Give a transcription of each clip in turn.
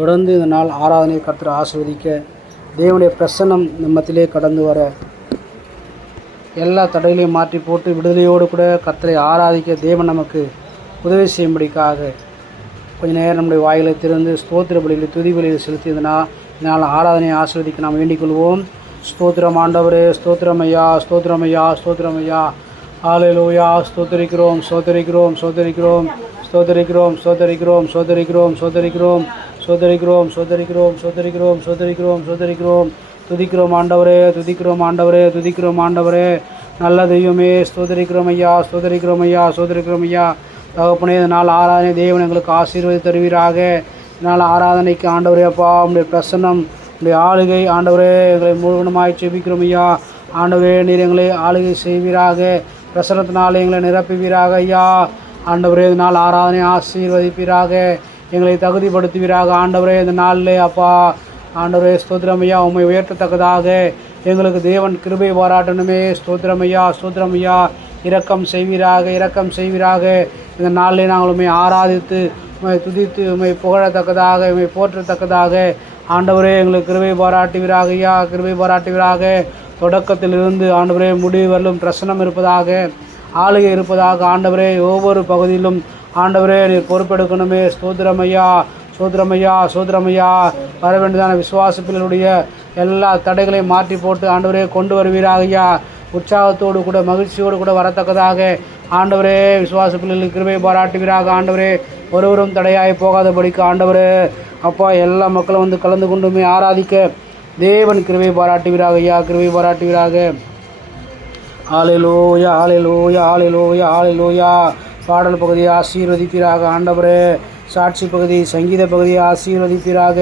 தொடர்ந்து இந்த நாள் ஆராதனை கர்த்தர் ஆசீர்வதிக்க, தேவனுடைய பிரசன்னம் நம்மத்திலே கடந்து வர, எல்லா தடைகளையும் மாற்றி போட்டு விடுதலையோடு கூட கர்த்தரை ஆராதிக்க தேவன் நமக்கு உதவி செய்யும்படிக்காக கொஞ்ச நேரம் நம்முடைய வாயிலை திறந்து ஸ்தோத்திர பலியில் துதி பலியில் செலுத்தி இதனால் ஆராதனையை ஆசீர்வதிக்க நாம் வேண்டிக் கொள்வோம். ஸ்தோத்திரம் ஆண்டவரே, ஸ்தோத்திரம் ஐயா, ஸ்தோத்திரம் ஐயா, ஸ்தோத்திரம் ஐயா. ஹல்லேலூயா. ஸ்தோத்திரிக்கிறோம், ஸ்தோத்திரிக்கிறோம், ஸ்தோத்திரிக்கிறோம், ஸ்தோத்திரிக்கிறோம், ஸ்தோத்திரிக்கிறோம், ஸ்தோத்திரிக்கிறோம், ஸ்தோத்திரிக்கிறோம், ஸ்தோத்திரிக்கிறோம், ஸ்தோத்திரிக்கிறோம், ஸ்தோத்திரிக்கிறோம், ஸ்தோத்திரிக்கிறோம், ஸ்தோத்திரிக்கிறோம். துதிக்கிறோம் ஆண்டவரே, துதிக்கிறோம் ஆண்டவரே, துதிக்கிறோம் ஆண்டவரே. நல்ல தெய்வமே, ஸ்தோத்திரிக்கிறோம் ஐயா, ஸ்தோத்திரிக்கிறோம் ஐயா, ஸ்தோத்திரிக்கிறோம் ஐயா. தகப்பனே, இதனால் ஆராதனை தேவன் எங்களுக்கு ஆசீர்வதி தருவீராக. இதனால் ஆராதனைக்கு ஆண்டவரே அப்பா, உங்களுடைய பிரசன்னம், உங்களுடைய ஆளுகை ஆண்டவரே, எங்களை முழுவதுமாய் செபிக்கிறோம் ஐயா. ஆண்டவரே, நீர் எங்களை ஆளுகை செய்வீராக, பிரசனத்தினால் எங்களை நிரப்புவீராக ஐயா. ஆண்டவரே, இதனால் ஆராதனை ஆசீர்வதிப்பீராக, எங்களை தகுதிப்படுத்துவீராக. ஆண்டவரே, இந்த நாளிலே அப்பா ஆண்டவரே ஸ்தோத்திரம் ஐயா, உம்மை உயர்த்தத்தக்கதாக எங்களுக்கு தேவன் கிருபை பாராட்டணுமே. ஸ்தோத்திரம் ஐயா, ஸ்தோத்திரம் ஐயா. இரக்கம் செய்வீராக, இரக்கம் செய்வீராக. இந்த நாளிலே நாங்கள் உம்மை ஆராதித்து உம்மை துதித்து உம்மை புகழத்தக்கதாக, உம்மை போற்றத்தக்கதாக ஆண்டவரே எங்களுக்கு கிருபை பாராட்டுவீராக ஐயா, கிருபை பாராட்டுவீராக. தொடக்கத்திலிருந்து ஆண்டவரே முடிவு வரலும் பிரசனம் இருப்பதாக, ஆளுகை இருப்பதாக. ஆண்டவரே, ஒவ்வொரு பகுதியிலும் ஆண்டவரே நீர் பொறுப்பெடுக்கணுமே. ஸ்தோத்திரம் ஐயா, ஸ்தோத்திரம் ஐயா, ஸ்தோத்திரம் ஐயா. வர வேண்டியதான விசுவாச பிள்ளைகளுடைய எல்லா தடைகளையும் மாற்றி போட்டு ஆண்டவரே கொண்டு வருவீராக ஐயா. உற்சாகத்தோடு கூட மகிழ்ச்சியோடு கூட வரத்தக்கதாக ஆண்டவரே விசுவாச பிள்ளைகளுக்கு கிருபை பாராட்டுவீராக. ஆண்டவரே, ஒருவரும் தடையாய் போகாதபடிக்கு ஆண்டவரே அப்பா எல்லா மக்களும் வந்து கலந்து கொண்டுமே ஆராதிக்க தேவன் கிருபை பாராட்டுவீராக ஐயா, கிருபை பாராட்டுவீராக. ஹல்லேலூயா, ஹல்லேலூயா, ஹல்லேலூயா, ஹல்லேலூயா. பாடல் பகுதியை ஆசீர்வதிப்பீராக ஆண்டவரே. சாட்சி பகுதி, சங்கீத பகுதியை ஆசீர்வதிப்பீராக.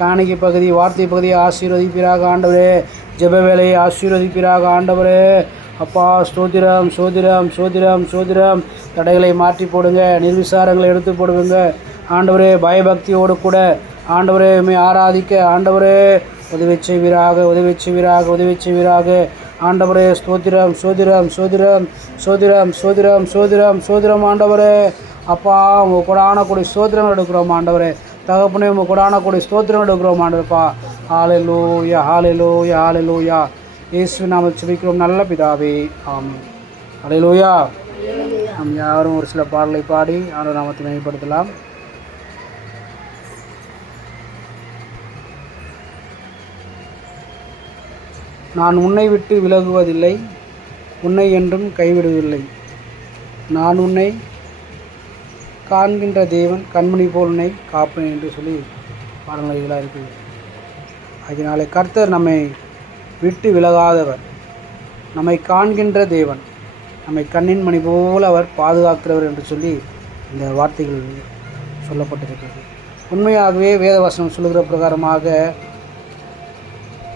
காணிக்கை பகுதி, வார்த்தை பகுதியை ஆசீர்வதிப்பீராக ஆண்டவரே. ஜெப வேலையை ஆசீர்வதிப்பீராக ஆண்டவரே. அப்பா ஸ்தோத்திரம், சோதிரம், சோதிரம், சோதிரம். தடைகளை மாற்றி போடுங்க, நிர்விசாரங்களை எடுத்து போடுங்க ஆண்டவரே. பயபக்தியோடு கூட ஆண்டவரே உம்மை ஆராதிக்க ஆண்டவரே உதவி செய்வீராக, உதவி செய்வீராக, உதவி செய்வீராக ஆண்டவரே. ஸ்தோத்திரம், சோதிரம், சோதிரம், சோதிரம், சோதிரம், சோதிரம், சோதிரம் ஆண்டவரே. அப்பா உங்கள் கொடான கூடி ஸ்தோத்திரம் எடுக்கிறோம் ஆண்டவரே. தகப்பனே, உங்கள் கொடான கூடி ஸ்தோத்திரம் எடுக்கிறோம் ஆண்டவரப்பா. ஹல்லேலூயா, ஹல்லேலூயா, ஹல்லேலூயா. இயேசு நாமத்தில் ஜெபிக்கிறோம் நல்ல பிதாவே, ஆமென். ஹல்லேலூயா. நாம் யாரும் ஒரு சில பாடலை பாடி ஆண்டவர் நாமத்தை மேம்படுத்தலாம். நான் உன்னை விட்டு விலகுவதில்லை, உன்னை என்றும் கைவிடுவதில்லை. நான் உன்னை காண்கின்ற தேவன், கண்மணி போல் உன்னை காப்பேன் என்று சொல்லி பாடல்கள் இதெல்லாம் இருக்குது. அதனாலே கர்த்தர் நம்மை விட்டு விலகாதவர், நம்மை காண்கின்ற தேவன், நம்மை கண்ணின் மணி போல் அவர் பாதுகாக்கிறவர் என்று சொல்லி இந்த வார்த்தைகள் சொல்லப்பட்டிருக்கிறது. உண்மையாகவே வேதவசனம் சொல்லுகிற பிரகாரமாக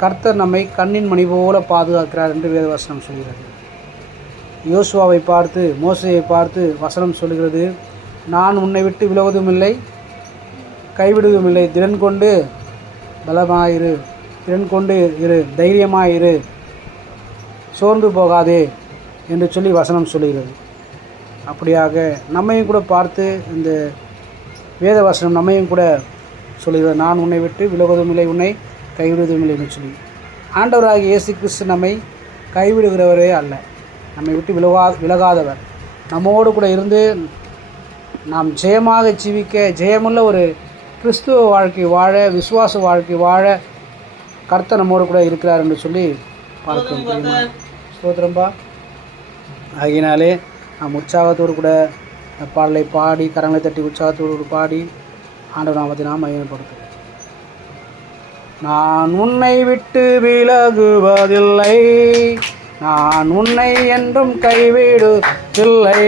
கர்த்தர் நம்மை கண்ணின் மணி போல பாதுகாக்கிறார் என்று வேதவசனம் சொல்கிறது. யோசுவாவை பார்த்து, மோசேயை பார்த்து வசனம் சொல்கிறது, நான் உன்னை விட்டு விலகுவதும் இல்லை, கைவிடுவதும் இல்லை. திறன் கொண்டு பலமாயிரு, திறன் கொண்டு இரு, தைரியமாயிரு, சோர்ந்து போகாதே என்று சொல்லி வசனம் சொல்கிறது. அப்படியாக நம்மையும் கூட பார்த்து இந்த வேத வசனம் நம்மையும் கூட சொல்கிறது, நான் உன்னை விட்டு விலகுவதும் இல்லை, உன்னை கைவிடுவதும் இல்லை என்று சொல்லி. ஆண்டவராகிய இயேசு கிறிஸ்து நம்மை கைவிடுகிறவரே அல்ல, நம்மை விட்டு விலகாதவர். நம்மோடு கூட இருந்து நாம் ஜெயமாக ஜீவிக்க, ஜெயமுள்ள ஒரு கிறிஸ்துவ வாழ்க்கை வாழ, விசுவாச வாழ்க்கை வாழ கர்த்தர் நம்மோடு கூட இருக்கிறார் என்று சொல்லி பார்க்கிறோம். ஸ்தோத்திரம்பா. ஆகினாலே நாம் உற்சாகத்தோடு கூட பாடலை பாடி, கரங்களை தட்டி உற்சாகத்தோடு பாடி ஆண்டவர் நாமத்தை நாம் மையப்படுத்துவோம். நான் உன்னை விட்டு விலகுவதில்லை, நான் உன்னை என்றும் கைவிடுவதில்லை.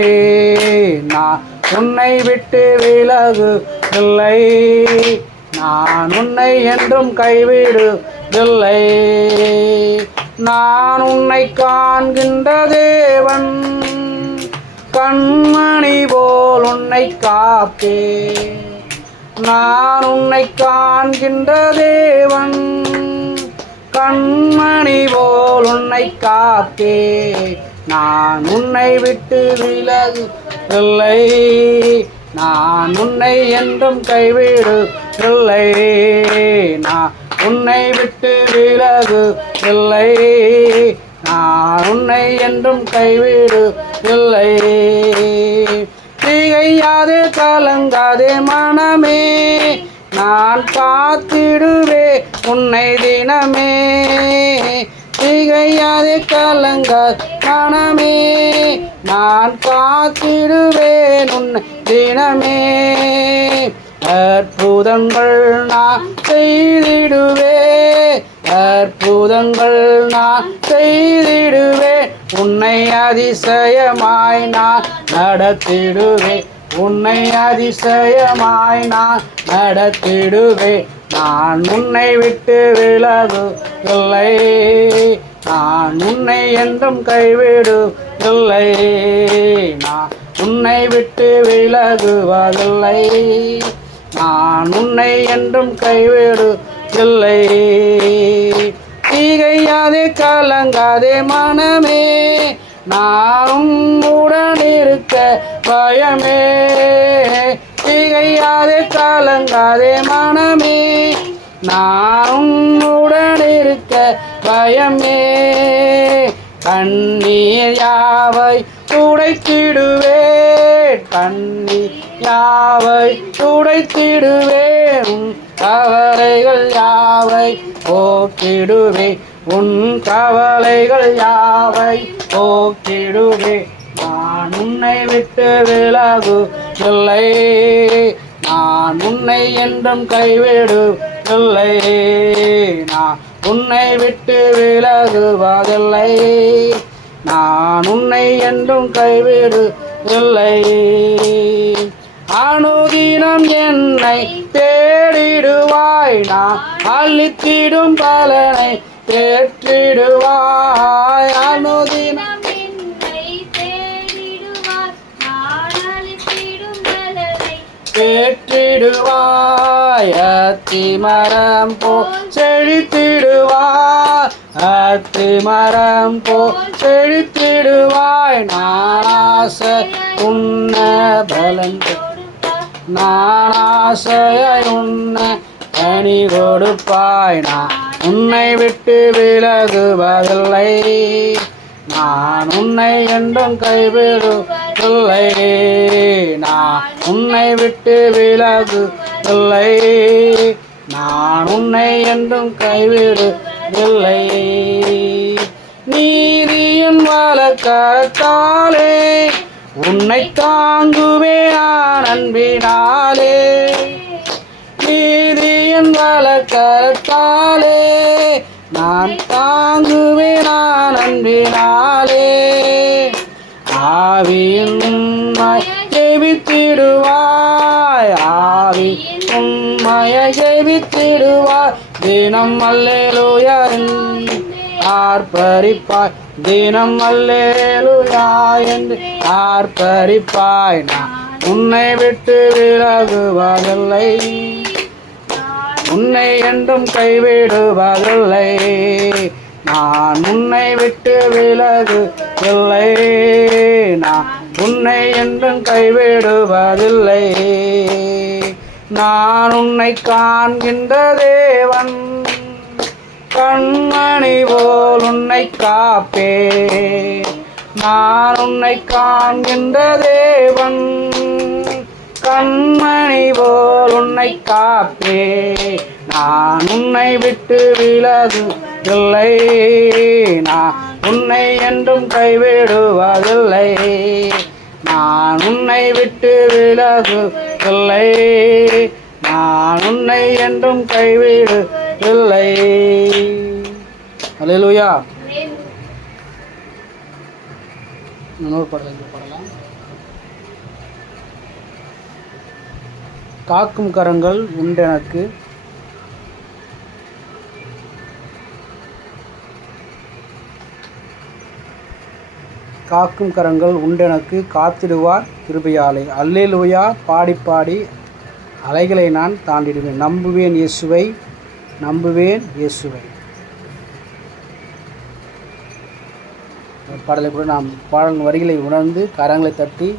நான் உன்னை விட்டு விலகுவதில்லை, நான் உன்னை என்றும் கைவிடுவதில்லை. நான் உன்னை காண்கின்ற தேவன், கண்மணி போல் உன்னை காப்பேன். நான் உன்னை காண்கின்ற தேவன், கண்மணி போல் உன்னை காப்பே. நான் உன்னை விட்டு விலகுவதில்லை, நான் உன்னை என்றும் கைவிடுவதில்லை. இல்லை, நான் உன்னை விட்டு விலகு இல்லை, நான் உன்னை என்றும் கைவிடு இல்லை. திகையாதே கலங்காதே மனமே, நான் காத்திடுவே உன்னை தினமே. திகையாதே கலங்காதே மனமே, நான் காத்திடுவேன் உன்னை தினமே. அற்புதங்கள் நான் செய்திடுவே, அற்புதங்கள் நான் செய்திடுவே, உன்னை அதிசயமாய் நான் நடத்திடுவே, உன்னை அதிசயமாய் நான் நடத்திடுவே. நான் உன்னை விட்டு விலகு இல்லை, நான் உன்னை என்றும் கைவிடு இல்லை, நான் உன்னை விட்டு விலகுவதில்லை, நான் உன்னை என்றும் கைவிடு இல்லை. திகையாதே கலங்காதே மனமே, நான் உன்னுடன் இருக்க பயமே. திகையாதே கலங்காதே மனமே, நான் உன்னுடன் இருக்க பயமே. கண்ணீர் யாவை துடைத்திடுவே, கண்ணீர் யாவை துடைத்திடுவே, உன் கவலைகள் யாவை போக்கிடுவே, உன் கவலைகள் யாவை போக்கிடுவே. நான் உன்னை விட்டு விலகு இல்லை, நான் உன்னை என்றும் கைவிடு இல்லை, நான் உன்னை விட்டு விலகுவதில்லை, நான் உன்னை என்றும் கைவிடு இல்லை. அனுதினம் என்னை தேடிடுவாய், நான் அளித்திடும் பலனை பெற்றிடுவாய். அனுதினம் பெற்றிடுவாய், அத்திமரம் போ செழித்திடுவாய், அத்திமரம் போ செழித்திடுவாய். நானாச உன்ன பலன், நானாசையாய் உன்ன கனி கொடுப்பாய். நான் உன்னை விட்டு விலகுவதில்லை, நான் உன்னை என்றும் கைவிடு இல்லை, நான் உன்னை விட்டு விலகு இல்லை, நான் உன்னை என்றும் கைவிடு இல்லை. நீதியின் வலக்கரத்தாலே உன்னை தாங்குவே நான் அன்பினாலே, நீதியின் வலக்கரத்தாலே நான் தாங்குவே நான் அன்பினாலே. ஆவியின் உண்மை ஜெபித்திடுவாய், ஆவி உண்மையை ஜெபித்திடுவாய். தினம் அல்லேலூயா ஆர்ப்பரிப்பாய், தினம் அல்லேலூயா என்று ஆர்ப்பரிப்பாய். நான் உன்னை விட்டு விலகுவதில்லை, உன்னை என்றும் கைவிடுவதில்லை, நான் உன்னை விட்டு விலகு இல்லை, நான் உன்னை என்றும் கைவிடுவதில்லை. நான் உன்னை காண்கின்ற தேவன், கண்மணி போல் உன்னை காப்பே. நான் உன்னை காண்கின்ற தேவன், கண்மணி போல் உன்னை காப்பே. நான் உன்னை விட்டு விலகு இல்லை, நான் உன்னை என்றும் கைவிடுவதில்லை, நான் உன்னை விட்டு விலகு இல்லை, நான் உன்னை என்றும் கைவிடு இல்லை. அல்லேலூயா. இன்னொரு பாடல் பாடலாம். காக்கும் கரங்கள் உண்டெனக்கு, காக்கும் கரங்கள் உண்டெனக்கு காத்திடுவார் கிருபையாலே. அல்லேலூயா. பாடி பாடி அலைகளை நான் தாண்டிடுவேன். நம்புவேன் இயேசுவை, நம்புவேன் இயேசுவை. பாடலை கூட நாம் பாடல் வரிகளை உணர்ந்து கரங்களை தட்டி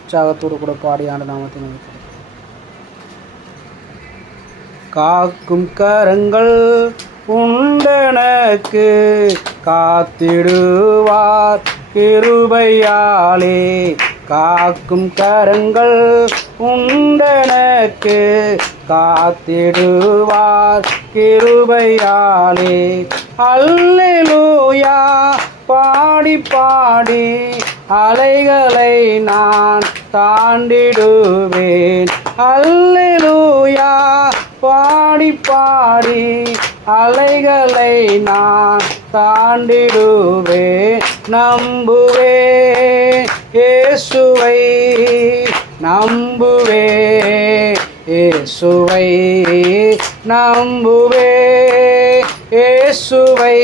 உற்சாகத்தோடு கூட பாடி ஆண்டு நாமத்தை நினைக்கிறேன். காக்கும் கரங்கள் உண்டெனக்கு காத்திடுவார் கிருபையாலே. காக்கும் கரங்கள் உண்டெனக்கு காத்திடுவார் கிருபையாலே. அல்லேலூயா பாடி பாடி அலைகளை நான் தாண்டிடுவேன். அல்லேலூயா பாடி பாடி அலைகளை நான் தாண்டிடுவேன். நம்புவேன் இயேசுவை, நம்புவேன் இயேசுவை, நம்புவேன் இயேசுவை,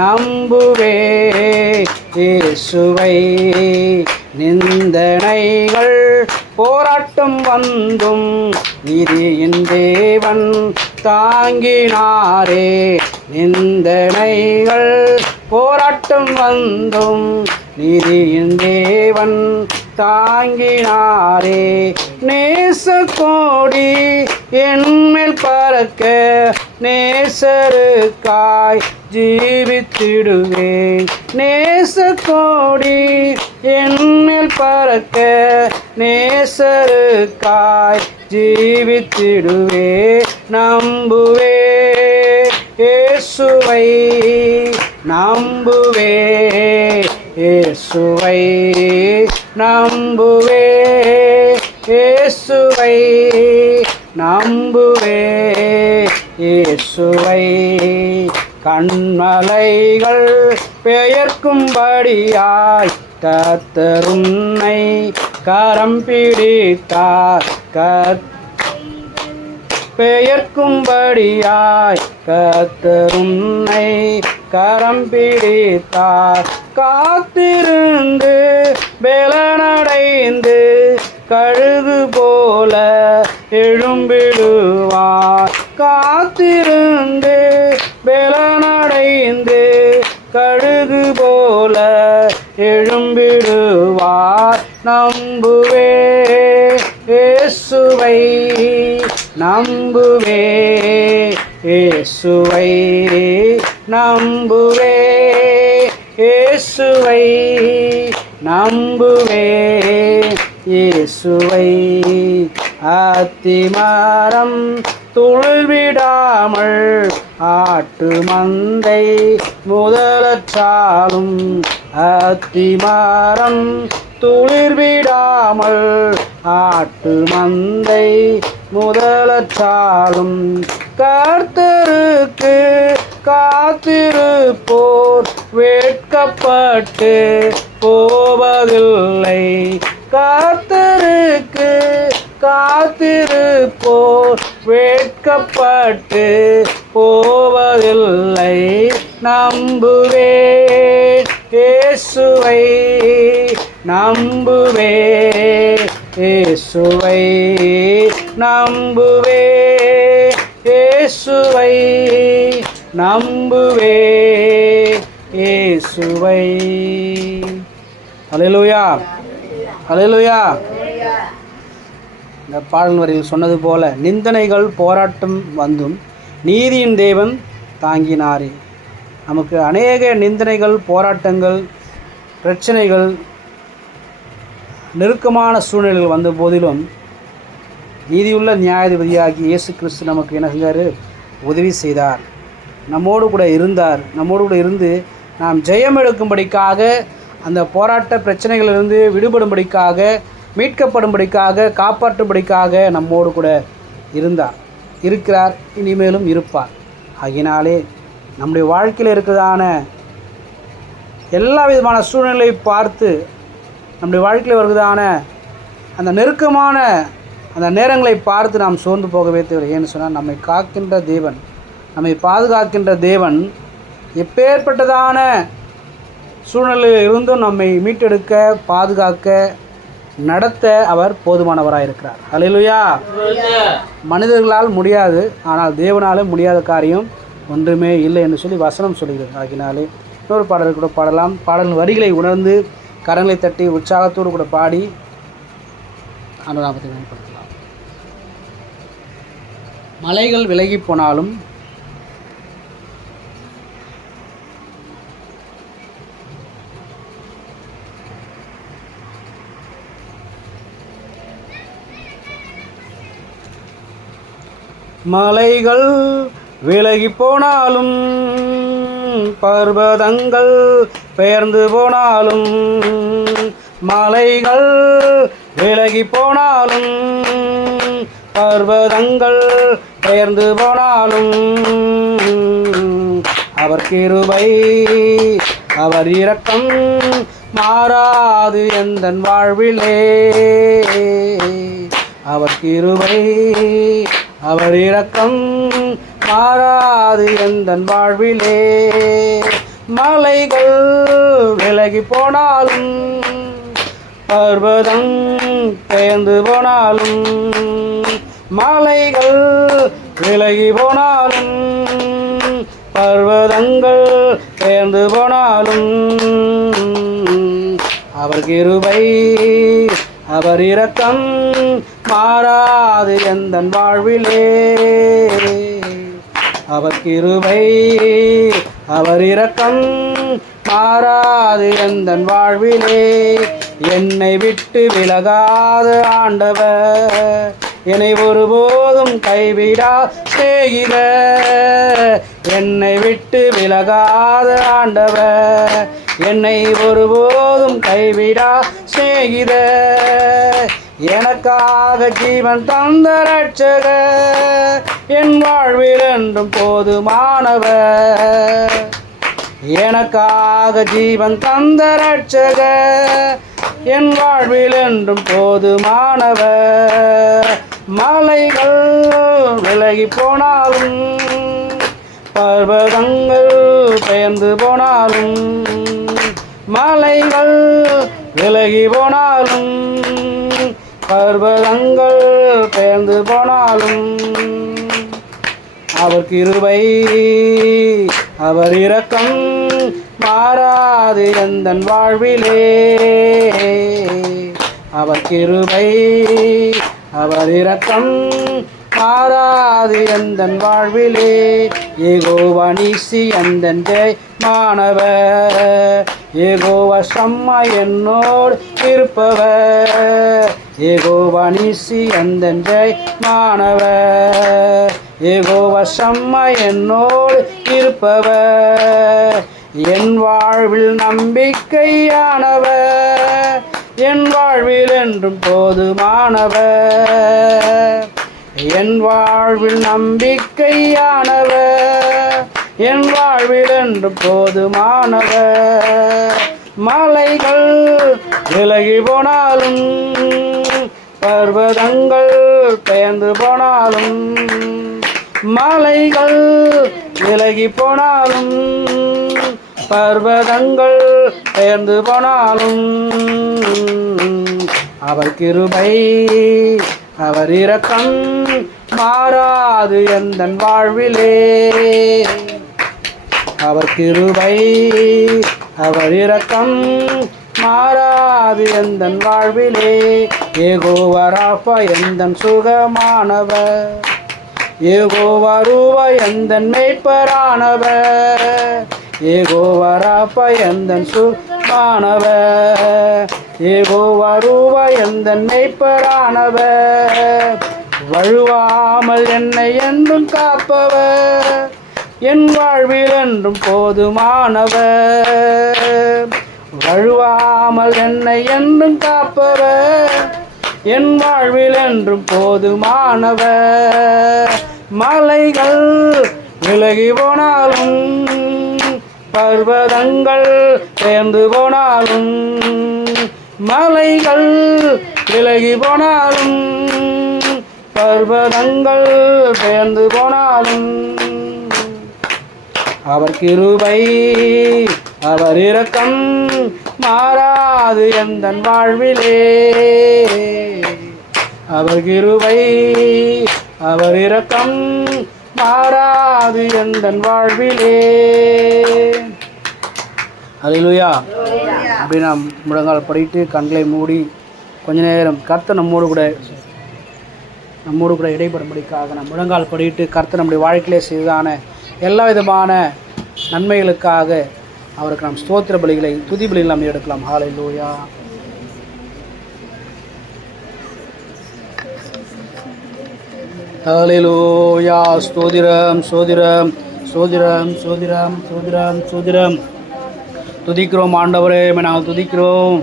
நம்புவேன் இயேசுவை. நிந்தனைகள் போராட்டம் வந்தும் நீதியின் தேவன் தாங்கினாரே. நிந்தனைகள் போராட்டம் வந்தும் நீதியின் தேவன் தாங்கினாரே. நேசக்கோடி என்மேல் பறக்க நேசருக்காய் ஜீவித்திடுவேன். நேசக்கோடி என்மேல் பறக்க நேசருக்காய் ஜீவித்திடுவேன். நம்புவேன் இயேசுவை, நம்புவேன் இயேசுவை, நம்புவேன் இயேசுவை, நம்புவேன் இயேசுவை. கண்மலைகள் பெயர்க்கும்படியாய் கர்த்தர் உன்னை கரம் பிடித்தார். பெயர்க்கும்படியாய் கர்த்தர் உன்னை கரம் பிடித்தார். காத்திருந்து பெலனடைந்து கழுகு போல எழும்பிடுவார். காத்திருந்து பெலனடைந்து கழுகு போல எழும்பிடுவார். நம்புவேன் இயேசுவை, நம்புவேன் இயேசுவை, நம்புவேன் இயேசுவை, நம்புவேன் இயேசுவை. அத்திமரம் துளிர்விடாமல் ஆட்டு மந்தை முதலற்றாலும். அத்திமரம் துளிர்விடாமல் ஆட்டு மந்தை முதலற்றாலும். கர்த்தருக்கு காத்திருப்போர் வெட்கப்பட்டு போவதில்லை. கர்த்தருக்கு காத்திருப்போர் வெட்கப்பட்டு போவதில்லை. நம்புவேன் இயேசுவை, நம்புவேன் இயேசுவை, நம்புவேன் இயேசுவை, நம்புவேன் இயேசுவை. அல்லேலூயா, அல்லேலூயா. இந்த பாடல் வரியில் சொன்னது போல நிந்தனைகள் போராட்டம் வந்தும் நீதியின் தேவன் தாங்கினாரே. நமக்கு அநேக நிந்தனைகள், போராட்டங்கள், பிரச்சனைகள், நெருக்கமான சூழ்நிலைகள் வந்த போதிலும் நீதியுள்ள நியாயாதிபதியாகி இயேசு கிறிஸ்து நமக்கு என்ன செஞ்சார்? உதவி செய்தார், நம்மோடு கூட இருந்தார். நம்மோடு கூட இருந்து நாம் ஜெயம் எடுக்கும்படிக்காக, அந்த போராட்ட பிரச்சனைகளிலிருந்து விடுபடும்படிக்காக, மீட்கப்படும்படிக்காக, காப்பாற்றும்படிக்காக நம்மோடு கூட இருக்கிறார், இனிமேலும் இருப்பார். ஆகினாலே நம்முடைய வாழ்க்கையில் இருக்கிறதான எல்லா விதமான சூழ்நிலையை பார்த்து, நம்முடைய வாழ்க்கையில் வருவதான அந்த நெருக்கமான அந்த நேரங்களை பார்த்து நாம் சோர்ந்து போகவே தேவை. ஏன்னு சொன்னால், நம்மை காக்கின்ற தேவன், நம்மை பாதுகாக்கின்ற தேவன் எப்பேற்பட்டதான சூழ்நிலையில் இருந்தும் நம்மை மீட்டெடுக்க, பாதுகாக்க, நடத்த அவர் போதுமானவராக இருக்கிறார். அல்லேலூயா. மனிதர்களால் முடியாது, ஆனால் தேவனாலும் முடியாத காரியம் ஒன்றுமே இல்லை என்று சொல்லி வசனம் சொல்கிறது. ஆகினாலே இன்னொரு பாடல் கூட பாடலாம். பாடலின் வரிகளை உணர்ந்து கரங்களை தட்டி உற்சாகத்தோடு கூட பாடி ஆண்டவரை மேம்படுத்தலாம். மலைகள் விலகி போனாலும் மலைகள் விலகி போனாலும் பர்வதங்கள் பெயர்ந்து போனாலும் மலைகள் விலகி போனாலும் பர்வதங்கள் பெயர்ந்து போனாலும் அவர் கிருபை அவர் இரக்கம் மாறாது எந்தன் வாழ்விலே அவர் கிருபை அவர் இரக்கம் மாறாது எந்தன் வாழ்விலே மலைகள் விலகி போனாலும் பர்வதம் பெயர்ந்து போனாலும் மலைகள் விலகி போனாலும் பர்வதங்கள் பெயர்ந்து போனாலும் அவர் கிருபை அவர் இரக்கம் மாறாது எந்தன் வாழ்விலே அவர் கிருபை அவர் இரக்கம் மாறாது எந்தன் வாழ்விலே என்னை விட்டு விலகாத ஆண்டவர் என்னை ஒருபோதும் கைவிடா செய்கிற என்னை விட்டு விலகாத ஆண்டவர் என்னை ஒருபோதும் கைவிடா செய்கிற எனக்காக ஜீவன் தந்த ரட்சகர் என் வாழ்வில் என்றும் போதுமானவர் எனக்காக ஜீவன் தந்த ரட்சகர் என் வாழ்வில் என்றும் போதுமானவர் மலைகள் விலகி போனாலும் பர்வதங்கள் பெயர்ந்து போனாலும் மலைகள் விலகி போனாலும் பர்வதங்கள் பெயர்ந்து போனாலும் அவர் கிருபை அவர் இரக்கம் மாறாது எந்தன் வாழ்விலே அவர் கிருபை அவர் இரக்கம் மாறாது எந்தன் வாழ்விலே யெகோவா நீசி எந்தன் ஜெயமானவர் யெகோவா சம்மா என்னோடு இருப்பவர் யெகோவா நீசி எந்தன் ஜெயமானவர் யெகோவா சம்மா என்னோடு இருப்பவர் என் வாழ்வில் நம்பிக்கையானவர் என் வாழ்வில் என்றும் போதுமானவர் என் வாழ்வில் நம்பிக்கையானவர் என் வாழ்வில் என்றும் போதுமானவர் மலைகள் விலகி போனாலும் பர்வதங்கள் பெயர்ந்து போனாலும் மலைகள் விலகி போனாலும் பர்வதங்கள் பெயர்ந்து போனாலும் அவர் கிருபை அவர் இரக்கம் மாறாது எந்தன் வாழ்விலே அவர் கிருபை அவர் இரக்கம் மாறாது எந்தன் வாழ்விலே யெகோவா ராஃபா எந்தன் சுகமானவர் யெகோவா ரூவா எந்தன் மேய்ப்பரானவர் யெகோவா ராஃபா எந்தன் சுகமானவர் யெகோவா ரூவா எந்தன் மேய்ப்பரானவர் வழுவாமல் என்னை என்றும் காப்பவர் என் வாழ்வில் என்றும் போதுமானவர் வழுவாமல் என்னை என்றும் காப்பவர் என் வாழ்வில் என்றும் போதுமானவர் மலைகள் விலகி போனாலும் பர்வதங்கள் பெயர்ந்து போனாலும் மலைகள் விலகி போனாலும் பர்வதங்கள் பெயர்ந்து போனாலும் அவர் கிருபை அவர் இரக்கம் மாறாது எந்தன் வாழ்விலே அவர் கிருபை அவர் இரக்கம் மாறாது எந்தன் வாழ்விலே. அல்லேலூயா. அப்படி நாம் முழங்கால் படிட்டு கண்களை மூடி கொஞ்ச நேரம் கர்த்தர் நம்மோடு கூட நம்மோடு கூட இடைப்படும்படிக்காக நம் முழங்கால் படிட்டு கர்த்தர் நம்முடைய வாழ்க்கையிலே செய்ததான எல்லா விதமான நன்மைகளுக்காக அவருக்கு நாம் ஸ்தோத்திர பலிகளை துதி பலிகளை நாம் எடுக்கலாம். ஹல்லேலூயா. ஹல்லேலூயா. ஸ்தோத்திரம் ஸ்தோத்திரம் ஸ்தோத்திரம் ஸ்தோத்திரம் ஸ்தோத்திரம் ஸ்தோத்திரம். துதிக்கிறோம் ஆண்டவரே, நாங்கள் துதிக்கிறோம்,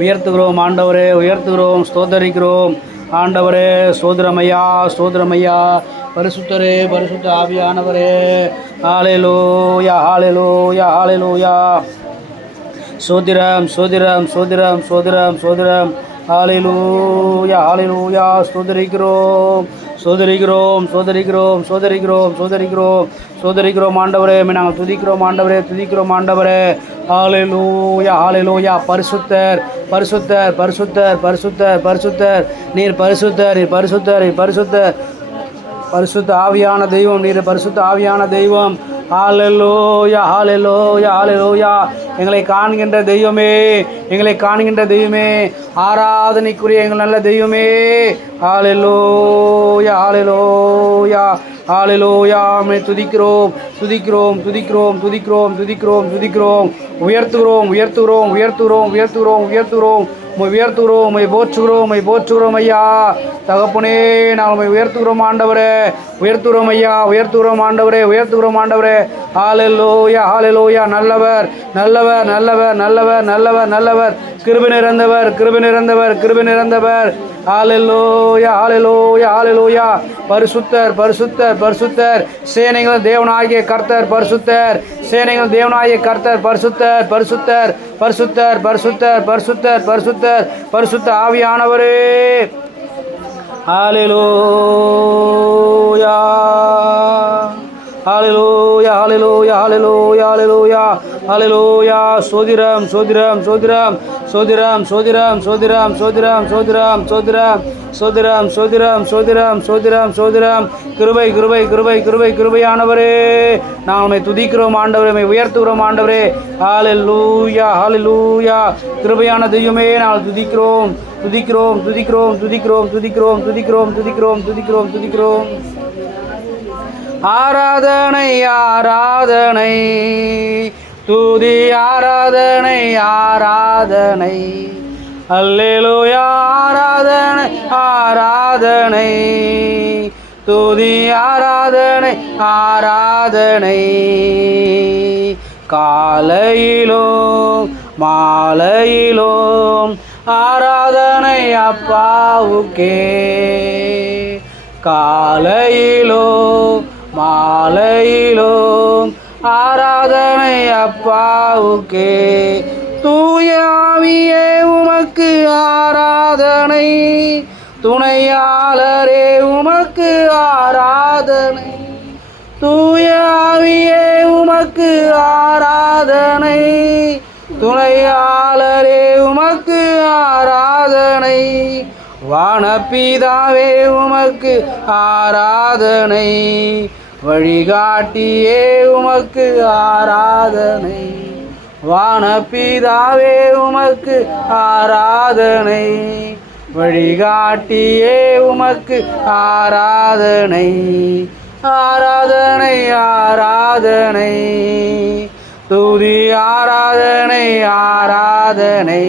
உயர்த்துகிறோம் ஆண்டவரே, உயர்த்துகிறோம், ஸ்தோத்தரிக்கிறோம் ஆண்டவரே. ஸ்தோத்திரமையா ஸ்தோத்திரமையா. பரிசுத்தரே, பரிசுத்த ஆவியானவரே. ஹல்லேலூயா ஹல்லேலூயா ஹல்லேலூயா. ஸ்தோத்திரம் ஸ்தோத்திரம் ஸ்தோத்திரம் ஸ்தோத்திரம் ஸ்தோத்திரம். ஹல்லேலூயா ஹல்லேலூயா. ஸ்தோத்தரிக்கிறோம் சோதரிக்கிறோம் சோதரிக்கிறோம் சோதரிக்கிறோம் சோதரிக்கிறோம் சோதரிக்கிறோம் ஆண்டவரே, நாங்கள் துதிக்கிறோம் ஆண்டவரே, துதிக்கிறோம் ஆண்டவரே. ஹல்லேலூயா ஹல்லேலூயா. பரிசுத்தர் பரிசுத்தர் பரிசுத்தர் பரிசுத்தர் பரிசுத்தர். நீர் பரிசுத்தர், நீர் பரிசுத்தர், நீர் பரிசுத்தர். பரிசுத்த ஆவியான தெய்வம், நீர் பரிசுத்த ஆவியான தெய்வம். ஹல்லேலூயா ஹல்லேலூயா ஹல்லேலூயா. எங்களை காண்கின்ற தெய்வமே, எங்களை காண்கின்ற தெய்வமே, ஆராதனைக்குரிய எங்கள் நல்ல தெய்வமே. ஹல்லேலூயா ஹல்லேலூயா ஹல்லேலூயா. நம்மை துதிக்கிறோம் துதிக்கிறோம் துதிக்கிறோம் துதிக்கிறோம் துதிக்கிறோம் துதிக்கிறோம். உயர்த்துகிறோம் உயர்த்துகிறோம் உயர்த்துகிறோம் உயர்த்துகிறோம் உயர்த்துகிறோம் உயர்த்துகிறோம். உம்மை போற்றுகிறோம், உம்மை போற்றுகிறோம் ஐயா. தகப்பனே, நாங்கள் உம்மை உயர்த்துகிறோம் ஆண்டவரே, உயர்த்துகிறோம் ஐயா, உயர்த்துகிறோம் ஆண்டவரே, உயர்த்துகிறோம் ஆண்டவரே. ஹல்லேலூயா ஹல்லேலூயா. நல்லவர் நல்லவர் நல்லவர் நல்லவர் நல்லவர் நல்லவர். கிருபை நிறைந்தவர் கிருபை நிறைந்தவர் கிருபை நிறைந்தவர். ஹல்லேலூயா ஹல்லேலூயா ஹல்லேலூயா. பரிசுத்தர் பரிசுத்தர் பரிசுத்தர். சேனைகள் தேவனாகிய கர்த்தர் பரிசுத்தர். சேனைகள் தேவனாகிய கர்த்தர் பரிசுத்தர் பரிசுத்தர் பரிசுத்தர் பரிசுத்தர் பரிசுத்தர் பரிசுத்தர் பரிசுத்த ஆவியானவரே. ஹல்லேலூயா ஹல்லேலூயா ஹல்லேலூயா ஹல்லேலூயா ஹல்லேலூயா ஹல்லேலூயா. சோதிரம் சோதிரம் சோதிரம் சோதிரம் சோதிரம் சோதிரம் சோதிரம் சோதிரம் சோதிரம் சோதிரம் சோதிரம் சோதிரம் சோதிரம் சோதிரம். கிருபை கிருபை கிருபை கிருபை கிருபையானவரே, நாங்கள் உம்மை துதிக்கிறோம் ஆண்டவரே, உம்மை உயர்த்துகிறோம் ஆண்டவரே. ஹல்லேலூயா ஹல்லேலூயா. கிருபையான தெய்வமே, நாங்கள் துதிக்கிறோம் துதிக்கிறோம் துதிக்கிறோம் துதிக்கிறோம் துதிக்கிறோம் துதிக்கிறோம் துதிக்கிறோம் துதிக்கிறோம் துதிக்கிறோம். ஆராதனை ஆராதனை துதி ஆராதனை ஆராதனை. அல்லேலூயா. ஆராதனை ஆராதனை துதி ஆராதனை ஆராதனை. காலையிலும் மாலையிலும் ஆராதனை அப்பாவுக்கே. காலையிலும் மாலையிலும் ஆராதனை அப்பாவுக்கே. தூய ஆவியே உமக்கு ஆராதனை, துணையாளரே உமக்கு ஆராதனை. தூய ஆவியே உமக்கு ஆராதனை, துணையாளரே உமக்கு ஆராதனை. வானபிதாவே உமக்கு ஆராதனை, வழிகாட்டியே உமக்கு ஆராதனை. வானபிதாவே உமக்கு ஆராதனை, வழிகாட்டியே உமக்கு ஆராதனை. ஆராதனை ஆராதனை துதி ஆராதனை ஆராதனை.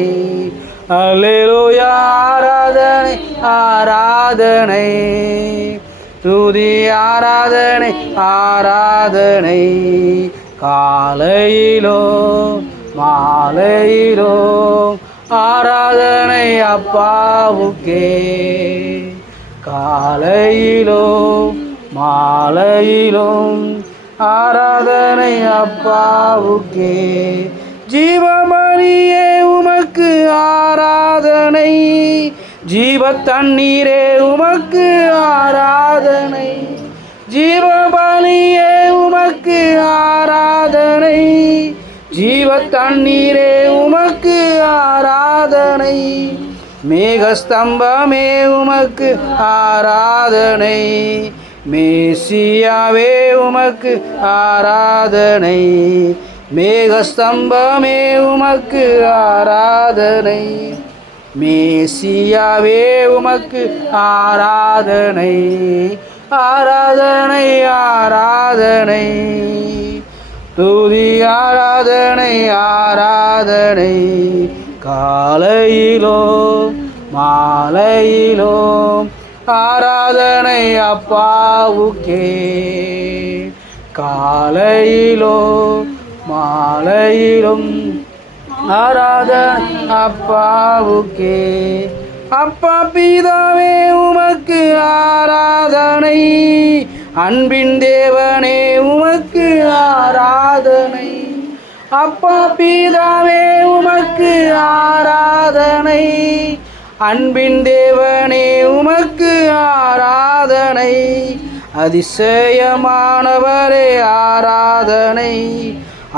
அல்லேலூயா. ஆராதனை ஆராதனை துதி ஆராதனை ஆராதனை. காலையிலோ மாலையிலோ ஆராதனை அப்பாவுக்கே. காலையிலோ மாலையிலும் ஆராதனை அப்பாவுக்கே. ஜீவமணியே உமக்கு ஆராதனை, ஜீவ தண்ணீரே உமக்கு ஆராதனை. ஜீவபலியே உமக்கு ஆராதனை, ஜீவ தண்ணீரே உமக்கு ஆராதனை. மேகஸ்தம்பமே உமக்கு ஆராதனை, மேசியாவே உமக்கு ஆராதனை. மேகஸ்தம்பமே உமக்கு ஆராதனை. மேசியாவே உமக்கு ஆராதனை, ஆராதனை, ஆராதனை, துதி ஆராதனை, ஆராதனை, காலையிலோ மாலையிலோ ஆராதனை அப்பாவுக்கே, காலையிலோ மாலையிலும் ஆராதனை அப்பாவுக்கே. அப்பா பிதாவே உமக்கு ஆராதனை, அன்பின் தேவனே உமக்கு ஆராதனை. அப்பா பிதாவே உமக்கு ஆராதனை, அன்பின் தேவனே உமக்கு ஆராதனை. அதிசயமானவரே ஆராதனை,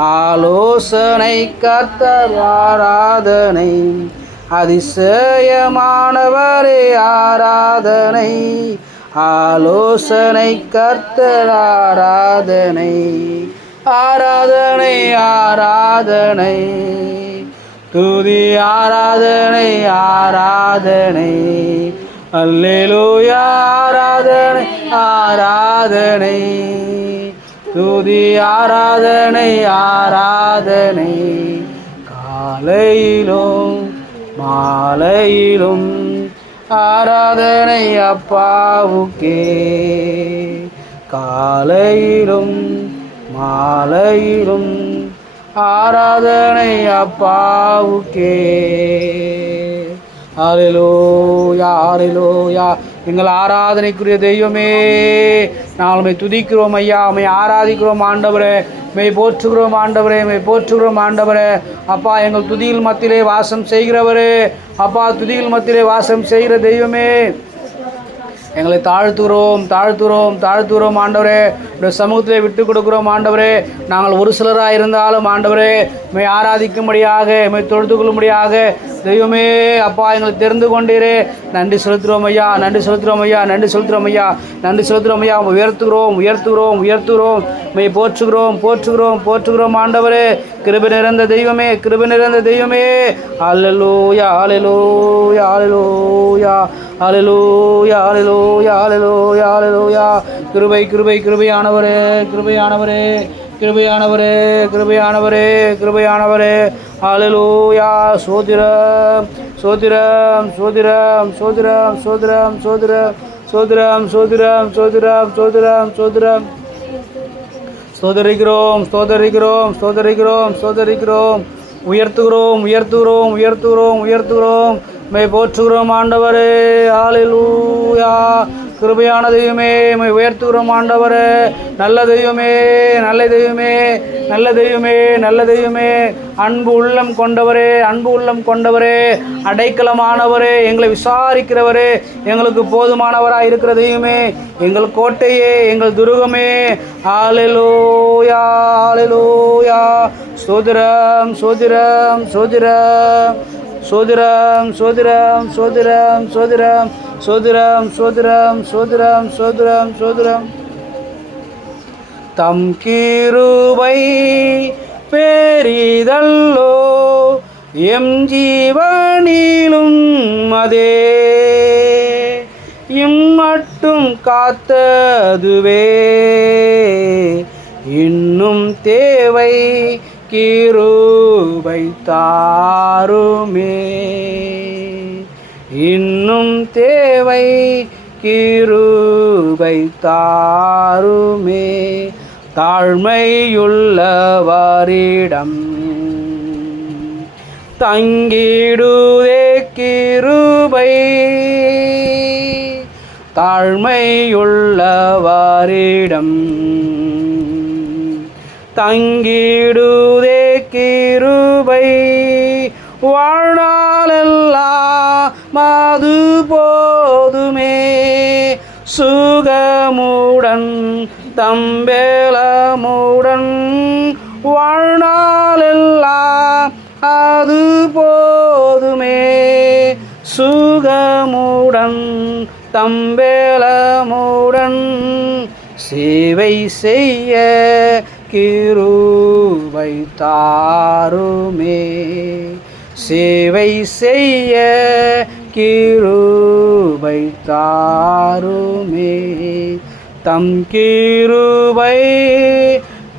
ஆலோசனை கர்த்தர் ஆராதனை. அதிசயமானவரே ஆராதனை, ஆலோசனை கர்த்தர் ஆராதனை. ஆராதனை, ஆராதனை, துதி ஆராதனை, ஆராதனை, அல்லேலூயா ஆராதனை, ஆராதனை, துதி ஆராதனை, ஆராதனை, காலையிலும் மாலையிலும் ஆராதனை அப்பாவுக்கே, காலையிலும் மாலையிலும் ஆராதனை அப்பாவுக்கே. ஹல்லேலூயா, ஹல்லேலூயா. எங்கள் ஆராதனைக்குரிய தெய்வமே, நாங்கள் உம்மை துதிக்கிறோம் ஐயா, உம்மை ஆராதிக்கிறோம் ஆண்டவரே, மெய் போற்றுகிறோம் ஆண்டவரே, மெய் போற்றுகிறோம் ஆண்டவரே. அப்பா, எங்கள் துதியில் மத்தியிலே வாசம் செய்கிறவரே, அப்பா, துதியில் மத்தியிலே வாசம் செய்கிற தெய்வமே, எங்களை தாழ்த்துகிறோம், தாழ்த்துகிறோம், தாழ்த்துகிறோம் ஆண்டவரே. உடைய சமூகத்திலே விட்டு கொடுக்குறோம் ஆண்டவரே. நாங்கள் ஒரு சிலராக இருந்தாலும் ஆண்டவரே, மை ஆராதிக்கும்படியாக, மை தொழுது கொள்ளும்படியாக தெய்வமே அப்பா எங்களை தெரிந்து கொண்டீரே. நன்றி செலுத்துகிறோம் ஐயா, நன்றி செலுத்துகிறோம் ஐயா, நன்றி செலுத்துகிறோம் ஐயா, நன்றி செலுத்துகிறோம் ஐயா. உயர்த்துகிறோம், உயர்த்துகிறோம், உயர்த்துகிறோம், மை போற்றுகிறோம், போற்றுகிறோம், போற்றுகிறோம் ஆண்டவரே. கிருபை நிறைந்த தெய்வமே, கிருபை நிறைந்த தெய்வமே. அல்லேலூயா, அல்லேலூயா, அல்லேலூயா, அல்லேலூயா, அல்லேலூயா, அல்லேலூயா, அல்லேலூயா. கிருபை, கிருபை, கிருபையானவரே, கிருபையானவரே, கிருபையானவரே, கிருபையானவரே, கிருபையானவரே. அல்லேலூயா. சோதிரம், சோதிரம், சோதிரம், சோதிரம், சோதிரம், சோதிரம், சோதிரம், சோதிரம், சோதிரம், சோதிரம், சோதிரம். ஸ்தோதரிக்கிறோம், ஸ்தோதரிக்கிறோம், ஸ்தோதரிக்கிறோம், ஸ்தோதரிக்கிறோம். உயர்த்துகிறோம், உயர்த்துகிறோம், உயர்த்துகிறோம், உயர்த்துகிறோம். மை போற்றுகிறோம் ஆண்டவரே. ஹல்லேலூயா. கிருபையான தெய்வமே, மை உயர்த்துகிறோம் ஆண்டவரே. நல்ல தெய்வமே, நல்ல தெய்வமே, நல்ல தெய்வமே, நல்ல தெய்வமே. அன்பு உள்ளம் கொண்டவரே, அன்பு உள்ளம் கொண்டவரே, அடைக்கலமானவரே, எங்களை விசாரிக்கிறவரே, எங்களுக்கு போதுமானவராக இருக்கிற தெய்வமே, எங்கள் கோட்டையே, எங்கள் துருகமே. ஹல்லேலூயா, ஹல்லேலூயா. ஸ்தோத்திரம், ஸ்தோத்திரம், ஸ்தோத்திரம், ஸ்தோத்திரம், ஸ்தோத்திரம், ஸ்தோத்திரம், ஸ்தோத்திரம், ஸ்தோத்திரம், ஸ்தோத்திரம், ஸ்தோத்திரம், ஸ்தோத்திரம், ஸ்தோத்திரம். தம் கிருபை பெரிதல்லோ எம் ஜீவனிலும் அதே இம்மட்டும் காத்ததுவே இன்னும் தேவை கிருபை தாருமே, இன்னும் தேவை கிருபை தாருமே. தாழ்மையுள்ளவரிடம் தங்கிடுதே கிருபை, தாழ்மையுள்ளவரிடம் தங்கிடுதே கிருபை. வாழ்நாளெல்லாம் மது போதுமே, சுகமுடன் தம்பேலமுடன் வாழ்நாளெல்லாம் அது போதுமே, சுகமுடன் தம்பேலமுடன் சேவை செய்ய கிருபை தாருமே, சேவை செய்ய கிருபை தாருமே. தம் கிருபை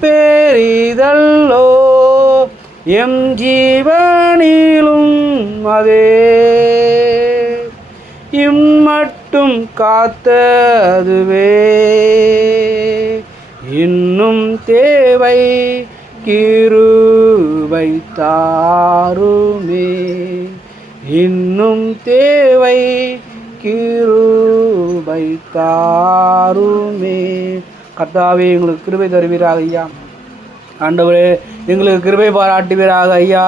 பெரிதல்லோ எம் ஜீவனிலும் அதே இம்மட்டும் காத்ததுவே இன்னும் தேவை கிருபை தாருமே. இன்னும் தேவை கிருபை தாருமே. கர்த்தாவே எங்களுக்கு கிருபை தருவீராக ஐயா. ஆண்டவரே எங்களுக்கு கிருபை பாராட்டுவீராக ஐயா.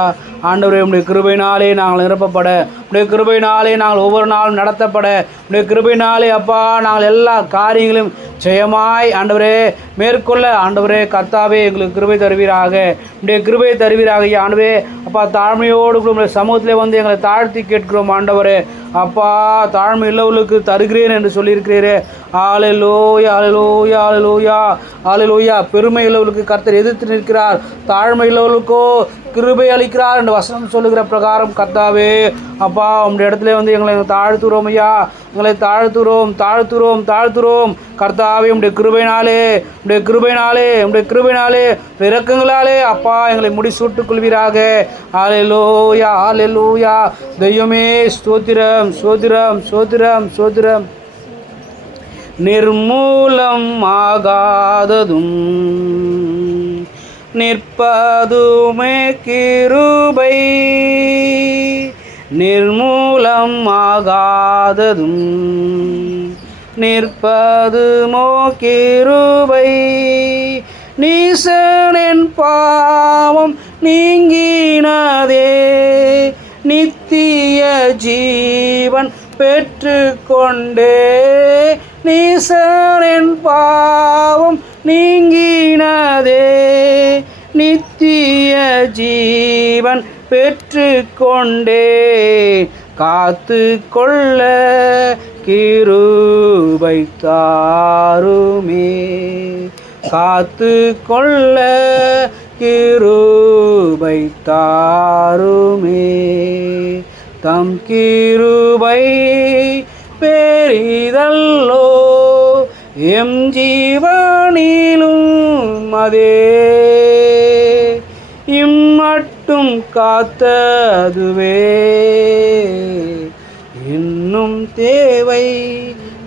ஆண்டவரே உடைய கிருபையினாலே நாங்கள் நிரப்பப்பட, உடைய கிருபையினாலே நாங்கள் ஒவ்வொரு நாளும் நடத்தப்பட, உடைய கிருபையினாலே அப்பா நாங்கள் எல்லா காரியங்களும் ஜெயமாய் ஆண்டவரே மேற்கொள்ள ஆண்டவரே கர்த்தாவே எங்களுக்கு கிருபை தருவீராக. உடைய கிருபை தருவீராக ஐயா. ஆண்டவரே அப்பா தாழ்மையோடு உங்களுடைய சமூகத்திலே வந்து எங்களை தாழ்த்தி கேட்கிறோம் ஆண்டவரே. அப்பா தாழ்மை உள்ளவர்களுக்கு தருகிறேன் என்று சொல்லியிருக்கிறீரே. ஹல்லேலூயா ஹல்லேலூயா ஹல்லேலூயா ஹல்லேலூயா. பெருமை உள்ளவர்களுக்கு கர்த்தர் எதிர்த்து நிற்கிறார், தாழ்மை உள்ளவர்களுக்கோ கிருபை அளிக்கிறார் என்று வசனம் சொல்லுகிற பிரகாரம் கர்த்தாவே அப்பா உங்களுடைய இடத்துல வந்து எங்களை தாழ்த்துறோம் ஐயா. எங்களை தாழ்த்துறோம் கர்த்தாவே. உடைய கிருபையினாலே இரக்கங்களாலே அப்பா எங்களை முடிசூட்டுக் கொள்வீராக. ஹல்லேலூயா ஹல்லேலூயா. தெய்வமே ஸ்தோத்திரம் ஸ்தோத்திரம் ஸ்தோத்திரம் ஸ்தோத்திரம். நிர்மூலம் ஆகாததும் நிற்பதுமே கிருபை. நிர்மூலம் ஆகாததும் நிற்பதுமோ கிருபை. நீசனின் பாவம் நீங்கினதே நித்திய ஜீவன் பெற்று கொண்டே. நீசனின் பாவம் நீங்கினதே நித்திய ஜீவன் பெற்று கொண்டே. காத்து கொள்ள கிருபை தாருமே. காத்து கொள்ள கிருபை தாருமே. தம் கிருபை பெரிதல்லோ எம் ஜீவனிலும் அதே இம்மட்டும் காத்ததுவே இன்னும் தேவை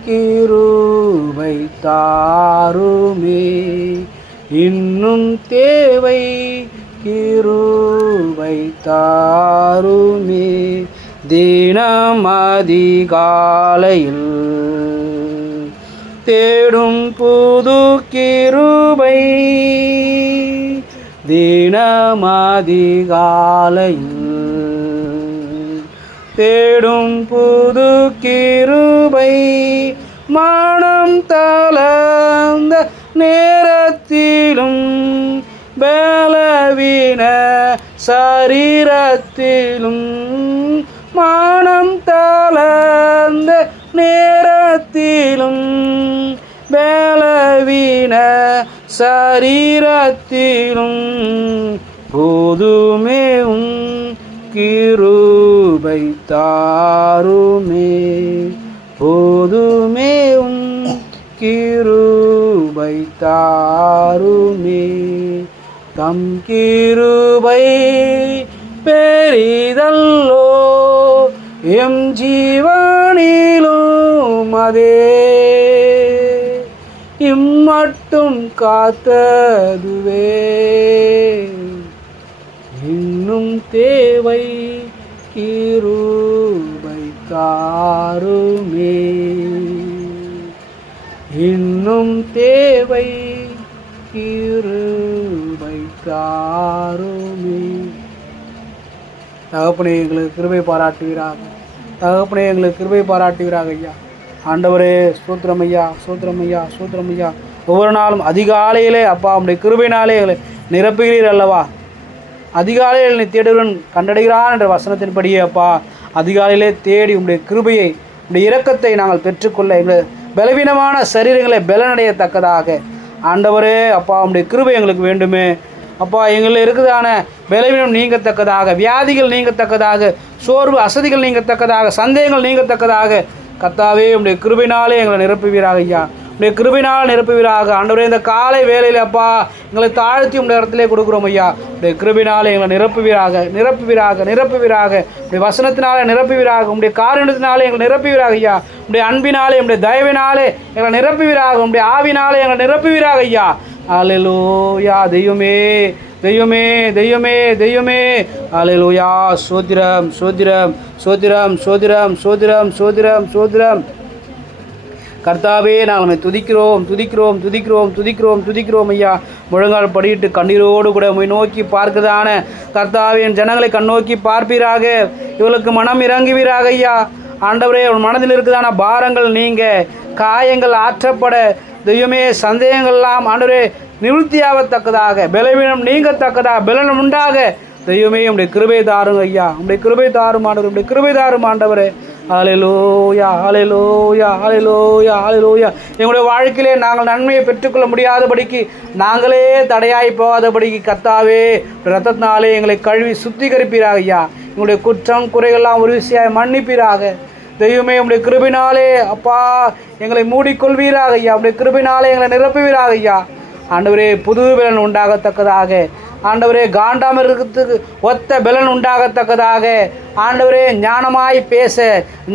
கிருபை தாருமே. இன்னும் தேவை கிருபை தாருமே. தினம் அதிகாலையில் தேடும் புது கிருபை. தினம் அதிகாலையில் தேடும் புது கிருபை. மனம் தளர்ந்த நேரத்திலும் பலவீன சரீரத்திலும் மனம் தளர்ந்த நேரத்திலும் பலவீன சரீரத்திலும் போதுமே கிருபை தாருமே. போதுமே கிருபை தாருமே. தம் கிருபை பெரிதல்லோ எம் ஜீவனிலும் அதே இம்மட்டும் காத்ததுவே இன்னும் தேவை கிருபை தாருமே. இன்னும் தேவை கிருபை தாருமே. தகப்பனே எங்களுக்கு கிருபை பாராட்டுவீராக. தகப்பனே எங்களுக்கு கிருபை பாராட்டுவீராக ஐயா. ஆண்டவரே ஸ்தோத்திரம் ஐயா, ஸ்தோத்திரம் ஐயா, ஸ்தோத்திரம் ஐயா. ஒவ்வொரு நாளும் அதிகாலையிலே அப்பா உடைய கிருபையினாலே எங்களை நிரப்புகிறீர் அல்லவா. அதிகாலையில் நீ தேடுவன் கண்டடைகிறான் என்ற வசனத்தின்படியே அப்பா அதிகாலையிலே தேடி உடைய கிருபையை உடைய இரக்கத்தை நாங்கள் பெற்றுக்கொள்ள எங்கள் பலவீனமான சரீரங்களை பலனடையத்தக்கதாக ஆண்டவரே அப்பா உடைய கிருபை எங்களுக்கு வேண்டுமே. அப்பா எங்களில் இருக்குதான பலவீனம் நீங்கத்தக்கதாக, வியாதிகள் நீங்கத்தக்கதாக, சோர்வு அசதிகள் நீங்கத்தக்கதாக, சந்தேகங்கள் நீங்கத்தக்கதாக கர்த்தாவே உம்முடைய கிருபையினாலே எங்களை நிரப்புவீராக ஐயா. உடைய கிருபையினால் நிரப்புவீராக ஆண்டவரே. இந்த காலை வேளையில் அப்பா எங்களை தாழ்த்தி உடைய இடத்திலே கொடுக்குறோம் ஐயா. உடைய கிருபையினாலே எங்களை நிரப்புவீராக நிரப்புவீராக நிரப்புவீராக. உடைய வசனத்தினாலே நிரப்புவீராக, உடைய காரணத்தினாலே எங்களை நிரப்புவீராக ஐயா. உடைய அன்பினாலே உடைய தயவினாலே எங்களை நிரப்புவீராக, உடைய ஆவினாலே எங்களை நிரப்புவீராக ஐயா. அல்லேலூயா. தெய்வமே தெய்வமே தெய்வமே தெய்வமே. அல்லேலூயா. சோத்திரம் சோத்திரம் சோத்திரம் சோத்திரம் சோத்திரம் சோத்திரம் சோத்திரம். கர்த்தாவே நாங்கள் துதிக்கிறோம் துதிக்கிறோம் துதிக்கிறோம் துதிக்கிறோம் துதிக்கிறோம் ஐயா. முழங்கால் படியிட்டு கண்ணீரோடு கூட உம்மை நோக்கி பார்க்குதான கர்த்தாவே என் ஜனங்களை கண்ணோக்கி பார்ப்பீராக, இவளுக்கு மனம் இறங்குவீராக ஐயா. ஆண்டவரே உன் மனதில் இருக்குதான பாரங்கள் நீங்க, காயங்கள் ஆற்றப்பட தெய்வமே, சந்தேகங்கள்லாம் ஆண்டவரே நிவர்த்தியாகத்தக்கதாக, பலவீனம் நீங்கத்தக்கதாக, பலனம் உண்டாக தெய்வமே உம்முடைய கிருபை தாரும் ஐயா. உம்முடைய கிருபை தாரும் ஆண்டவர், உம்முடைய கிருபை தாரும் ஆண்டவரே. ஹல்லேலூயா ஹல்லேலூயா ஹல்லேலூயா ஹல்லேலூயா. எங்களுடைய வாழ்க்கையிலே நாங்கள் நன்மையை பெற்றுக்கொள்ள முடியாதபடிக்கு, நாங்களே தடையாய் போகாதபடிக்கு கர்த்தாவே இரத்தத்தினாலே எங்களை கழுவி சுத்திகரிப்பீராக ஐயா. எங்களுடைய குற்றம் குறைகள்லாம் ஒரு விஷயம் மன்னிப்பீராக தெய்வமே. உம்முடைய கிருபினாலே அப்பா எங்களை மூடிக்கொள்வீராக ஐயா. உம்முடைய கிருபினாலே எங்களை நிரப்புவீராக ஐயா. ஆண்டவரே புது பலன் உண்டாகத்தக்கதாக, ஆண்டவரே காண்டாமிருகத்துக்கு ஒத்த பலன் உண்டாகத்தக்கதாக, ஆண்டவரே ஞானமாய் பேச,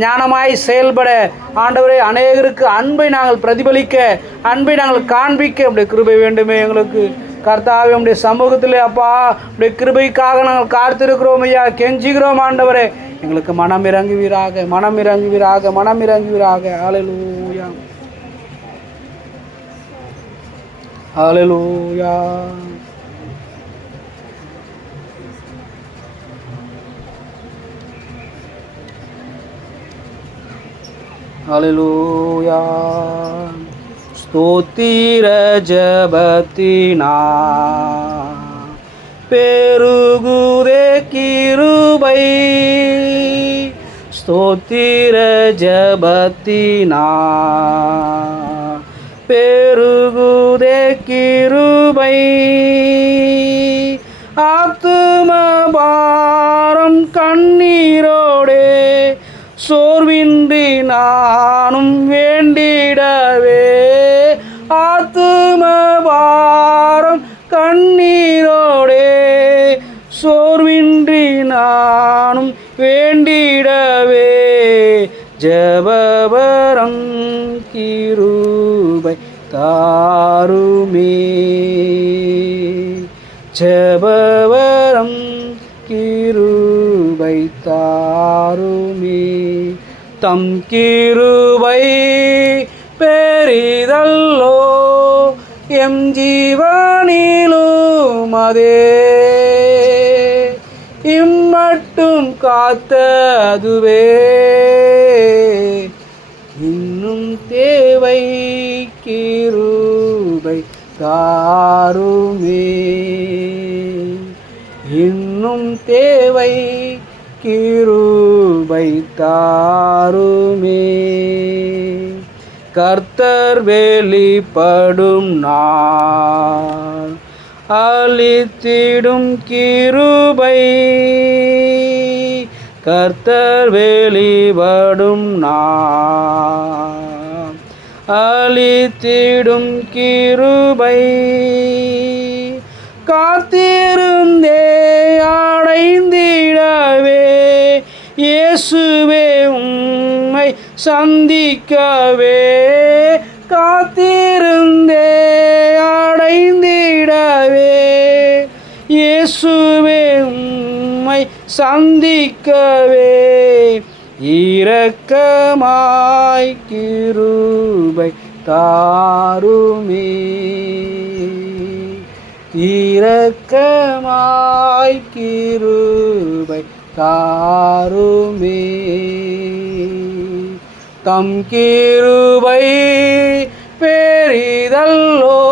ஞானமாய் செயல்பட, ஆண்டவரே அநேகருக்கு அன்பை நாங்கள் பிரதிபலிக்க, அன்பை நாங்கள் காண்பிக்க உடைய கிருபை வேண்டுமே எங்களுக்கு. கர்த்தாவே உடைய சமூகத்திலே அப்பா உடைய கிருபைக்காக நாங்கள் காத்திருக்கிறோம் ஐயா, கெஞ்சுகிறோம் ஆண்டவரே. எங்களுக்கு மனம் இறங்குவீராக, மனம் இறங்குவீராக, மனம் இறங்குவீராக. ஹல்லேலூயா ஹல்லேலூயா. ஹல்லேலூயா. ஸ்தோத்திர ஜபத்தினா பெருகுதே கிருபை, ஸ்தோத்திர ஜபத்தினா பெருகுதே கிருபை, ஆத்தும பாரம் கண்ணீரோடே சோர்வின்றி நானும் வேண்டிடவே, ஆத்தும பாரம் கண்ணீரோடே சோர்வின்றி நானும் வேண்டிடவே, ஜபவரம் கிருபை தாருமே, ஜபவரம் கிருபை தாருமே. தம் கிருபை பெரிதல்லோ எம் ஜீவனிலும் அதே, இம்மட்டும் காத்ததுவே இன்னும் தேவை கிருபை தாருமே, இன்னும் தேவை கிருபை தாருமே. கர்த்தர் வெளிப்படும் நாள் அளித்திடும் கிருபை, கர்த்தர் வெளிப்படும் நாள் அளித்திடும் கிருபை, காத்திருந்தே அடைந்திடவே, இயேசுவே உம்மை சந்திக்கவே, காத்திருந்தே அடைந்திடவே, இயேசுவே உம்மை சந்திக்கவே, இரக்கமாய் கிருபை தாருமே, இரக்கமாய் கிருபை தாருமே. தம் கிருபை பெரிதல்லோ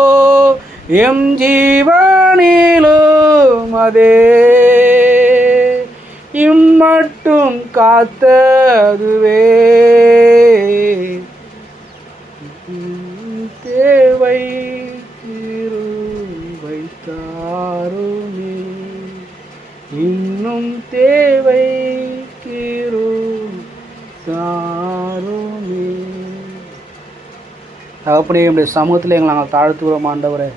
எம் ஜீவனிலும் அதே, இம்மட்டும் காத்ததுவே தேவை கிருபை தாரும். தாருமே. தகப்பனே, உடைய சமூகத்தில் எங்களை நாங்கள் தாழ்த்துகிறோம் ஆண்டவரே.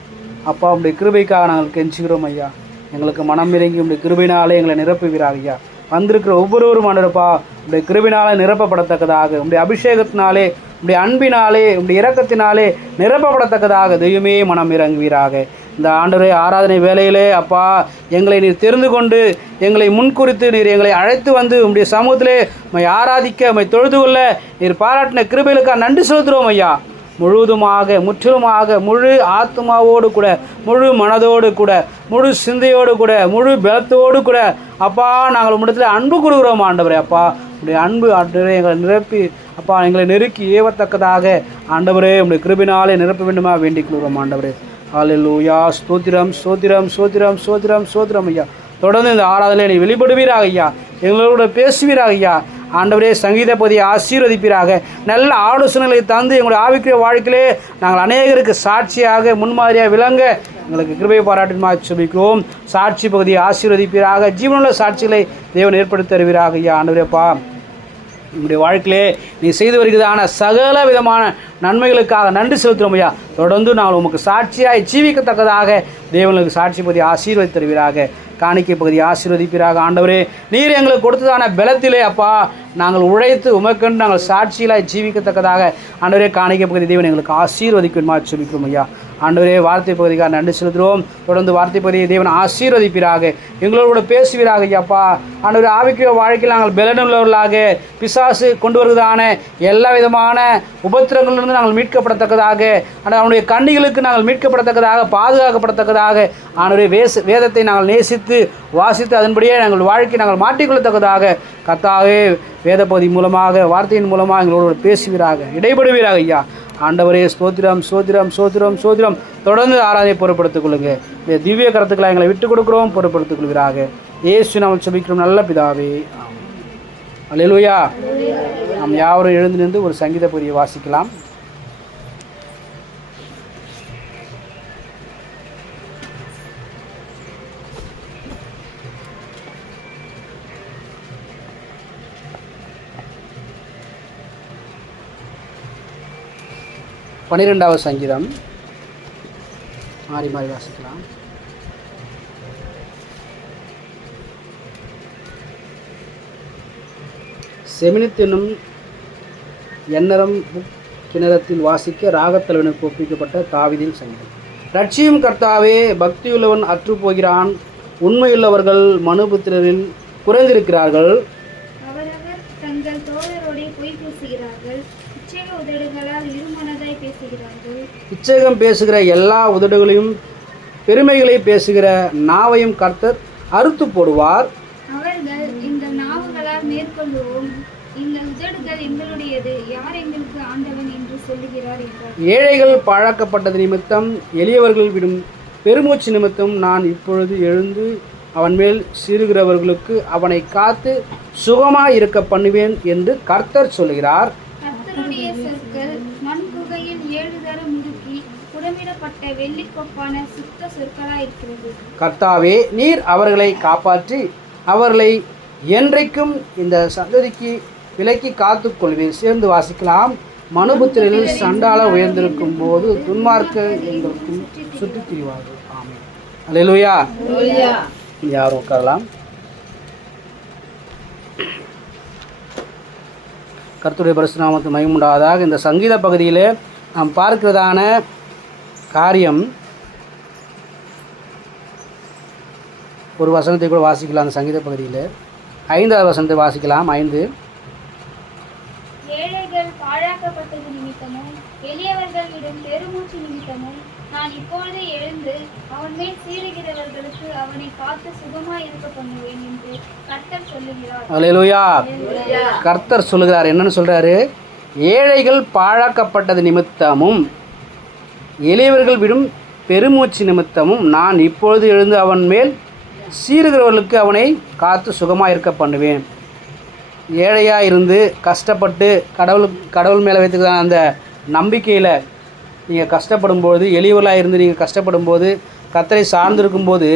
அப்பா, உடைய கிருபைக்காக நாங்கள் கெஞ்சுகிறோம் ஐயா. எங்களுக்கு மனம் இறங்கி உடைய கிருபையினாலே எங்களை நிரப்புவீராக ஐயா. வந்திருக்கிற ஒவ்வொருவரும் ஆண்டவரப்பா, உடைய கிருபையினாலே நிரப்பப்படத்தக்கதாக, உடைய அபிஷேகத்தினாலே, உடைய அன்பினாலே, உடைய இரக்கத்தினாலே நிரப்பப்படத்தக்கதாக தெய்வமே மனம் இறங்குவீராக. இந்த ஆண்டவரே, ஆராதனை வேளையிலே அப்பா, எங்களை நீர் தெரிந்து கொண்டு எங்களை முன்குறித்து நீர் எங்களை அழைத்து வந்து உடைய சமூகத்திலே உம்மை ஆராதிக்க, உம்மை தொழுது கொள்ள நீர் பாராட்டின கிருபைகளுக்காக நன்றி செலுத்துகிறோம் ஐயா. முழுவதுமாக, முற்றிலுமாக, முழு ஆத்மாவோடு கூட, முழு மனதோடு கூட, முழு சிந்தையோடு கூட, முழு பலத்தோடு கூட அப்பா நாங்கள் உம்மிடத்தில் அன்பு கூறுகிறோம் ஆண்டவரே. அப்பா, உடைய அன்பு ஆண்டவரே எங்களை நிரப்பி அப்பா எங்களை நெருக்கி ஏவத்தக்கதாக ஆண்டவரே உடைய கிருபினாலே நிரப்ப வேண்டுமா வேண்டிக் கொள்கிறோம் ஆண்டவரே. ஹல்லேலூயா. ஸ்தோத்திரம் ஸ்தோத்திரம் ஸ்தோத்திரம் ஸ்தோத்திரம் ஸ்தோத்திரம் ஐயா. தொடர்ந்து இந்த ஆராதனை நீ வெளிப்படுவீராக ஐயா. எங்களோட பேசுவீராக ஐயா. ஆண்டவரே, சங்கீத பகுதியை ஆசீர்வதிப்பீராக. நல்ல ஆலோசனைகளை தந்து எங்களுடைய ஆவிக்குரிய வாழ்க்கையிலே நாங்கள் அநேகருக்கு சாட்சியாக முன்மாதிரியாக விளங்க எங்களுக்கு கிருபை பாராட்டுமா சொல்லிக்கிறோம். சாட்சி பகுதியை ஆசீர்வதிப்பீராக. ஜீவனுள்ள சாட்சிகளை தேவன் ஏற்படுத்தி தருவீராக ஐயா. ஆண்டவரேப்பா, உங்களுடைய வாழ்க்கையிலே நீ செய்து வருகிறதான சகல விதமான நன்மைகளுக்காக நன்றி செலுத்துகிறோம் ஐயா. தொடர்ந்து நாங்கள் உமக்கு சாட்சியாய் ஜீவிக்கத்தக்கதாக தேவனுக்கு சாட்சி பகுதியை ஆசீர்வதி தருவீராக. காணிக்கை பகுதியை ஆசீர்வதிப்பீராக. ஆண்டவரே, நீர் எங்களுக்கு கொடுத்ததான பலத்திலே அப்பா நாங்கள் உழைத்து உமக்கென்று நாங்கள் சாட்சியிலாய் ஜீவிக்கத்தக்கதாக ஆண்டவரே காணிக்கை பகுதி தேவன் எங்களுக்கு ஆசீர்வதிக்குமா சொல்லிக்கிறோம் ஐயா. ஆண்டவரே, வார்த்தை பகுதிக்காக நன்றி செலுத்துகிறோம். தொடர்ந்து வார்த்தை பகுதியை தேவன் ஆசீர்வதிப்பீராக. எங்களோடு கூட பேசுவீராக ஐயாப்பா. ஆண்டவரே, ஆவிக்குரிய வாழ்க்கையில் நாங்கள் பலனுள்ளவர்களாக பிசாசு கொண்டு வருவதான எல்லா விதமான உபத்திரங்களிலிருந்து நாங்கள் மீட்கப்படத்தக்கதாக, அவனுடைய கண்ணிகளுக்கு நாங்கள் மீட்கப்படத்தக்கதாக, பாதுகாக்கப்படத்தக்கதாக ஆண்டவரே வேதத்தை நாங்கள் நேசித்து வாசித்து அதன்படியே நாங்கள் வாழ்க்கை நாங்கள் மாற்றிக்கொள்ளத்தக்கதாக கர்த்தாவே வேத பகுதி மூலமாக வார்த்தையின் மூலமாக எங்களோடு பேசுவீராக, இடைபடுவீராக ஐயா. ஆண்டவரே, ஸ்தோத்திரம் ஸ்தோத்திரம் ஸ்தோத்திரம் ஸ்தோத்திரம். தொடர்ந்து ஆராதனை பொறுப்படுத்திக் கொள்ளுங்க. இந்த திவ்ய கருத்துக்களை எங்களை விட்டுக் கொடுக்கிறோம், பொறுப்படுத்திக் கொள்வீராக. இயேசு நாமத்தில் ஜெபிக்கிறோம் நல்ல பிதாவே. அல்லேலூயா. நாம் யாவரும் எழுந்து நின்று ஒரு சங்கீத பகுதியை வாசிக்கலாம். பன்னிரெண்டாவது சங்கீதம் மாறி மாறி வாசிக்கலாம். செமினித்தெனும் எண்ணரம் கிணறத்தில் வாசிக்க ராகத்தலைவனுக்கு ஒப்பிக்கப்பட்ட தாவீதின் சங்கீதம். ரட்சியும் கர்த்தாவே, பக்தியுள்ளவன் அற்று போகிறான், உண்மையுள்ளவர்கள் மனுபுத்திரரில் குறைந்திருக்கிறார்கள். அவரவர் தங்கள் தோழரோடே பொய் பேசுகிறார்கள், இச்சக உதடுகளால் இருமனதாய் பேசுகிறார்கள். இச்சகம் பேசுகிற எல்லா உதடுகளையும் பெருமைகளை பேசுகிற நாவையும் கர்த்தர் அறுத்து போடுவார். அவர்கள் இந்த நாவுகளால் மேற்கொள்வோம், இந்த உதடுகள் எங்களுடையது, யார் எங்களுக்கு ஆண்டவன் என்று சொல்லுகிறார் என்றார். ஏழைகள் பாழாக்கப்பட்டது நிமித்தம், எளியவர்கள் விடும் பெருமூச்சு நிமித்தம் நான் இப்பொழுது எழுந்து அவன் மேல் சீறுகிறவர்களுக்கு அவனை காத்து சுகமாய் இருக்க பண்ணுவேன் என்று கர்த்தர் சொல்லுகிறார். கர்த்தருடைய சொற்கள் மண் குகையில் 7 தரம் இறுக்கி புடமிடப்பட்ட வெள்ளிக்கொப்பான சுத்த சொற்களாயிருக்கிறது. கர்த்தாவே, நீர் அவர்களை காப்பாற்றி அவர்களை என்றைக்கும் இந்த சந்ததிக்கு விலக்கி காத்து கொள்வீர். சேர்ந்து வாசிக்கலாம். மனுபுத்திரில் சண்டால உயர்ந்திருக்கும் போது துன்மார்க்க எங்களுக்கும் சுற்றித் திரிவார்கள். ஆமென். அல்லேலூயா. யாரும் உட்காரலாம். கர்த்தருடைய பரிசுத்த நாமத்துக்கு மகிமை உண்டாவதாக. இந்த சங்கீத பகுதியில் நாம் பார்க்கிறதான காரியம், ஒரு வசனத்தை கூட வாசிக்கலாம். அந்த சங்கீத பகுதியில் 5வது வசனத்தை வாசிக்கலாம். 5. ஏழைகள் பாழாக்கப்பட்டது நிமித்தமும் எளியவர்களிடம் பெருமூச்சு நிமித்தமும் நான் இப்பொழுது எழுந்து அவன் மேல் சீறுகிறவர்களுக்கு அவனை காத்து சுகமாய் இருக்க பண்ணுவேன் என்று கர்த்தர் சொல்லுகிறார். அல்லேலூயா. கர்த்தர் சொல்லுகிறார். என்னன்னு சொல்றாரு? ஏழைகள் பாழாக்கப்பட்டது நிமித்தமும் எளியவர்கள் விடும் பெருமூச்சு நிமித்தமும் நான் இப்பொழுது எழுந்து அவன் மேல் சீறுகிறவர்களுக்கு அவனை காத்து சுகமாக இருக்க பண்ணுவேன். ஏழையாக இருந்து கஷ்டப்பட்டு கடவுள் மேலே வைத்துக்கிறதான அந்த நம்பிக்கையில் நீங்கள் கஷ்டப்படும்போது, எளியவர்களாக இருந்து நீங்கள் கஷ்டப்படும்போது, கர்த்தரை சார்ந்திருக்கும்போது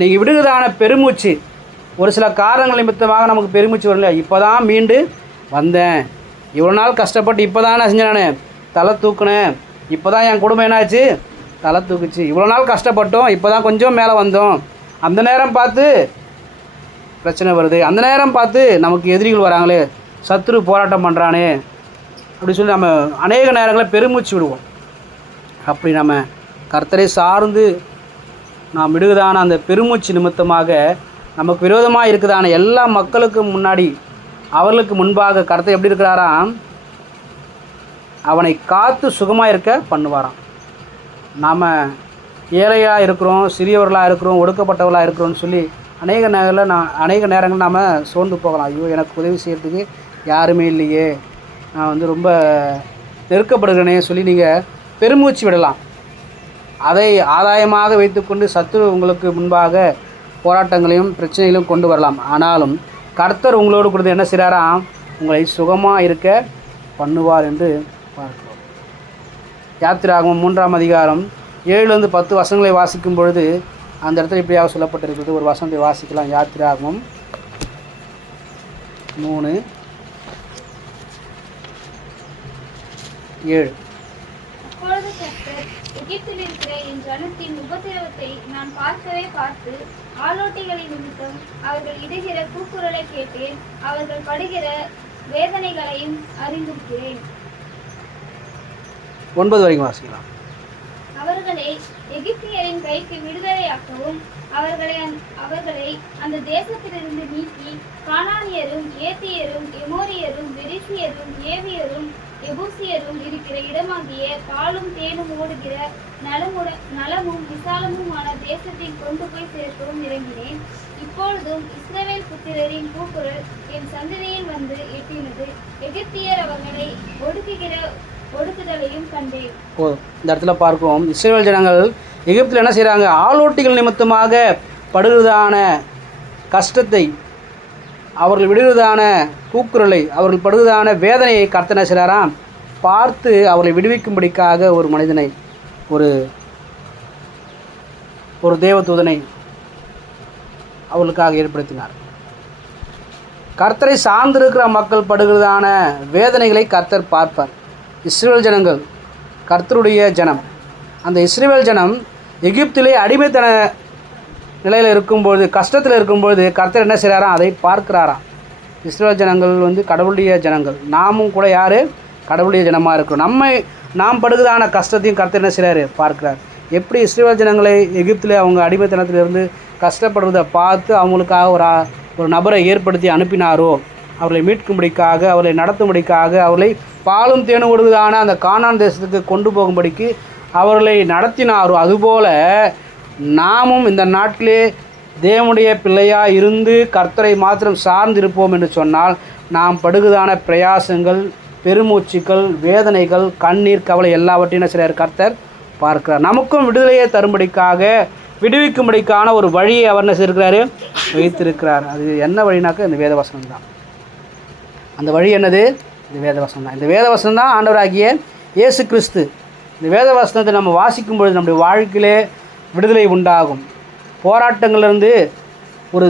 நீங்கள் விடுகிறதான பெருமூச்சு, ஒரு சில காரணங்கள் நிமித்தமாக நமக்கு பெருமூச்சு வரல. இப்போ தான் மீண்டு வந்தேன், இவ்வளோ நாள் கஷ்டப்பட்டு இப்போ தான் நான் செஞ்சேன், நான் தலை தூக்குனேன், இப்போ தான் என் குடும்பம் என்னாச்சு தலை தூக்குச்சு. இவ்வளோ நாள் கஷ்டப்பட்டோம், இப்போ தான் கொஞ்சம் மேலே வந்தோம். அந்த நேரம் பார்த்து பிரச்சனை வருது, அந்த நேரம் பார்த்து நமக்கு எதிரிகள் வராங்களே, சத்துரு போராட்டம் பண்ணுறானே அப்படி சொல்லி நம்ம அநேக நேரங்களில் பெருமூச்சு விடுவோம். அப்படி நம்ம கர்த்தரை சார்ந்து நாம் விடுவதான அந்த பெருமூச்சு நிமித்தமாக நமக்கு விரோதமாக இருக்குதான எல்லா மக்களுக்கும் முன்னாடி அவர்களுக்கு முன்பாக கர்த்தர் எப்படி இருக்கிறாராம், அவனை காத்து சுகமாக இருக்க பண்ணுவாராம். நாம் ஏழையாக இருக்கிறோம், சிறியவர்களாக இருக்கிறோம், ஒடுக்கப்பட்டவர்களாக இருக்கிறோம்னு சொல்லி அநேக நேரங்களில் நாம் சோர்ந்து போகலாம். ஐயோ எனக்கு உதவி செய்கிறதுக்கு யாருமே இல்லையே, நான் ரொம்ப நெருக்கப்படுகிறேனே சொல்லி நீங்கள் பெருமூச்சு விடலாம். அதை ஆதாயமாக வைத்துக்கொண்டு சத்துரு உங்களுக்கு முன்பாக போராட்டங்களையும் பிரச்சனைகளையும் கொண்டு வரலாம். ஆனாலும் கர்த்தர் உங்களோடு கொடுத்து என்ன செய்கிறாராம், உங்களை சுகமாக இருக்க பண்ணுவார் என்று பார்க்கிறோம். யாத்திராகமம் 3ஆம் அதிகாரம் 7-10 வசனங்களை வாசிக்கும் பொழுது அந்த இடத்துல இப்படியாக சொல்லப்பட்டிருக்கிறது. ஒரு வசனத்தை வாசிக்கலாம். யாத்திராகமம் 3:7. அப்பொழுது கர்த்தர் எகிப்தில் இருக்கிற என் ஜனத்தின் உபத்திரவத்தை நான் பார்த்து ஆலோட்டிகளின் நிமித்தம் அவர்கள் இடுகிற கூக்குரலை கேட்டேன், அவர்கள் படுகிற வேதனைகளையும் அறிந்திருக்கிறேன். 9 வரைக்கும் வாசிக்கலாம். அவர்களை எகிப்தியரின் கைக்கு விடுதலையாக்கவும் அவர்களை அந்த தேசத்திலிருந்து நீக்கி கானானியரும் ஏத்தியரும் எமோரியரும் பெரிசியரும் ஏவியரும் எபூசியரும் இருக்கிற இடமாகிய பாலும் தேனும் ஓடுகிற நலமும் விசாலமுமான தேசத்தில் கொண்டு போய் சேர்க்கவும் இறங்கினேன். இப்பொழுதும் இஸ்ரவேல் புத்திரரின் கூக்குரல் என் சந்ததியில் வந்து எட்டினது. எகிப்தியர் அவர்களை ஒடுக்குதலையும் கண்டேன். இந்த இடத்துல பார்க்கிறோம், இஸ்ரவேல் ஜனங்கள் எகிப்தில் என்ன செய்கிறாங்க, ஆலோட்டிகள் நிமித்தமாக படுகிறதான கஷ்டத்தை, அவர்கள் விடுகிறதான கூக்குரலை, அவர்கள் படுகிறதான வேதனையை கர்த்தர் என்ன செய்கிறாராம் பார்த்து அவர்களை விடுவிக்கும்படிக்காக ஒரு மனிதனை, ஒரு தேவதூதனை அவர்களுக்காக ஏற்படுத்தினார். கர்த்தரை சார்ந்திருக்கிற மக்கள் படுகிறதான வேதனைகளை கர்த்தர் பார்ப்பார். இஸ்ரவேல் ஜனங்கள் கர்த்தருடைய ஜனம். அந்த இஸ்ரவேல் ஜனம் எகிப்திலே அடிமைத்தன நிலையில் இருக்கும்பொழுது, கஷ்டத்தில் இருக்கும்பொழுது கர்த்தர் என்ன செய்கிறாராம் அதை பார்க்குறாராம். இஸ்ரவேல் ஜனங்கள் கடவுளுடைய ஜனங்கள். நாமும் கூட யார், கடவுளுடைய ஜனமாக இருக்கிறோம். நாம் படுகிறதான கஷ்டத்தையும் கர்த்தர் என்ன செய்கிறாரு பார்க்குறார். எப்படி இஸ்ரவேல் ஜனங்களை எகிப்தில் அவங்க அடிமைத்தனத்திலிருந்து கஷ்டப்படுறதை பார்த்து அவங்களுக்காக ஒரு நபரை ஏற்படுத்தி அனுப்பினாரோ, அவர்களை மீட்கும்படிக்காக, அவர்களை நடத்தும்படிக்காக, அவர்களை பாலும் தேனும் ஓடுவதான அந்த கானான் தேசத்துக்கு கொண்டு போகும்படிக்கு அவர்களை நடத்தினாரோ, அதுபோல் நாமும் இந்த நாட்டிலே தேவனுடைய பிள்ளையாக இருந்து கர்த்தரை மாத்திரம் சார்ந்திருப்போம் என்று சொன்னால் நாம் படுகிறதான பிரயாசங்கள், பெருமூச்சுக்கள், வேதனைகள், கண்ணீர், கவலை எல்லாவற்றையும் சிலர் கர்த்தர் பார்க்கிறார். நமக்கும் விடுதலையை தரும்படிக்காக, விடுவிக்கும்படிக்கான ஒரு வழியை அவர் என்ன செய்திருக்கிறாரு வைத்திருக்கிறார். அது என்ன வழினாக்க இந்த வேதவசனம் தான். அந்த வழி என்னது? இந்த வேதவசனம் தான். இந்த வேதவசனம் தான் ஆண்டவராகிய இயேசு கிறிஸ்து. இந்த வேதவசனத்தை நம்ம வாசிக்கும் பொழுது நம்முடைய வாழ்க்கையிலே விடுதலை உண்டாகும். போராட்டங்கள்லேருந்து ஒரு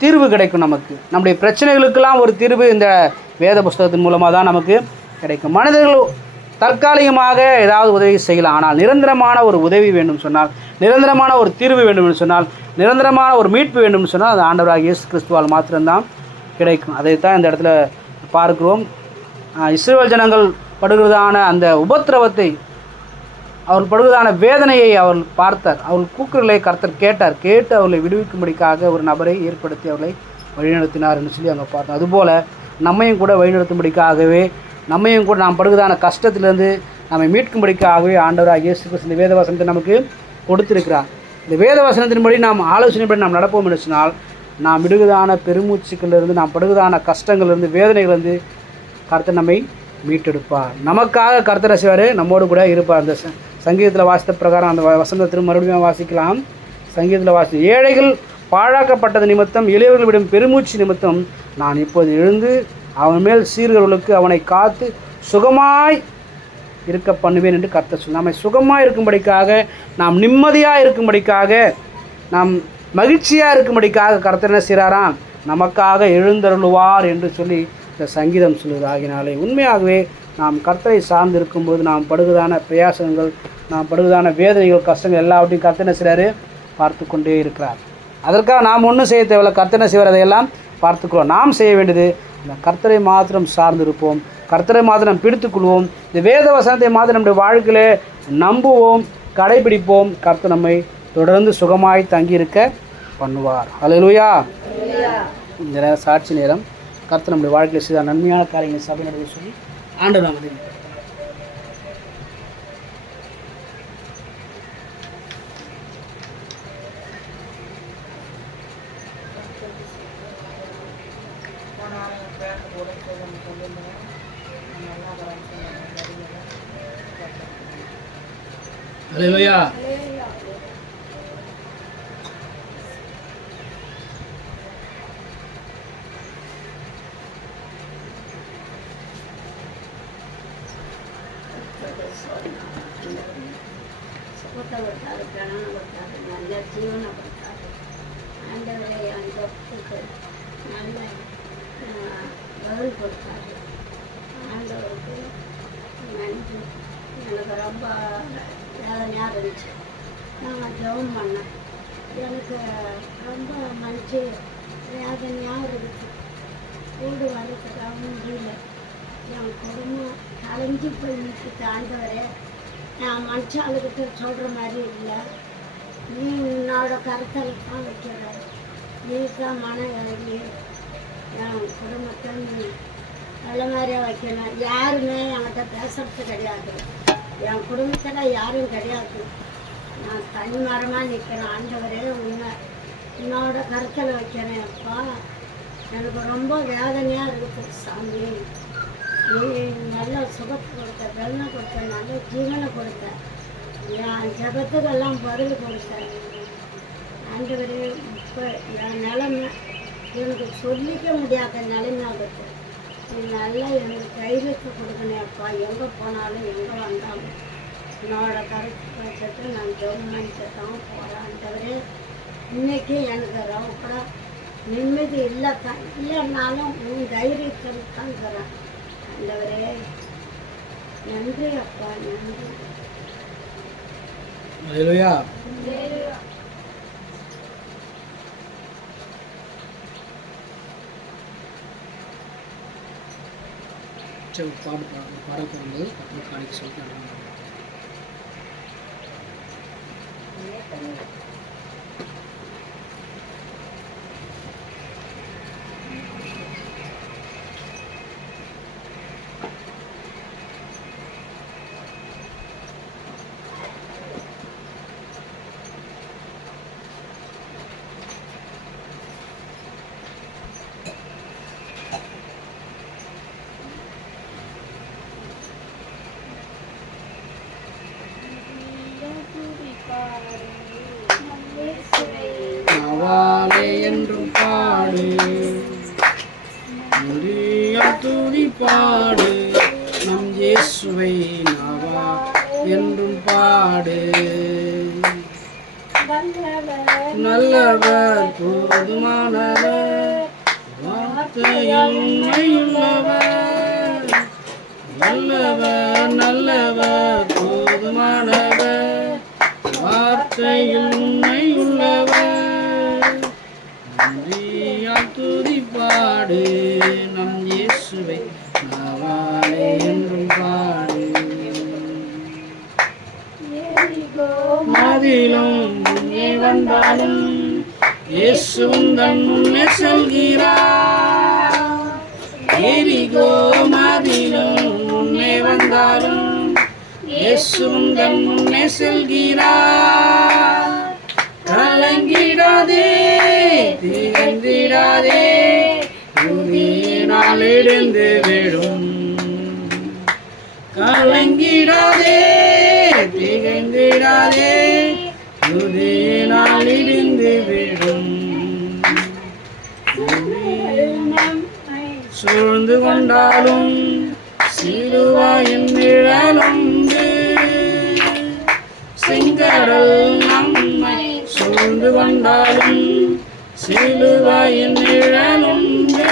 தீர்வு கிடைக்கும். நமக்கு நம்முடைய பிரச்சனைகளுக்கெல்லாம் ஒரு தீர்வு இந்த வேத புஸ்தகத்தின் மூலமாக தான் நமக்கு கிடைக்கும். மனிதர்கள் தற்காலிகமாக ஏதாவது உதவி செய்யலாம், ஆனால் நிரந்தரமான ஒரு உதவி வேண்டும் சொன்னால், நிரந்தரமான ஒரு தீர்வு வேண்டும் என்று சொன்னால், நிரந்தரமான ஒரு மீட்பு வேண்டும் சொன்னால் அது ஆண்டவராகிய இயேசு கிறிஸ்துவால் மாத்திரம்தான் கிடைக்கும். அதைத்தான் இந்த இடத்துல பார்க்கிறோம். இஸ்ரவேல் ஜனங்கள் படுகிறதான அந்த உபத்திரவத்தை, அவர்கள் படுகிறதான வேதனையை அவர் பார்த்தார். அவர்கள் கூக்குரலை கர்த்தர் கேட்டார். கேட்டு அவர்களை விடுவிக்கும்படிக்காக ஒரு நபரை ஏற்படுத்தி அவர்களை வழிநடத்தினார் என்று சொல்லி அங்கே பார்த்தோம். அதுபோல் நம்மையும் கூட வழிநடத்தும்படிக்காகவே, நம்மையும் கூட நாம் படுகிறதான கஷ்டத்திலிருந்து நம்மை மீட்கும்படிக்காகவே ஆண்டவராகிய இயேசு கிறிஸ்து இந்த வேதவசனத்தை நமக்கு கொடுத்திருக்கிறார். இந்த வேதவசனத்தின்படி நாம் ஆலோசனைப்படி நாம் நடப்போம் என்று சொன்னால், நாம் விடுகிறதான பெருமூச்சுக்களிலிருந்து, நாம் படுகிறதான கஷ்டங்களிலிருந்து, வேதனைகளிலிருந்து கர்த்தர் நம்மை மீட்டெடுப்பார். நமக்காக கர்த்தர் செய்வார், நம்மோடு கூட இருப்பார். அந்த சங்கீதத்தில் வாசித்த பிரகாரம் அந்த வசனத்தில் மறுபடியும் வாசிக்கலாம். சங்கீதத்தில் ஏழைகள் பாழாக்கப்பட்டது நிமித்தம், எளியவர்கள் விடும் பெருமூச்சு நிமித்தம் நான் இப்போது எழுந்து அவன் மேல் சீர்கிறவர்களுக்கு அவனை காத்து சுகமாய் இருக்க பண்ணுவேன் என்று கர்த்தர் சொன்னார். நம்மை சுகமாக இருக்கும்படிக்காக, நாம் நிம்மதியாக இருக்கும்படிக்காக, நாம் மகிழ்ச்சியாக இருக்கும்படிக்காக கர்த்தர் என்ன செய்கிறாராம், நமக்காக எழுந்தருளுவார் என்று சொல்லி இந்த சங்கீதம் சொல்லுது. ஆகினாலே உண்மையாகவே நாம் கர்த்தரை சார்ந்து இருக்கும்போது நாம் படுகிறதான பிரயாசங்கள், நாம் படுகிறதான வேதனைகள், கஷ்டங்கள் எல்லாவற்றையும் கர்த்தர் என்ன செய்கிறாரு? பார்த்து கொண்டே இருக்கிறார். அதற்காக நாம் ஒன்றும் செய்ய தேவையில்லை. கர்த்தர் என்ன செய்வார்? அதையெல்லாம் பார்த்துக்கிறோம். நாம் செய்ய வேண்டியது இந்த கர்த்தரை மாத்திரம் சார்ந்து இருப்போம், கர்த்தரை மாத்திரம் பிடித்துக்கொள்வோம், இந்த வேத வசனத்தை மாத்திரம் நம்முடைய வாழ்க்கையிலே நம்புவோம், கடைபிடிப்போம். கர்த்தர் நம்மை தொடர்ந்து சுகமாய் தங்கியிருக்க பண்ணுவார். அல்லேலூயா. இந்த நேரம் சாட்சி நேரம். கர்த்தர் நம்முடைய வாழ்க்கையில் செய்த நன்மையான காரியங்கள் சபை நடத்த சொல்லி ஆண்டவர் நாம் அல்லேலூயா. சுகத்தை கொடுத்தாரு, பிரணம் கொடுத்தாரு, நல்ல ஜீவனை கொடுத்தாரு. ஆண்டவரை அனுபவத்துக்கு நல்ல பதில் கொடுத்தாரு. ஆண்டவருக்கு நன்றி. எனக்கு ரொம்ப வேதனையாக இருந்துச்சு. நான் ஜெபம் பண்ணேன். எனக்கு ரொம்ப மனசு வேதனையாக இருந்துச்சு. வீடு வரதுக்காக முடியல. என் குடும்பம் கலைஞ்சி போய் நிற்கிட்டு. ஆண்டவரே, நான் மனுஷாளுக்கிட்ட சொல்கிற மாதிரி இல்லை. நீ உன்னோட கருத்தில் தான் வைக்கிற. நீ தான் மன இறங்கி என் குடும்பத்தை நீ நல்ல மாதிரியாக வைக்கணும். யாருமே என்கிட்ட பேசுறது கிடையாது. என் குடும்பத்தில் யாரும் கிடையாது. நான் தனிமரமாக நிற்கிறேன். ஆண்டவரே, உன்னோட கருத்தில் வைக்கிறேன். அப்பா, எனக்கு ரொம்ப வேதனையாக இருக்குது. சாமி, நீ நல்ல சுகத்தை கொடுத்த, வெள்ளை கொடுத்த, நல்ல ஜீவனை கொடுத்த, என் ஜபத்துக்கெல்லாம் பதில் கொடுத்த. ஆண்டவரே, இப்போ என் நிலைமை எனக்கு சொல்லிக்க முடியாத நிலைமையாகுது. நீ நல்லா எனக்கு தைரியத்தை கொடுக்கணும். அப்பா, எங்கே போனாலும் எங்கே வந்தாலும் என்னோட கருத்து வச்சுட்டு நான் கவர்மெண்ட்டை தான் போகிறேன். ஆண்டவரே, இன்றைக்கி எனக்கு ரொம்ப நிம்மதி இல்லைன்னாலும் உன் தைரியத்தில் தான் இருக்கிறேன். ஆண்டவரே, நன்றி அப்பா, நன்றி. அல்லேலூயா. பாடல் போகும்போது காணிக்க சொல்லிட்டு நவாலே என்றும் பாடு, துதி பாடு, நம் இயேசுவை நவா என்றும் பாடு. நல்லவர், போதுமானவர், வார்த்தையில் உண்மையுள்ளவர். நல்லவர், நல்லவர், போதுமானவர், வார்த்தையில் உண்மையுள்ளவர். நன்றியால் துதி பாடு, நம் இயேசுவை நவாலே என்றும் பாடு. மதிலும் முன்னே வந்தாலும் இயேசு உந்தன் முன்னே செல்கிறார். எரிகோ மதிலும் முன்னே வந்தாலும் இயேசு உந்தன் முன்னே செல்கிறார். கலங்கிடாதே, திகழ்ந்திடாதே, துதியினால் எழுந்து விடும். கலங்கிடாதே, திகழ்ந்திடாதே, துதியினால் இடிந்து விடும். சூழ்ந்து கொண்டாலும் சிலுவாயின் நிழலுண்டு. செங்கடல் நம்மை சூழ்ந்து கொண்டாலும் சிலுவாயின் நிழலுண்டு.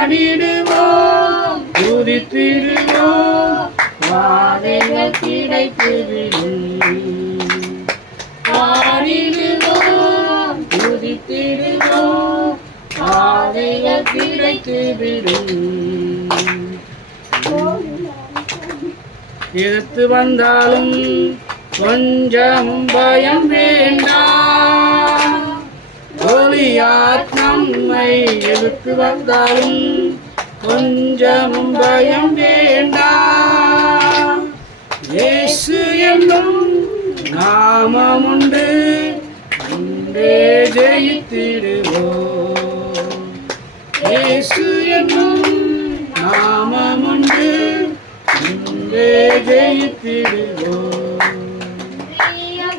பாடிடுவோம் துதித்திடுவோம் வாதைகள் கிடைத்துவிடும் பாடிடுவோம் துதித்திடுவோம் வாதைகள் கிடைத்துவிடும் எதிர்த்து வந்தாலும் கொஞ்சம் பயம் வேண்டாம் கோலியாத் நம்மை எதிர்த்து வந்தாலும் கொஞ்சம் பயம் வேண்டாம் இயேசு என்னும் நாமம் உண்டு இன்றே ஜெயித்திடுவோம் இயேசு என்னும் நாமம் உண்டு இன்றே ஜெயித்திடுவோம்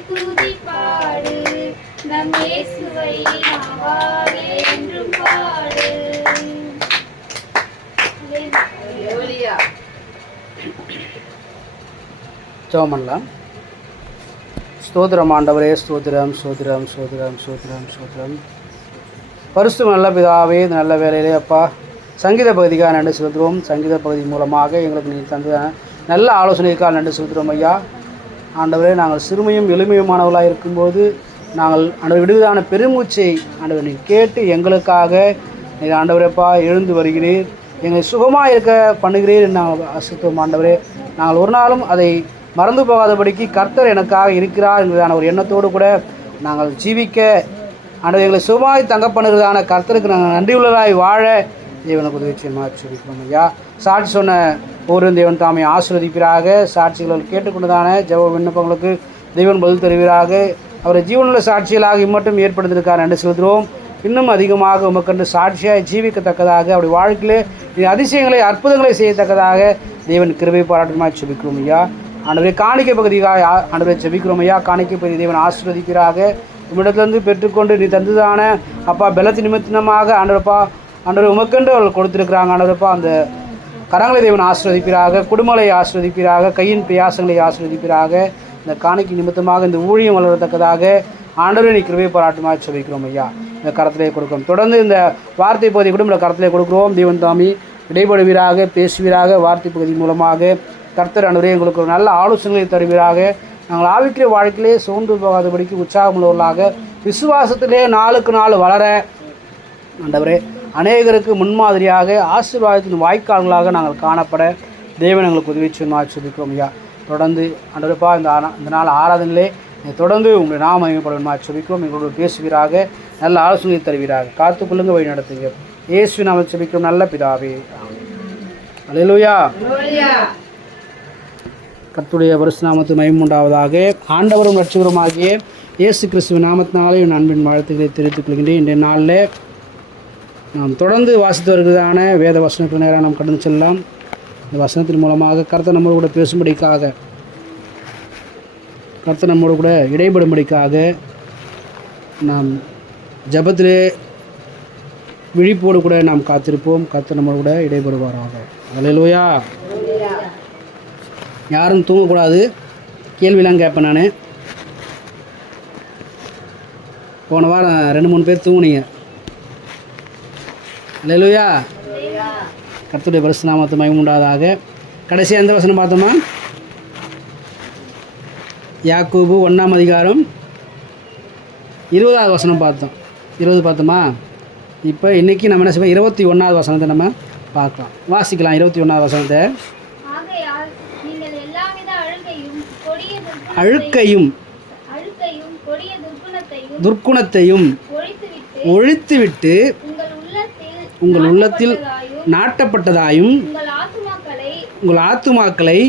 துதி பாடு நம் இயேசுவை நாவாலே என்றும் பாடு. ஜெபம் பண்ணலாம். ஸ்தோத்திரம் ஆண்டவரே, ஸ்தோத்திரம் ஸ்தோத்திரம் ஸ்தோத்திரம் ஸ்தோத்திரம் ஸ்தோத்திரம். பரிசுத்த நல்ல பிதாவே, இந்த நல்ல வேலையிலே அப்பா சங்கீத பகுதிக்காக நன்றி செலுத்துகிறோம். சங்கீத பகுதி மூலமாக எங்களுக்கு நீங்கள் தந்த நல்ல ஆலோசனைக்காக நன்றி செலுத்துகிறோம் ஐயா. ஆண்டவரே, நாங்கள் சிறுமையும் எளிமையுமானவர்களாக இருக்கும்போது நாங்கள் ஆண்டவர் விடுதலான பெருமூச்சை ஆண்டவர் நீங்கள் கேட்டு எங்களுக்காக நீங்கள் ஆண்டவரேப்பா எழுந்து வருகிறீர், எங்களை சுகமாக இருக்க பண்ணுகிறீர் என்று நாங்கள் அசித்தோம். ஆண்டவரே, நாங்கள் ஒரு நாளும் அதை மறந்து போகாதபடிக்கு கர்த்தர் எனக்காக இருக்கிறார் என்கிறதான ஒரு எண்ணத்தோடு கூட நாங்கள் ஜீவிக்க ஆண்டவர் எங்களை சுகமாய் தங்க பண்ணுகிறதான கர்த்தருக்கு நாங்கள் நன்றியுள்ளதாய் வாழ தேவனுக்கு உதவி செய்யமாக சொல்லிக்கிறோம் ஐயா. சாட்சி சொன்ன ஒரு தேவன் தாமை ஆசீர்வதிப்பீராக. சாட்சிகள் கேட்டுக்கொண்டதான ஜெப விண்ணப்பங்களுக்கு தேவன் பதில் தருவீராக. அவரை ஜீவனுள்ள சாட்சிகளாக இம்மட்டும் ஏற்படுத்தியிருக்கார் நன்றி செலுத்துகிறோம். இன்னும் அதிகமாக உமக்கண்டு சாட்சியாய் ஜீவிக்கத்தக்கதாக அவருடைய வாழ்க்கையிலே அதிசயங்களை அற்புதங்களை செய்யத்தக்கதாக தேவன் கிருபை பாராட்டுமாய் செபிக்கிறோம் ஐயா. ஆண்டவரை காணிக்கை பகுதியாக ஆண்டவரை செபிக்கிறோம் ஐயா. காணிக்கை பகுதி தேவன் ஆசீர்வதிப்பீராக. உம்மிடத்திலிருந்து பெற்றுக்கொண்டு நீ தந்துதான அப்பா பலத்து நிமித்தமாக ஆண்டவர் உமக்கென்று அவர்கள் கொடுத்துருக்குறாங்க. ஆண்டவரப்பா அந்த கரங்களை தேவன் ஆசீர்வதிப்பீராக. குடும்பங்களை ஆசீர்வதிப்பீராக. கையின் பிரயாசங்களை ஆசீர்வதிப்பீராக. இந்த காணிக்கை நிமித்தமாக இந்த ஊழியம் வளரத்தக்கதாக ஆண்டவரை நீ கிருபை பாராட்டுமாய் செபிக்கிறோம் ஐயா. இந்த கரத்திலே கொடுக்கிறோம். தொடர்ந்து இந்த வார்த்தை பகுதி கூட இந்த கரத்திலே கொடுக்கிறோம். தேவன் தாமி இடைபடுவீராக, பேசுவீராக. வார்த்தை பகுதி மூலமாக கர்த்தர் ஆண்டவரே எங்களுக்கு ஒரு நல்ல ஆலோசனைகளை தருவீராக. நாங்கள் ஆவிக்கிற வாழ்க்கையிலே சோர்ந்து போகாதபடிக்கு உற்சாகமுள்ளவர்களாக விசுவாசத்திலே நாளுக்கு நாள் வளர ஆண்டவரே அநேகருக்கு முன்மாதிரியாக ஆசீர்வாதத்தின் வாய்க்கால்களாக நாங்கள் காணப்பட தேவன் எங்களுக்கு உதவி செய்யணுமா சொல்லிக்கிறோம் ஐயா. தொடர்ந்து ஆண்டவரப்பா இந்த நாள் ஆராதனையிலே தொடர்ந்து உங்களை நாம் மகிமைப்படணுமா சொல்லிக்கிறோம். எங்களோடு பேசுவீராக, நல்ல ஆலோசனை தருவீராக. காத்துக்கொள்ளுங்க, வழி நடத்துங்க. இயேசு நாம செபிக்கிறோம் நல்ல பிதாவே. அல்லேலூயா. கர்த்தருடைய பரிசுத்த நாமத்துக்கு மகிமை உண்டாவதாக. ஆண்டவரும் இரட்சகருமாகிய இயேசு கிறிஸ்துவின் நாமத்தினாலே என் அன்பின் வாழ்த்துக்களை தெரிவித்துக் கொள்கின்றேன். இன்றைய நாளில் நாம் தொடர்ந்து வாசித்து வருகிறதான வேத வசனத்துக்கு நேராக நாம் கடந்து செல்லலாம். இந்த வசனத்தின் மூலமாக கர்த்தர் நம்மோடு கூட பேசும்படிக்காக, கர்த்தர் நம்மோடு கூட இடைபடும்படிக்காக நாம் ஜபத்திலே விழிப்போடு கூட நாம் காத்திருப்போம். கர்த்தர் நம்மோடு கூட இடைபடுவாராக. அல்லேலூயா. யாரும் தூங்கக்கூடாது. கேள்விலாம் கேட்பேன் நான். போன வாரம் 2-3 பேர் தூங்குனீங்க. அல்லேலூயா. கர்த்தருடைய பரிசுத்த நாமத்துக்கு மகிமை உண்டாவதாக. கடைசியாக எந்த வசனம் பார்த்தோமா? யாக்கோபு 1ஆம் அதிகாரம் 20வது வசனம் பார்த்தோம். 20 பார்த்தோமா? இப்போ இன்றைக்கி நம்ம என்ன செய்வோம்? 21வது வசனத்தை நம்ம பார்க்கலாம். வாசிக்கலாம் 21வது வசனத்தை. அழுக்கையும் துர்க்குணத்தையும் ஒழித்துவிட்டு உங்கள் உள்ளத்தில் நாட்டப்பட்டதாயும் உங்கள் ஆத்துமாக்களை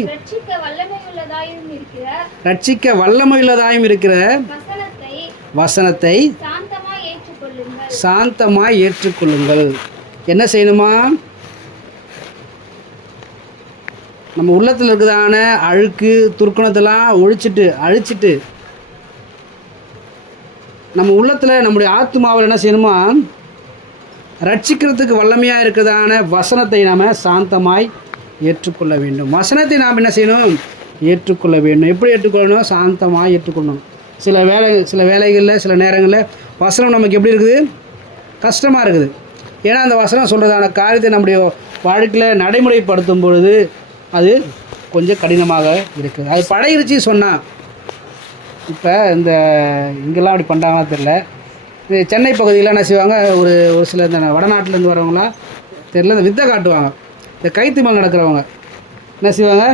ரட்சிக்க வல்லமையுள்ளதாயும் இருக்கிற வசனத்தை சாந்தமாய் ஏற்றுக்கொள்ளுங்கள். என்ன செய்யணுமா? நம்ம உள்ளத்தில் இருக்கிறதான அழுக்கு துர்க்குணத்தெல்லாம் அழிச்சிட்டு நம்ம உள்ளத்தில் நம்முடைய ஆத்மாவில் என்ன செய்யணுமா? ரட்சிக்கிறதுக்கு வல்லமையாக இருக்கிறதான வசனத்தை நாம் சாந்தமாய் ஏற்றுக்கொள்ள வேண்டும். வசனத்தை நாம் என்ன செய்யணும்? ஏற்றுக்கொள்ள வேண்டும். எப்படி ஏற்றுக்கொள்ளணும்? சாந்தமாக ஏற்றுக்கொள்ளணும். சில வேலைகளில் சில நேரங்களில் வசனம் நமக்கு எப்படி இருக்குது? கஷ்டமாக இருக்குது. ஏன்னா அந்த வசனம் சொல்கிறதான காரியத்தை நம்முடைய வாழ்க்கையில் நடைமுறைப்படுத்தும் பொழுது அது கொஞ்சம் கடினமாக இருக்குது. அது பழகிருச்சு சொன்னால். இப்போ இந்த இங்கெல்லாம் அப்படி பண்ணுறாங்களா தெரில. இது சென்னை பகுதியில் என்ன செய்வாங்க, ஒரு சில இந்த வடநாட்டிலேருந்து வரவங்களாம் தெரில, இந்த வித்தை காட்டுவாங்க. இந்த கைத்து மேல் நடக்கிறவங்க என்ன செய்வாங்க,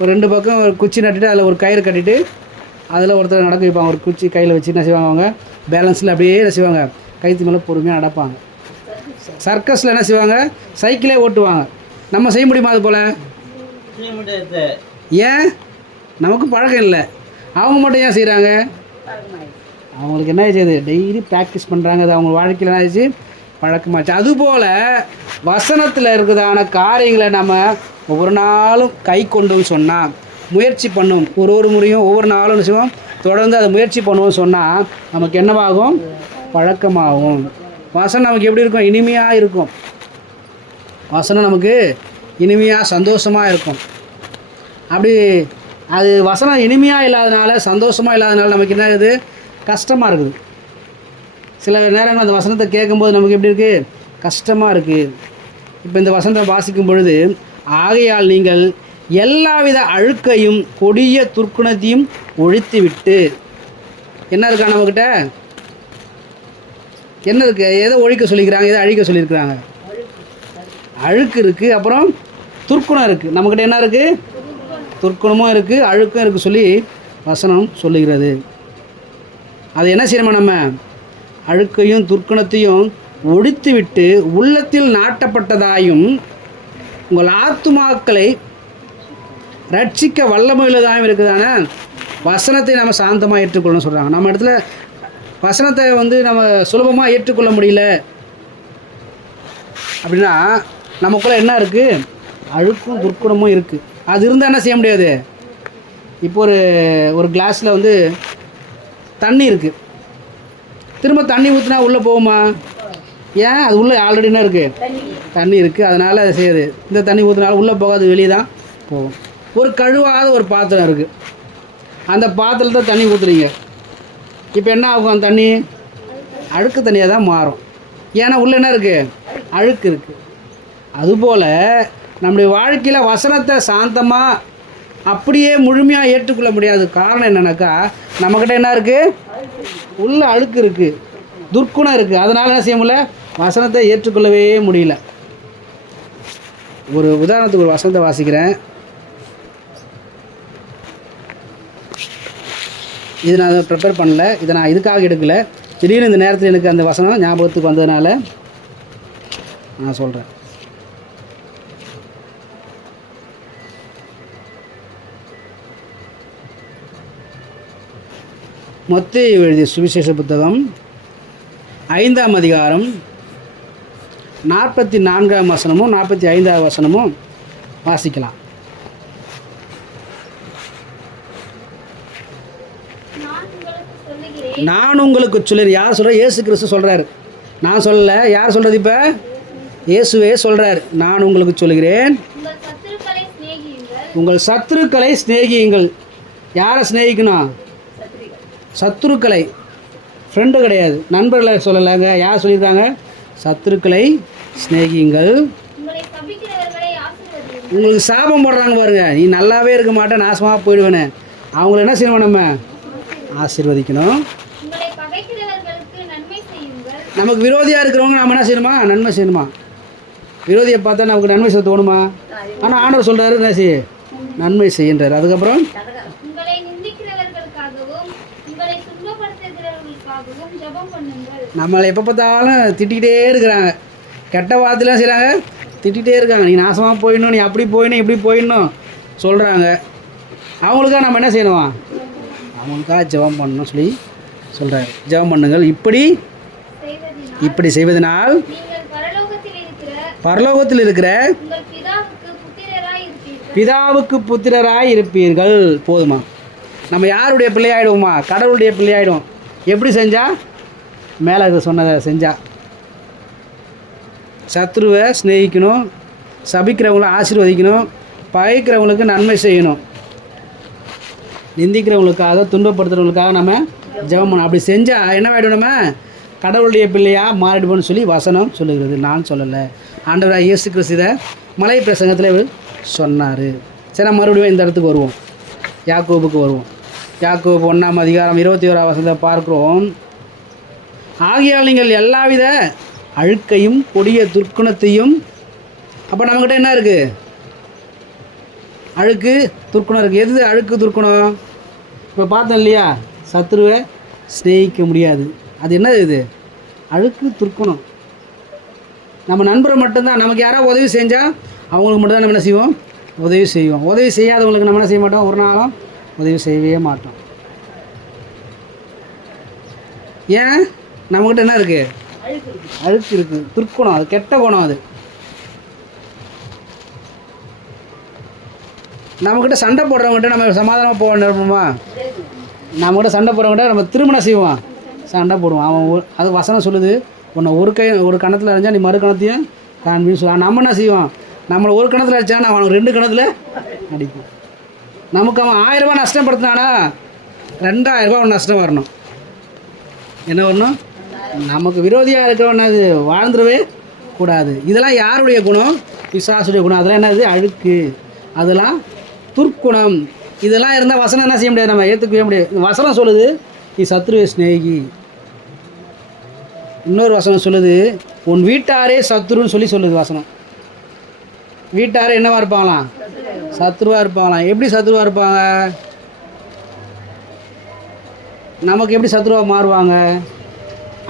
ஒரு 2 பக்கம் ஒரு குச்சி நட்டுட்டு அதில் ஒரு கயிறு கட்டிட்டு அதில் ஒருத்தர் நடக்க வைப்பாங்க. ஒரு குச்சி கையில் வச்சு என்ன செய்வாங்க, அவங்க பேலன்ஸில் அப்படியே என்ன செய்வாங்க, கைத்து மேலே பொறுமையாக நடப்பாங்க. சர்க்கஸில் என்ன செய்வாங்க, சைக்கிளே ஓட்டுவாங்க. நம்ம செய்ய முடியுமா அது போல்? ஏன்? நமக்கு பழக்கம் இல்லை. அவங்க மட்டும் ஏன் செய்கிறாங்க? அவங்களுக்கு என்ன ஆயிடுச்சு, டெய்லி ப்ராக்டிஸ் பண்ணுறாங்க. அது அவங்க வாழ்க்கையில் என்ன ஆயிடுச்சு, பழக்கமாச்சு. அதுபோல் வசனத்தில் இருக்கிறதான காரியங்களை நம்ம ஒவ்வொரு நாளும் கை கொண்டுன்னு சொன்னால், முயற்சி பண்ணும், ஒரு முறையும் ஒவ்வொரு நாளும் செய்வோம், தொடர்ந்து அதை முயற்சி பண்ணுவோம் சொன்னால் நமக்கு என்னவாகும், பழக்கமாகும். வசனம் நமக்கு எப்படி இருக்கும், இனிமையாக இருக்கும். வசனம் நமக்கு இனிமையாக சந்தோஷமாக இருக்கும். அப்படி அது வசனம் இனிமையாக இல்லாதனால, சந்தோஷமாக இல்லாதனால நமக்கு என்ன ஆகுது, கஷ்டமாக இருக்குது. சில நேரங்கள் அந்த வசனத்தை கேட்கும்போது நமக்கு எப்படி இருக்குது, கஷ்டமாக இருக்குது. இப்போ இந்த வசனத்தை வாசிக்கும் பொழுது, ஆகையால் நீங்கள் எல்லாவித அழுக்கையும் கொடிய துர்க்குணத்தையும் ஒழித்து விட்டு, என்ன இருக்கா நம்மக்கிட்ட, என்ன இருக்குது, எதை ஒழிக்க சொல்லிக்கிறாங்க, எதை அழிக்க சொல்லியிருக்கிறாங்க? அழுக்கு இருக்குது, அப்புறம் துர்க்குணம் இருக்குது. நம்மக்கிட்ட என்ன இருக்குது, துர்க்குணமும் இருக்குது, அழுக்கும் இருக்குது சொல்லி வசனம் சொல்லுகிறது. அது என்ன செய்யணுமா, நம்ம அழுக்கையும் துர்க்குணத்தையும் ஒழித்து விட்டு உள்ளத்தில் நாட்டப்பட்டதாயும் உங்கள் ஆத்துமாக்களை ரட்சிக்க வல்லமையுள்ளதாகவும் இருக்குதான வசனத்தை நம்ம சாந்தமாக ஏற்றுக்கொள்ளணும்னு சொல்கிறாங்க. நம்ம இடத்துல வசனத்தை நம்ம சுலபமாக ஏற்றுக்கொள்ள முடியல அப்படின்னா நமக்குள்ளே என்ன இருக்குது, அழுக்கும் துர்க்குணமும் இருக்குது. அது இருந்தால் என்ன செய்ய முடியாது. இப்போ ஒரு கிளாஸில் தண்ணி இருக்குது, திரும்ப தண்ணி ஊற்றினா உள்ளே போகுமா? ஏன்? அது உள்ளே ஆல்ரெடி என்ன இருக்குது, தண்ணி இருக்குது, அதனால் அதை செய்யாது. இந்த தண்ணி ஊற்றினாலும் உள்ளே போகாது, வெளியே தான் போகும். ஒரு கழுவாத ஒரு பாத்திரம் இருக்குது, அந்த பாத்திரத்தை தண்ணி ஊற்றுறீங்க, இப்போ என்ன ஆகும், அந்த தண்ணி அழுக்கு தண்ணியாக தான் மாறும். ஏன்னா உள்ளே என்ன இருக்குது, அழுக்கு இருக்குது. அதுபோல் நம்முடைய வாழ்க்கையில் வசனத்தை சாந்தமாக அப்படியே முழுமையாக ஏற்றுக்கொள்ள முடியாது. காரணம் என்னென்னாக்கா, நம்மக்கிட்ட என்ன இருக்குது, உள்ள அழுக்கு இருக்குது, துர்க்குணம் இருக்குது. அதனால் என்ன செய்ய முடியல, வசனத்தை ஏற்றுக்கொள்ளவே முடியல. ஒரு உதாரணத்துக்கு ஒரு வசனத்தை வாசிக்கிறேன். இது நான் ப்ரிப்பேர் பண்ணல, இதை நான் இதுக்காக எடுக்கலை. திடீர்னு இந்த நேரத்தில் எனக்கு அந்த வசனம் ஞாபகத்துக்கு வந்ததுனால நான் சொல்கிறேன். மத்தேயு எழுதிய சுவிசேஷ புத்தகம் 5ஆம் அதிகாரம் 44ஆம் வசனமும் 45ஆம் வசனமும் வாசிக்கலாம். நான் உங்களுக்கு சொல்லுறேன். யார் சொல்கிற? இயேசு கிறிஸ்து சொல்கிறார். நான் சொல்லலை. யார் சொல்கிறது? இப்போ இயேசுவே சொல்கிறார். நான் உங்களுக்கு சொல்லுகிறேன், உங்கள் சத்துருக்களை சிநேகியுங்கள். யாரை சிநேகிக்கணும்? சத்துருக்களை. ஃப்ரெண்டு கிடையாது, நண்பர்களை சொல்லலைங்க. யார் சொல்லியிருக்காங்க? சத்துருக்களை சிநேகியுங்கள். உங்களுக்கு சாபம் போடுறாங்க பாருங்க, நீ நல்லாவே இருக்க மாட்டேன், நாசமாக போயிடுவேன்னு. அவங்கள என்ன செய்யணும்? நம்ம ஆசீர்வதிக்கணும். நமக்கு விரோதியாக இருக்கிறவங்க நம்ம என்ன செய்யணுமா? நன்மை செய்யணுமா? விரோதியை பார்த்தா நமக்கு நன்மை செய்ய தோணுமா? ஆனால் ஆண்டவர் சொல்கிறாரு, என்ன செய்ய, நன்மை செய்கின்றார். அதுக்கப்புறம் நம்மளை எப்போ பார்த்தாலும் திட்டிகிட்டே இருக்கிறாங்க, கெட்ட வார்த்தைலாம் செய்கிறாங்க, திட்டிகிட்டே இருக்காங்க. நீ நாசமாக போயிடணும், நீ அப்படி போயிடணும், இப்படி போயிடணும் சொல்கிறாங்க. அவங்களுக்காக நம்ம என்ன செய்யணும்? அவங்களுக்காக ஜெபம் பண்ணணும் சொல்லி சொல்கிறாரு. ஜெபம் பண்ணுங்கள். இப்படி செய்வதனால் பரலோகத்தில் இருக்கிற பிதாவுக்கு புத்திரராய் இருப்பீர்கள். போதுமா? நம்ம யாருடைய பிள்ளையாயிடுவோமா? கடவுளுடைய பிள்ளையாயிடுவோம். எப்படி செஞ்சால்? மேலே இதை சொன்னதை செஞ்சால். சத்ருவை சிநேகிக்கணும், சபிக்கிறவங்கள ஆசீர்வதிக்கணும், பகைக்கிறவங்களுக்கு நன்மை செய்யணும், நிந்திக்கிறவங்களுக்காக துன்பப்படுத்துகிறவங்களுக்காக நம்ம ஜெபம் பண்ணணும். அப்படி செஞ்சால் என்ன ஆகிடும்? நம்ம கடவுளுடைய பிள்ளையாக மாறிடுவோன்னு சொல்லி வசனம் சொல்லுகிறது, நான் சொல்லலை. ஆண்டவராக இயேசு கிறிஸ்து இதை மலை பிரசங்கத்தில் இவர் சொன்னார். சரி, நம்ம மறுபடியும் இந்த இடத்துக்கு வருவோம், யாக்கோபுக்கு வருவோம். யாக்கோபு 1ஆம் அதிகாரம் 21ஆம் வசனத்தை பார்க்குறோம். ஆகையால் நீங்கள் எல்லாவித அழுக்கையும் கொடிய துர்க்குணத்தையும், அப்போ நம்மக்கிட்ட என்ன இருக்குது? அழுக்கு துர்க்குணம் இருக்குது. எது அழுக்கு துர்க்குணம்? இப்போ பார்த்தோம் இல்லையா, சத்துருவை சிநேகிக்க முடியாது. அது என்னது? இது அழுக்கு துர்க்குணம். நம்ம நண்பரை மட்டும்தான், நமக்கு யாராவது உதவி செஞ்சால் அவங்களுக்கு மட்டும் தான் நம்ம என்ன செய்வோம்? உதவி செய்வோம். உதவி செய்யாதவங்களுக்கு நம்ம என்ன செய்ய மாட்டோம்? ஒரு நாளும் உதவி செய்யவே மாட்டோம். ஏன்? நம்மக்கிட்ட என்ன இருக்குது? அழுக்கு இருக்குது, துர்க்குணம். அது கெட்ட குணம். அது நம்மக்கிட்ட சண்டை போடுறவங்ககிட்ட நம்ம சமாதானமாக போக நினைப்போமா? நம்மக்கிட்ட சண்டை போடுறவங்ககிட்ட நம்ம திருமணம் செய்வோம், சண்டை போடுவோம். அவன் அது வசனம் சொல்லுது, உன்னை ஒரு கணத்தில் அரைஞ்சா நீ மறு கணத்தையும் காண்பின்னு சொல்லுவான். நம்ம என்ன செய்வோம்? நம்மளை ஒரு கணத்தில் அடித்தானா அவனுக்கு 2 கணத்தில் அடிப்போம். நமக்கு அவன் 1000 ரூபா நஷ்டப்படுத்தினானா 2000 ரூபா அவன் நஷ்டம் வரணும். என்ன வரணும்? நமக்கு விரோதியாக இருக்கிறவன் அது வாழ்ந்துடவே கூடாது. இதெல்லாம் யாருடைய குணம்? பிசாசுடைய குணம். அதெல்லாம் என்னது? அழுக்கு, அதெல்லாம் துர்க்குணம். இதெல்லாம் இருந்தால் வசனம் என்ன செய்ய முடியாது? நம்ம ஏற்றுக்கவே முடியாது. வசனம் சொல்லுது, நீ சத்ருவை சிநேகி. இன்னொரு வசனம் சொல்லுது, உன் வீட்டாரே சத்ருன்னு சொல்லுது வசனம். வீட்டாரே என்னவா இருப்பாங்களாம்? சத்ருவாக இருப்பாங்களாம். எப்படி சத்ருவாக இருப்பாங்க? நமக்கு எப்படி சத்ருவாக மாறுவாங்க?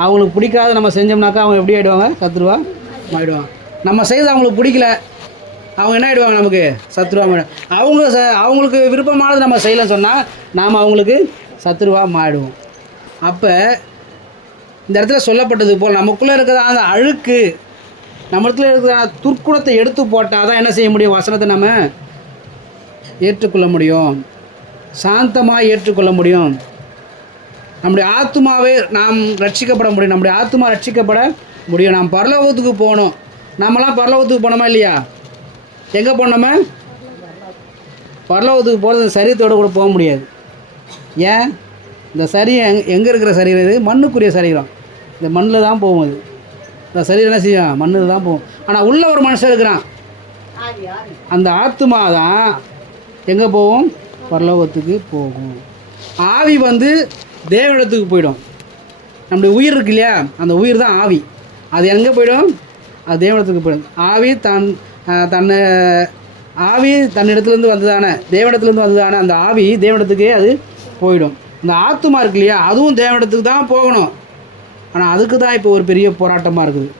அவங்களுக்கு பிடிக்காத நம்ம செஞ்சோம்னாக்கா அவங்க எப்படி ஆகிடுவாங்க? சத்ருவாக ஆகிடுவாங்க. நம்ம செய்து அவங்களுக்கு பிடிக்கல, அவங்க என்ன ஆகிடுவாங்க? நமக்கு சத்ருவாக மாறிடும். அவங்களுக்கு விருப்பமானது நம்ம செய்யலைன்னு சொன்னால் நாம் அவங்களுக்கு சத்ருவாக மாறிடுவோம். அப்போ இந்த இடத்துல சொல்லப்பட்டது போல் நமக்குள்ளே இருக்கிற அந்த அழுக்கு, நம்மளுக்குள்ளே இருக்கிற துர்க்குணத்தை எடுத்து போட்டால் தான் என்ன செய்ய முடியும்? வசனத்தை நம்ம ஏற்றுக்கொள்ள முடியும், சாந்தமாக ஏற்றுக்கொள்ள முடியும். நம்முடைய ஆத்மாவே நாம் ரட்சிக்கப்பட முடியும். நம்முடைய ஆத்மா ரட்சிக்கப்பட முடியும். நாம் பரலோகத்துக்கு போகணும். நம்மளாம் பரலோகத்துக்கு போனோமா இல்லையா? எங்கே போனோமா? பரலோகத்துக்கு போகிறது சரீரத்தோடு கூட போக முடியாது. ஏன்? இந்த சரீரம் எங்கே இருக்கிற சரீரம்? இது மண்ணுக்குரிய சரீரம். இந்த மண்ணில் தான் போகும். இது இந்த சரீரம் என்ன செய்யும்? மண்ணில் தான் போகும். ஆனால் உள்ள ஒரு மனுஷன் இருக்கிறான், அந்த ஆத்மா தான் எங்கே போகும்? பரலோகத்துக்கு போகும். ஆவி தேவனிடத்துக்கு போயிடும். நம்முடைய உயிர் இருக்கு இல்லையா, அந்த உயிர் தான் ஆவி. அது எங்கே போயிடும்? அது தேவனிடத்துக்கு போயிடும். ஆவி தன்னிடத்துலேருந்து வந்ததானே, தேவனிடத்துலேருந்து வந்ததானே அந்த ஆவி தேவனிடத்துக்கே அது போயிடும். இந்த ஆத்துமா இருக்கு இல்லையா, அதுவும் தேவனிடத்துக்கு தான் போகணும். ஆனால் அதுக்கு தான் இப்போ ஒரு பெரிய போராட்டமாக இருக்குது.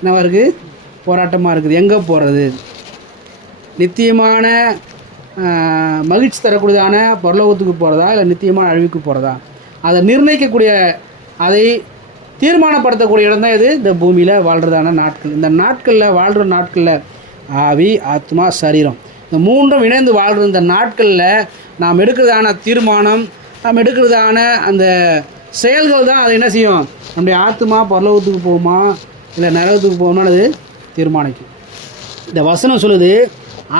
என்னவா இருக்குது? போராட்டமாக இருக்குது. எங்கே போகிறது? நித்தியமான மகிழ்ச்சி தரக்கூடியதான பரலோகத்துக்கு போகிறதா, இல்லை நித்தியமான அழிவுக்கு போகிறதா? அதை நிர்ணயிக்கக்கூடிய, அதை தீர்மானப்படுத்தக்கூடிய இடம் தான் இது இந்த பூமியில் வாழ்கிறதான நாட்கள். இந்த நாட்களில் வாழ்கிற நாட்களில் ஆவி, ஆத்மா, சரீரம் இந்த மூன்றும் இணைந்து வாழ்கிற இந்த நாட்களில் நாம் எடுக்கிறதான தீர்மானம், நாம் எடுக்கிறதான அந்த செயல்கள் தான் அதை என்ன செய்யும்? நம்முடைய ஆத்மா பரலோகத்துக்கு போகுமா இல்லை நரகத்துக்கு போகுமா அது தீர்மானிக்கும். இந்த வசனம் சொல்லுது,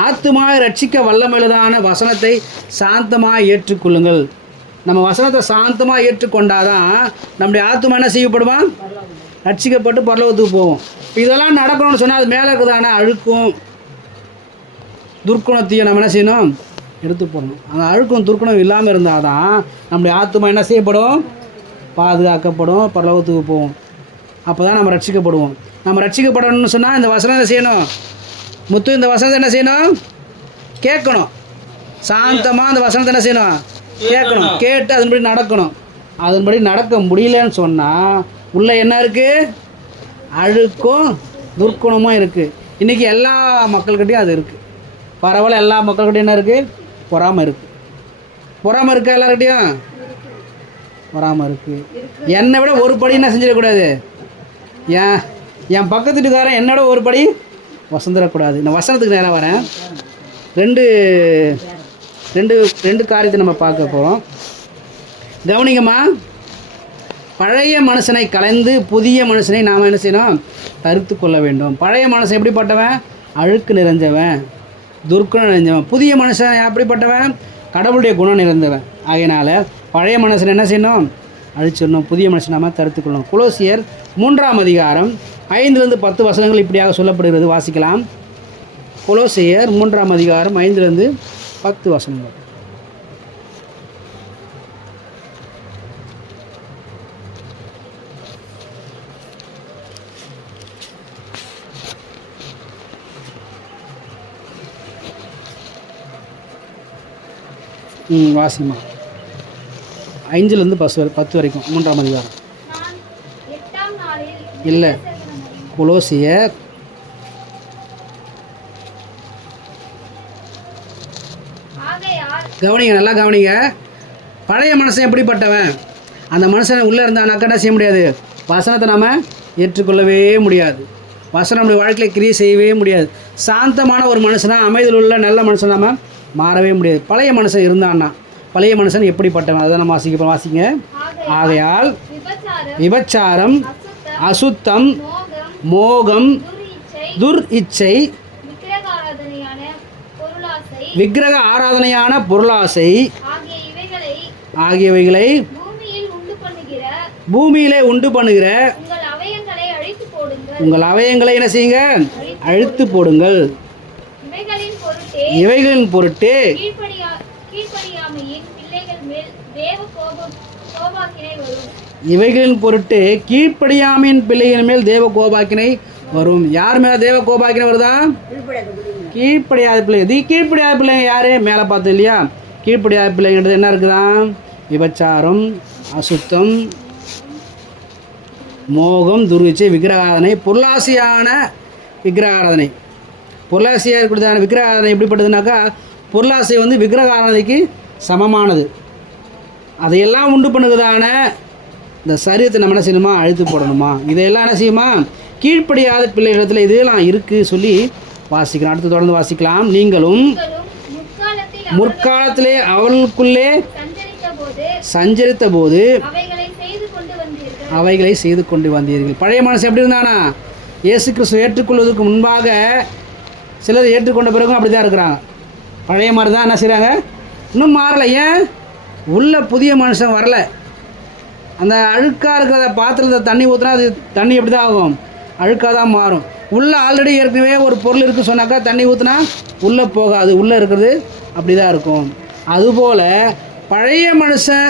ஆத்மா ரட்சிக்க வல்லமையிலான வசனத்தை சாந்தமாக ஏற்றுக்கொள்ளுங்கள். நம்ம வசனத்தை சாந்தமாக ஏற்றுக்கொண்டாதான் நம்முடைய ஆத்மா என்ன செய்யப்படுமா? ரட்சிக்கப்பட்டு பரலோகத்துக்கு போவோம். இதெல்லாம் நடக்கணும்னு சொன்னால் அது மேலே இருக்கிறதான அழுக்கும் துர்க்குணத்தையும் நம்ம என்ன செய்யணும்? எடுத்து போடணும். அந்த அழுக்கும் துர்க்குணம் இல்லாமல் இருந்தால் தான் நம்முடைய ஆத்மா என்ன செய்யப்படும்? பாதுகாக்கப்படும், பரலோகத்துக்கு போவோம். அப்போ தான் நம்ம ரட்சிக்கப்படுவோம். நம்ம ரட்சிக்கப்படணும்னு சொன்னால் இந்த வசனம் என்ன செய்யணும்? இந்த வசனத்தை என்ன செய்யணும்? கேட்கணும். சாந்தமாக அந்த வசனத்தை என்ன செய்யணும்? கேட்கணும். கேட்டு அதன்படி நடக்கணும். அதன்படி நடக்க முடியலன்னு சொன்னால் உள்ளே என்ன இருக்குது? அழுக்கும் துர்க்குணமும் இருக்குது. இன்றைக்கி எல்லா மக்கள்கிட்டையும் அது இருக்குது. பரவாயில்ல, எல்லா மக்கள்கிட்டையும் என்ன இருக்குது? பொறாமை இருக்குது. பொறாமை இருக்கா? எல்லார்கிட்டையும் பொறாமை இருக்குது. என்னை விட ஒரு படி என்ன செஞ்சிடக்கூடாது? என் பக்கத்து வீட்டுக்காரன் என்னோட ஒரு படி வசந்துடக்கூடாது. இந்த வசனத்துக்கு நேராக வரேன். ரெண்டு காரியத்தை நம்ம பார்க்க போகிறோம். கவனிங்கம்மா. பழைய மனுஷனை கலைந்து புதிய மனுஷனை நாம் என்ன செய்யணும்? தரித்து கொள்ள வேண்டும். பழைய மனுஷன் எப்படிப்பட்டவன்? அழுக்கு நிறைஞ்சவன், துர்க்குணம் நிறைஞ்சவன். புதிய மனுஷன் எப்படிப்பட்டவன்? கடவுளுடைய குணம் நிறைந்தவன். ஆகையினால பழைய மனுஷன் என்ன செய்யணும்? அழிச்சிடணும், புதிய மனுஷன் நாம் தடுத்துக்கொள்ளணும். கொலோசியர் 3ஆம் அதிகாரம் 5-10 வசனங்கள் இப்படியாக சொல்லப்படுகிறது. வாசிக்கலாம். கொலோசியர் 3ஆம் அதிகாரம் 5-10 வசனங்கள். வாசிமா 5-10 வரைக்கும் 3ஆம் அதிகாரம். நான் 8ஆம் நாளில் இல்லை, கொலோசியர் ஆகையால் கவனிங்க, நல்லா கவனிங்க. பழைய மனுஷன் எப்படிப்பட்டவன்? அந்த மனுஷன் உள்ளே இருந்தானாக்கா என்ன செய்ய முடியாது? வசனத்தை நாம் ஏற்றுக்கொள்ளவே முடியாது. வசனம் நம்முடைய வாழ்க்கையில் கிரியை செய்யவே முடியாது. சாந்தமான ஒரு மனுஷனாக, அமைதியில் உள்ள நல்ல மனுஷன் நாம் மாறவே முடியாது. பழைய மனுஷன் இருந்தான்னா பழைய மனுஷன் எப்படிப்பட்டவன்? அதை நம்ம வாசிங்க. ஆகையால் விபச்சாரம், அசுத்தம், மோகம், துர் இச்சை, விக்கிரக ஆராதனையான பொருளாசை ஆகியவைகளை பூமியிலே உண்டு பண்ணுகிற உங்கள் அவயங்களை என்ன செய்யுங்க? அழித்து போடுங்கள். இவைகளின் பொருட்டு இவைகளின் பொருட்டு கீழ்ப்படியாமையின் பிள்ளைகளின் மேல் தேவ கோபாக்கினை வரும். யார் மேலே தேவ கோபாக்கினை வருதா? கீழ்ப்படியாத பிள்ளைங்க. கீழ்ப்படியாத பிள்ளைங்க யார்? மேலே பார்த்தோம் இல்லையா? கீழ்ப்படியாத பிள்ளைங்கிறது என்ன இருக்குதான்? விபச்சாரம், அசுத்தம், மோகம், துர்விச்சை, விக்கிரகாராதனை, பொருளாசையான விக்கிரகாராதனை. பொருளாசையாக இருக்கக்கூடியதான விக்கிரகாராதனை எப்படிப்பட்டதுனாக்கா, பொருளாசை விக்கிரகாராதனைக்கு சமமானது. அதையெல்லாம் உண்டு பண்ணுறதான இந்த சரீரத்தை நம்ம என்ன செய்யணுமா? அழுத்து போடணுமா? இதையெல்லாம் என்ன செய்யுமா? கீழ்ப்படியாத பிள்ளைகளிடத்தில் இதெல்லாம் இருக்குது சொல்லி வாசிக்கலாம். அடுத்து தொடர்ந்து வாசிக்கலாம். நீங்களும் முற்காலத்திலே அவர்களுக்குள்ளே சஞ்சரித்த போது அவைகளை செய்து கொண்டு வந்தீர்கள். பழைய மனுஷன் எப்படி இருந்தானா? இயேசு கிறிஸ்துவை ஏற்றுக்கொள்வதற்கு முன்பாக சிலர் ஏற்றுக்கொண்ட பிறகும் அப்படி தான் இருக்கிறாங்க. பழைய மாதிரி தான் என்ன செய்கிறாங்க? இன்னும் மாறலை. ஏன்? உள்ள புதிய மனுஷன் வரலை. அந்த அழுக்காக இருக்கிற பாத்திரத்தை தண்ணி ஊற்றினா அது தண்ணி எப்படி தான் ஆகும்? அழுக்காக தான் மாறும். உள்ளே ஆல்ரெடி ஏற்கனவே ஒரு பொருள் இருக்குது சொன்னாக்கா தண்ணி ஊற்றினா உள்ளே போகாது. உள்ளே இருக்கிறது அப்படி தான் இருக்கும். அதுபோல் பழைய மனுஷன்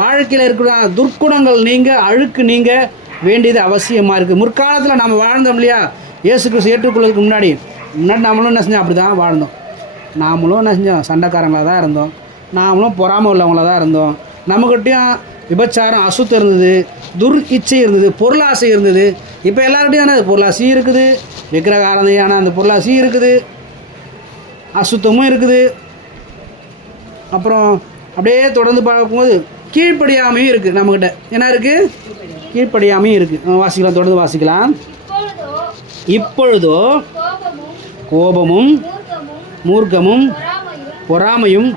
வாழ்க்கையில் இருக்கிற துர்க்குணங்கள் நீங்கள், அழுக்கு நீங்கள் வேண்டியது அவசியமாக இருக்குது. முற்காலத்தில் நம்ம வாழ்ந்தோம் இல்லையா? இயேசு கிறிஸ்து ஏற்றுக்கொள்வதற்கு முன்னாடி நாமளும் என்ன செஞ்சோம்? அப்படி தான் வாழ்ந்தோம். நாமளும் என்ன செஞ்சோம்? சண்டைக்காரங்களாக தான் இருந்தோம். நாமளும் பொறாமல் உள்ளவங்களாக தான் இருந்தோம். நம்மக்கிட்டையும் விபச்சாரம், அசுத்தம் இருந்தது, துர் இச்சை இருந்தது, பொருளாசை இருந்தது. இப்போ எல்லாருக்கிட்டையும் தானே பொருளாசி இருக்குது, விக்கிரகாராதனையான அந்த பொருளாசி இருக்குது, அசுத்தமும் இருக்குது. அப்புறம் அப்படியே தொடர்ந்து பார்க்கும்போது கீழ்ப்படியாமையும் இருக்குது. நம்மக்கிட்ட என்ன இருக்குது? கீழ்ப்படியாமையும் இருக்குது. வாசிக்கலாம், தொடர்ந்து வாசிக்கலாம். இப்பொழுதோ கோபமும் மூர்க்கமும் பொறாமையும்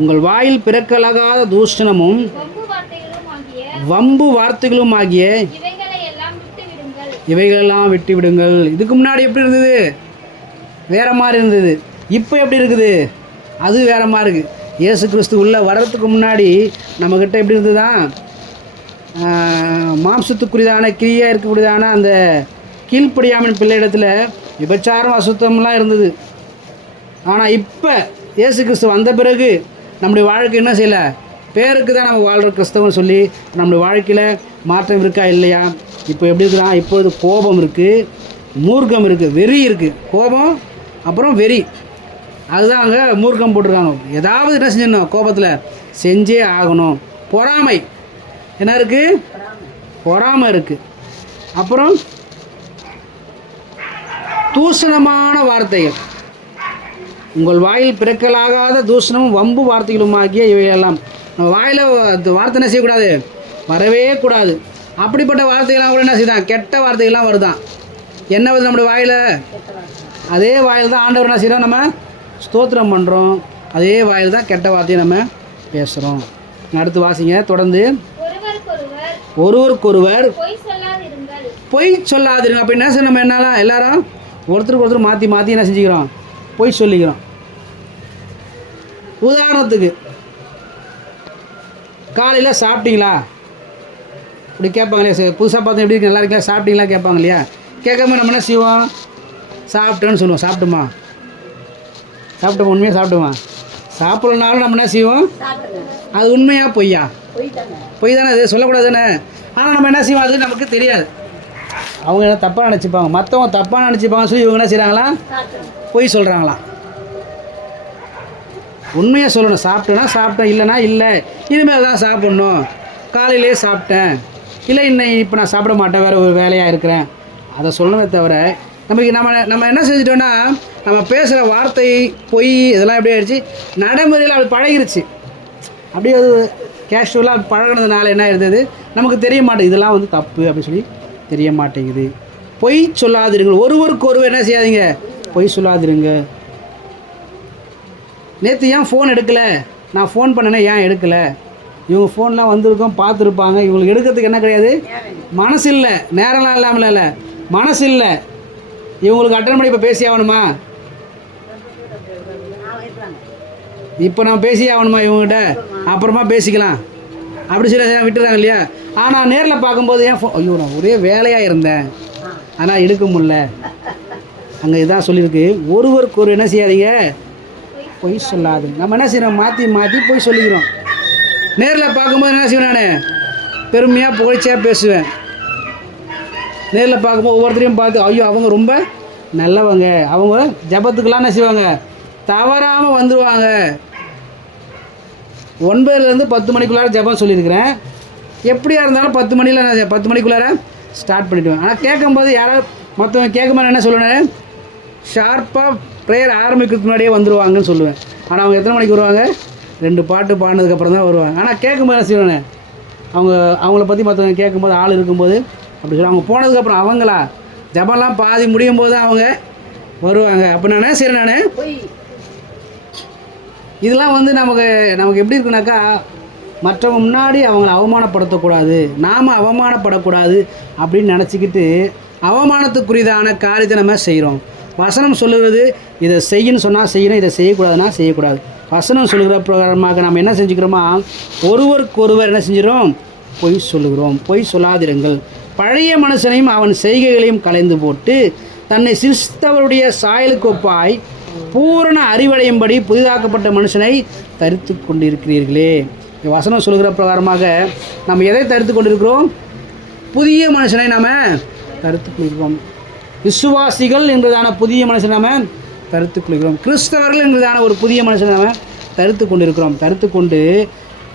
உங்கள் வாயில் பிறக்கலாகாத தூஷணமும் வம்பு வார்த்தைகளும் ஆகிய இவைகளெல்லாம் விட்டு விடுங்கள். இதுக்கு முன்னாடி எப்படி இருந்தது? வேறு மாதிரி இருந்தது. இப்போ எப்படி இருக்குது? அது வேறு மாதிரி இருக்குது. இயேசு கிறிஸ்து உள்ளே வர்றதுக்கு முன்னாடி நம்மக்கிட்ட எப்படி இருந்ததுதா? மாம்சத்துக்குரியதான கிரியாக இருக்கக்கூடியதான அந்த கீழ்ப்படியாமல் பிள்ளை இடத்துல விபச்சாரம், அசுத்தம்லாம் இருந்தது. ஆனால் இப்போ இயேசு கிறிஸ்து வந்த பிறகு நம்முடைய வாழ்க்கை என்ன செய்யலை? பேருக்கு தான் நம்ம வாழ்கிற கிறிஸ்தவம் சொல்லி நம்முடைய வாழ்க்கையில் மாற்றம் இருக்கா இல்லையா? இப்போ எப்படி இருக்குதான்? இப்போது கோபம் இருக்குது, மூர்க்கம் இருக்குது, வெறி இருக்குது. கோபம் அப்புறம் வெறி, அதுதான் அங்கே மூர்க்கம் போட்டிருக்காங்க. ஏதாவது என்ன செஞ்சிடணும்? கோபத்தில் செஞ்சே ஆகணும். பொறாமை என்ன இருக்குது? பொறாமை இருக்குது. அப்புறம் தூஷணமான வார்த்தைகள், உங்கள் வாயில் பிறக்கலாகாத தூஷணமும் வம்பு வார்த்தைகளும் ஆகிய இவையெல்லாம். நம்ம வாயில் வார்த்தை என்ன செய்யக்கூடாது? வரவே கூடாது. அப்படிப்பட்ட வார்த்தைகள்லாம் கூட என்ன செய்தான்? கெட்ட வார்த்தைகள்லாம் வருதான். என்ன வருது நம்முடைய வாயில்? அதே வாயில் தான் ஆண்டவர் என்ன செய்கிறோம்? நம்ம ஸ்தோத்திரம் பண்ணுறோம். அதே வாயில் தான் கெட்ட வார்த்தையை நம்ம பேசுகிறோம். அடுத்து வாசிங்க தொடர்ந்து. ஒருவருக்கொருவர் பொய் சொல்லாதிருங்க. அப்போ என்ன செய்ய? நம்ம என்னாலாம் எல்லாரும் ஒருத்தருக்கு ஒருத்தர் மாற்றி மாற்றி என்ன செஞ்சுக்கிறோம்? பொய் சொல்லிக்கிறோம். உதாரணத்துக்கு காலையில் சாப்பிட்டீங்களா இப்படி கேட்பாங்க இல்லையா, புதுசாக பார்த்து எப்படி இருக்கு நல்லா இருக்கா சாப்பிட்டீங்களா கேட்பாங்க இல்லையா. கேட்காம நம்ம என்ன செய்வோம், சாப்பிட்டேன்னு சொல்லுவோம். சாப்பிட்டுமா உண்மையாக சாப்பிட்டுமா. சாப்பிட்றனாலும் நம்ம என்ன செய்வோம், அது உண்மையாக பொய்யா, பொய் தானே, அது சொல்லக்கூடாது தானே. ஆனால் நம்ம என்ன செய்வோம், அது நமக்கு தெரியாது. அவங்க என்ன தப்பாக நினச்சிப்பாங்க, மற்றவங்க தப்பாக நினச்சிப்பாங்கன்னு சொல்லி இவங்க என்ன செய்கிறாங்களா, பொய் சொல்கிறாங்களாம். உண்மையாக சொல்லணும். சாப்பிட்டேன்னா சாப்பிட்டேன், இல்லைனா இல்லை, இனிமேல் தான் சாப்பிட்ணும், காலையிலே சாப்பிட்டேன், இல்லை இப்போ நான் சாப்பிட மாட்டேன், வேறு ஒரு வேலையாக இருக்கிறேன், அதை சொல்லணுமே தவிர நமக்கு நம்ம என்ன செஞ்சிட்டோன்னா, நம்ம பேசுகிற வார்த்தை பொய் இதெல்லாம் எப்படி ஆயிடுச்சு, நடைமுறையில் அப்படி பழகிருச்சு. அப்படியே அது கேஷுவலாக பழகினதுனால என்ன இருந்தது, நமக்கு தெரிய மாட்டேங்குது இதெல்லாம் வந்து தப்பு அப்படின்னு சொல்லி தெரிய மாட்டேங்குது. பொய் சொல்லாதிருங்க, ஒருவருக்கு ஒருவர் என்ன செய்யாதீங்க, பொய் சொல்லாதிருங்க. நேற்று ஏன் ஃபோன் எடுக்கலை, நான் ஃபோன் பண்ணேன்னா ஏன் எடுக்கலை, இவங்க ஃபோன்லாம் வந்திருக்கோம் பார்த்துருப்பாங்க, இவங்களுக்கு எடுக்கிறதுக்கு என்ன கிடையாது, மனசு இல்லை, நேரம்லாம் இல்லாமல் இல்லை, மனசு இல்லை, இவங்களுக்கு அட்டன் பண்ணி இப்போ பேசி ஆகணுமா, இப்போ நான் பேசி ஆகணுமா இவங்ககிட்ட, அப்புறமா பேசிக்கலாம் அப்படி சொல்லி விட்டுறாங்க இல்லையா. ஆனால் நேரில் பார்க்கும்போது ஏன் ஐயோ நான் ஒரே வேலையாக இருந்தேன் ஆனால் எடுக்க முடியல. அங்கே இதான் சொல்லியிருக்கு, ஒருவருக்கு ஒரு என்ன செய்யாதீங்க, பொய் சொல்லாது. நம்ம என்ன செய்யறோம், மாற்றி பொய் சொல்லிக்கிறோம். நேரில் பார்க்கும்போது என்ன செய்வேன், நான் பெருமையாக புகழ்ச்சியாக பேசுவேன். நேரில் பார்க்கும்போது ஒவ்வொருத்தரையும் பார்த்து ஐயோ அவங்க ரொம்ப நல்லவங்க, அவங்க ஜபத்துக்கெல்லாம் என்ன செய்வாங்க, தவறாமல் வந்துடுவாங்க. 9லேருந்து 10 மணிக்குள்ளார ஜபம் சொல்லியிருக்கிறேன். எப்படியா இருந்தாலும் 10 மணியில் நான் 10 மணிக்குள்ளார ஸ்டார்ட் பண்ணிவிடுவேன். ஆனால் கேட்கும்போது யாராவது மற்றவங்க கேட்கும்போது என்ன சொல்லுவேன், ஷார்ப்பாக ப்ரேயர் ஆரம்பிக்கிறதுக்கு முன்னாடியே வந்துடுவாங்கன்னு சொல்லுவேன். ஆனால் அவங்க எத்தனை மணிக்கு வருவாங்க, 2 பாட்டு பாடினதுக்கப்புறம் தான் வருவாங்க. ஆனால் கேட்கும்போது என்ன செய்வேன், அவங்கள பற்றி மற்றவங்க கேட்கும்போது ஆள் இருக்கும்போது அப்படி சொல்லி அவங்க போனதுக்கப்புறம் அவங்களா ஜபம்லாம் பாதி முடியும் போது தான் அவங்க வருவாங்க. அப்போ நான் சரி நான் இதெல்லாம் வந்து நமக்கு எப்படி இருக்குனாக்கா, மற்றவங்க முன்னாடி அவங்கள அவமானப்படுத்தக்கூடாது, நாம் அவமானப்படக்கூடாது அப்படின்னு நினச்சிக்கிட்டு அவமானத்துக்குரியதான காரியத்தை நம்ம செய்கிறோம். வசனம் சொல்லுகிறது இதை செய்யணும்னு சொன்னால் செய்யணும், இதை செய்யக்கூடாதுன்னா செய்யக்கூடாது. வசனம் சொல்லுகிற பிரகாரமாக நம்ம என்ன செஞ்சுக்கிறோமா, ஒருவருக்கு ஒருவர் என்ன செஞ்சிடும், பொய் சொல்லுகிறோம். பொய் சொல்லாதிருங்கள். பழைய மனுஷனையும் அவன் செய்கைகளையும் கலைந்து போட்டு தன்னை சிருஷ்டித்தவருடைய சாயலுக்கு ஒப்பாய் பூரண அறிவடையும்படி புதிதாக்கப்பட்ட மனுஷனை தரித்து கொண்டிருக்கிறீர்களே. வசனம் சொல்கிற பிரகாரமாக நம்ம எதை தரித்து கொண்டிருக்கிறோம், புதிய மனுஷனை நாம் தரித்து கொண்டிருக்கிறோம். விசுவாசிகள் என்பதான புதிய மனுஷனை நாம் தரித்து கொள்கிறோம். கிறிஸ்தவர்கள் என்பதான ஒரு புதிய மனுஷனை நாம் தரித்து கொண்டிருக்கிறோம். தரித்து கொண்டு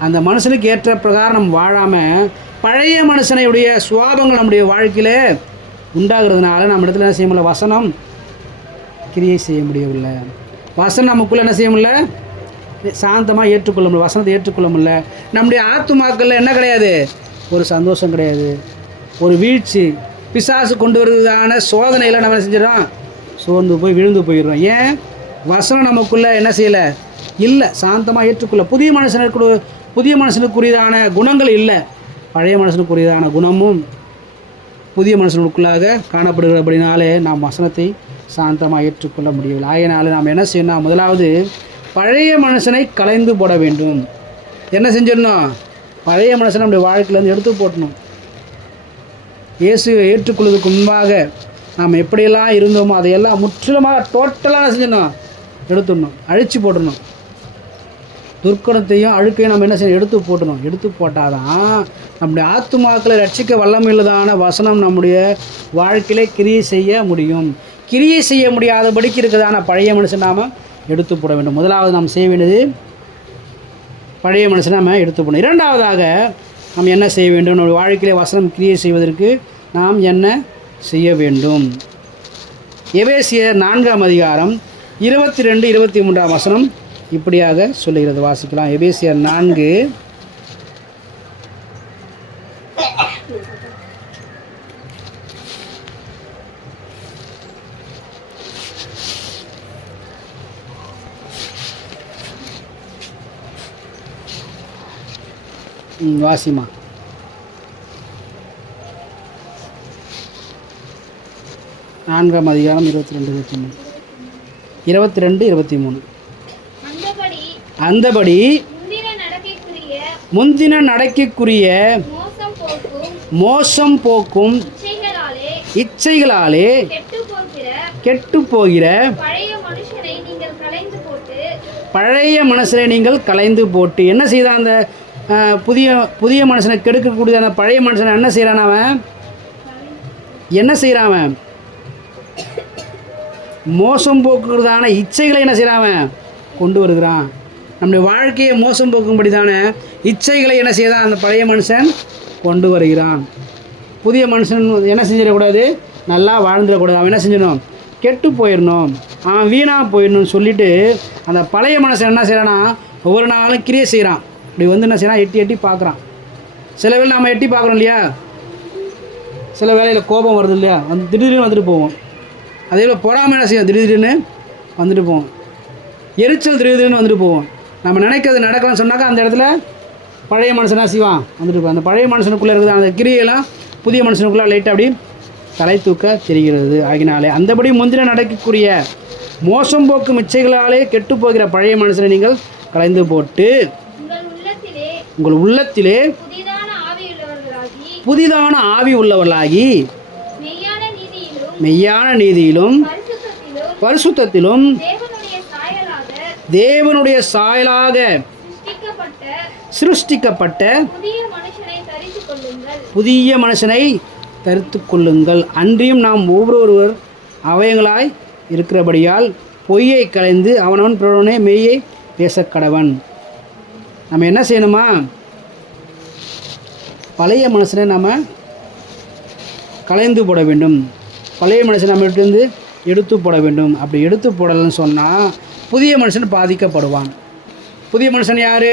அந்த மனுஷனுக்கு ஏற்ற பிரகாரம் நம்ம வாழாமல் பழைய மனுஷனையுடைய சுவாபங்கள் நம்முடைய வாழ்க்கையில் உண்டாகிறதுனால நம்ம இடத்துல என்ன செய்ய முடியல, வசனம் கிரியை செய்ய முடியவில்லை. வசனம் நமக்குள்ளே என்ன செய்ய முடியல, சாந்தமாக ஏற்றுக்கொள்ள முடியல, வசனத்தை ஏற்றுக்கொள்ள முடியல. நம்முடைய ஆத்துமாக்களில் என்ன கிடையாது, ஒரு சந்தோஷம் கிடையாது, ஒரு வீழ்ச்சி, பிசாசு கொண்டு வருவதான சோதனையில் நம்ம என்ன செஞ்சிடறோம், சோர்ந்து போய் விழுந்து போயிடுறோம். ஏன், வசனம் நமக்குள்ளே என்ன செய்யலை, இல்லை, சாந்தமாக ஏற்றுக்கொள்ள. புதிய மனுஷனுக்குரியதான குணங்கள் இல்லை, பழைய மனுஷனுக்குரியதான குணமும் புதிய மனுஷனுக்குள்ளாக காணப்படுகிறபடினாலே நாம் வசனத்தை சாந்தமாக ஏற்றுக்கொள்ள முடியவில்லை. ஆகையினால நாம் என்ன செய்யணும், முதலாவது பழைய மனுஷனை கலைந்து போட வேண்டும். என்ன செஞ்சிடணும், பழைய மனுஷனை நம்முடைய வாழ்க்கையிலேருந்து எடுத்து போட்டணும். இயேசுவை ஏற்றுக்கொள்வதற்கு முன்பாக நாம் எப்படியெல்லாம் இருந்தோமோ அதையெல்லாம் முற்றிலுமாக டோட்டலாக செஞ்சிடணும், எடுத்துடணும், அழித்து போட்டணும். துர்க்கணத்தையும் அழுக்கையும் நம்ம என்ன செய்யணும், எடுத்து போட்டணும். எடுத்து போட்டால் தான் நம்முடைய ஆத்துமாக்களை ரட்சிக்க வல்லமையுள்ளதான வசனம் நம்முடைய வாழ்க்கையிலே கிரியை செய்ய முடியும். கிரியை செய்ய முடியாதபடிக்கு இருக்கிறதான பழைய மனுஷன் நாம் எடுத்து போட வேண்டும். முதலாவது நாம் செய்ய வேண்டியது பழைய மனுஷனை நம்ம எடுத்து போடணும். இரண்டாவதாக நாம் என்ன செய்ய வேண்டும், நம்முடைய வாழ்க்கையிலே வசனம் கிரியை செய்வதற்கு நாம் என்ன செய்ய வேண்டும். எபேசியர் 4ஆம் அதிகாரம் 22, 23ஆம் வசனம் இப்படியாக சொல்லுகிறது. வாசிக்கலாம். எபேசியர் 4 வாசிமா. 4ஆம் அதிகாரம் 22, 23. அந்தபடி முந்தின நடைக்குரிய மோசம் போக்கும் மோசம் போக்கும் இச்சைகளாலே இச்சைகளாலே கெட்டுப் போகிற கெட்டு போகிற பழைய மனுஷனை நீங்கள் களைந்து போட்டு பழைய மனுஷனை நீங்கள் கலைந்து போட்டு என்ன செய்தான் அந்த புதிய புதிய மனுஷனை கெடுக்கக்கூடிய அந்த பழைய மனுஷனை என்ன செய்கிறான் அவன் என்ன செய்கிறான் அவன் மோசம் போக்குறதான இச்சைகளை என்ன செய்கிறான் அவன் கொண்டு வருகிறான். நம்முடைய வாழ்க்கையை மோசம் போக்கும்படி தானே இச்சைகளை என்ன செய்தான் அந்த பழைய மனுஷன் கொண்டு வருகிறான். புதிய மனுஷன் என்ன செஞ்சிடக்கூடாது, நல்லா வாழ்ந்துடக்கூடாது. அவன் என்ன செஞ்சிடணும், கெட்டு போயிடணும், அவன் வீணாக போயிடணும்னு சொல்லிவிட்டு அந்த பழைய மனுஷன் என்ன செய்கிறான்னா ஒவ்வொரு நாளும் கிரியை செய்கிறான். இப்படி வந்து என்ன செய்யறான், எட்டி எட்டி பார்க்குறான். சில வேளை நம்ம எட்டி பார்க்குறோம் இல்லையா, சில வேளையில் கோபம் வருது இல்லையா, வந்து திடீர்னு வந்துட்டு போவோம். அதே போல் பொறாமை என்ன செய்யும், திடீர்னு வந்துட்டு போவோம். எரிச்சல் திடீர்னு வந்துட்டு போவோம். நம்ம நினைக்கிறது நடக்கலாம்னு சொன்னாக்கா அந்த இடத்துல பழைய மனுஷனாக செய்வான் வந்துட்டு போவோம். அந்த பழைய மனுஷனுக்குள்ளே இருக்குது அந்த கிரியெல்லாம் புதிய மனுஷனுக்குள்ளே லைட்டாக அப்படி தலை தூக்க தெரிகிறது. ஆகினாலே அந்தபடி முந்தின நடக்கக்கூடிய மோசம் போக்கும் இச்சைகளாலே கெட்டு போகிற பழைய மனுஷனை நீங்கள் கலைந்து போட்டு உங்கள் உள்ளத்திலே புதிதான ஆவி உள்ளவர்களாகி மெய்யான நீதியிலும் பரிசுத்தத்திலும் தேவனுடைய சாயலாக சிருஷ்டிக்கப்பட்ட புதிய மனுஷனை தரித்து கொள்ளுங்கள். அன்றியும் நாம் ஒவ்வொருவர் அவயங்களாய் இருக்கிறபடியால் பொய்யை கலைந்து அவனவன் பிறனே மெய்யை பேசக்கடவன். நம்ம என்ன செய்யணுமா, பழைய மனுஷனை நம்ம கலைந்து போட வேண்டும். பழைய மனுஷன் நம்ம இருந்து எடுத்து போட வேண்டும். அப்படி எடுத்து போடலன்னு சொன்னால் புதிய மனுஷன் பாதிக்கப்படுவான். புதிய மனுஷன் யார்,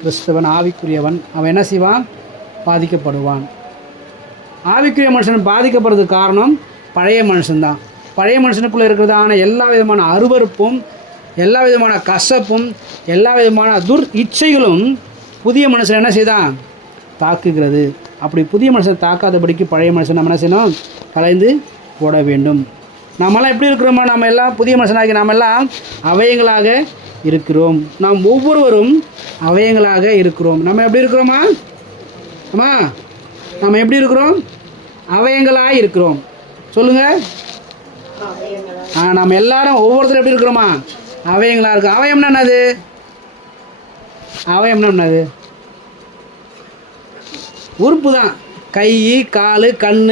கிறிஸ்தவன், ஆவிக்குரியவன். அவன் என்ன செய்வான், பாதிக்கப்படுவான். ஆவிக்குரிய மனுஷன் பாதிக்கப்படுறதுக்கு காரணம் பழைய மனுஷன்தான். பழைய மனுஷனுக்குள்ளே இருக்கிறதான எல்லா விதமான அருவருப்பும், எல்லா விதமான கசப்பும், எல்லா விதமான இச்சைகளும் புதிய மனுஷன் என்ன செய்தான், தாக்குகிறது. அப்படி புதிய மனுஷன் தாக்காதபடிக்கு பழைய மனுஷன் நம்ம என்ன செய்யணும், கலைந்து போட வேண்டும். நம்மெல்லாம் எப்படி இருக்கிறோமா, நம்ம எல்லாம் புதிய மனுஷனாகி நாம் எல்லாம் அவயங்களாக இருக்கிறோம். நாம் ஒவ்வொருவரும் அவயங்களாக இருக்கிறோம். நம்ம எப்படி இருக்கிறோமா, ஆமா நம்ம எப்படி இருக்கிறோம், அவயங்களாக இருக்கிறோம். சொல்லுங்கள். நம்ம எல்லாரும் ஒவ்வொருத்தரும் எப்படி இருக்கிறோமா, அவயங்களாக இருக்கும். அவயம்னா என்னது, அவயம்னா என்னது, உறுப்பு தான். கை, கால், கண்,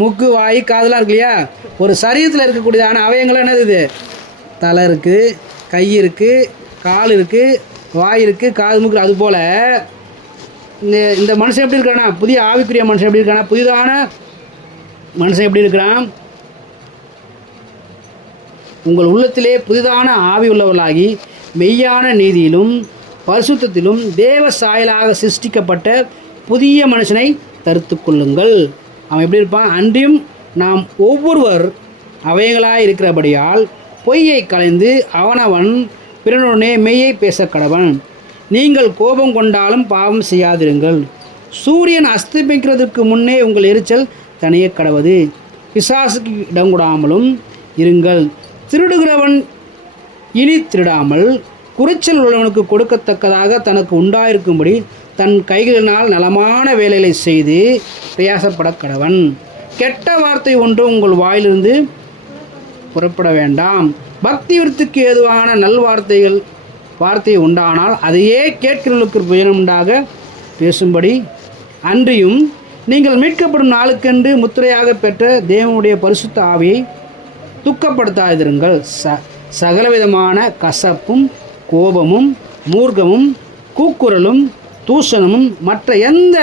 மூக்கு, வாய், காதெல்லாம் இருக்கு இல்லையா. ஒரு சரீரத்தில் இருக்கக்கூடியதான அவயங்கள்லாம் என்னது, இது தலை இருக்குது, கை இருக்குது, கால் இருக்குது, வாய் இருக்குது, காது, மூக்கு. அதுபோல் இந்த மனுஷன் எப்படி இருக்கானா, புதிய ஆவிக்குரிய மனுஷன் எப்படி இருக்கானா, புதிதான மனுஷன் எப்படி இருக்கிறான், உங்கள் உள்ளத்திலே புதிதான ஆவி உள்ளவர்களாகி மெய்யான நீதியிலும் பரிசுத்தத்திலும் தேவ சாயலாக சிருஷ்டிக்கப்பட்ட புதிய மனுஷனை தரித்து கொள்ளுங்கள். அவன் எப்படி இருப்பான், அன்றியும் நாம் ஒவ்வொருவர் அவயங்களாக இருக்கிறபடியால் பொய்யை கலைந்து அவனவன் பிறனுடனே மெய்யை பேச கடவன். நீங்கள் கோபம் கொண்டாலும் பாவம் செய்யாதிருங்கள். சூரியன் அஸ்தமிக்கிறதுக்கு முன்னே உங்கள் எரிச்சல் தனிய கடவது. பிசாசுக்கு இடம் கொடாமலும் இருங்கள். திருடுகிறவன் இனி திருடாமல் குறைச்சல் உள்ளவனுக்கு கொடுக்கத்தக்கதாக தனக்கு உண்டாயிருக்கும்படி தன் கைகளினால் நலமான வேலைகளை செய்து பிரயாசப்பட கடவன். கெட்ட வார்த்தை ஒன்று உங்கள் வாயிலிருந்து புறப்பட வேண்டாம். பக்தி விருத்திக்கு ஏதுவான வார்த்தை உண்டானால் அதையே கேட்கிறவர்களுக்கு பிரயோஜனம் உண்டாக பேசும்படி. அன்றியும் நீங்கள் மீட்கப்படும் நாளுக்கென்று முத்திரையாக பெற்ற தேவனுடைய பரிசுத்த ஆவியை துக்கப்படுத்தாதிருங்கள். சகலவிதமான கசப்பும் கோபமும் மூர்க்கமும் கூக்குரலும் தூஷணமும் மற்ற எந்த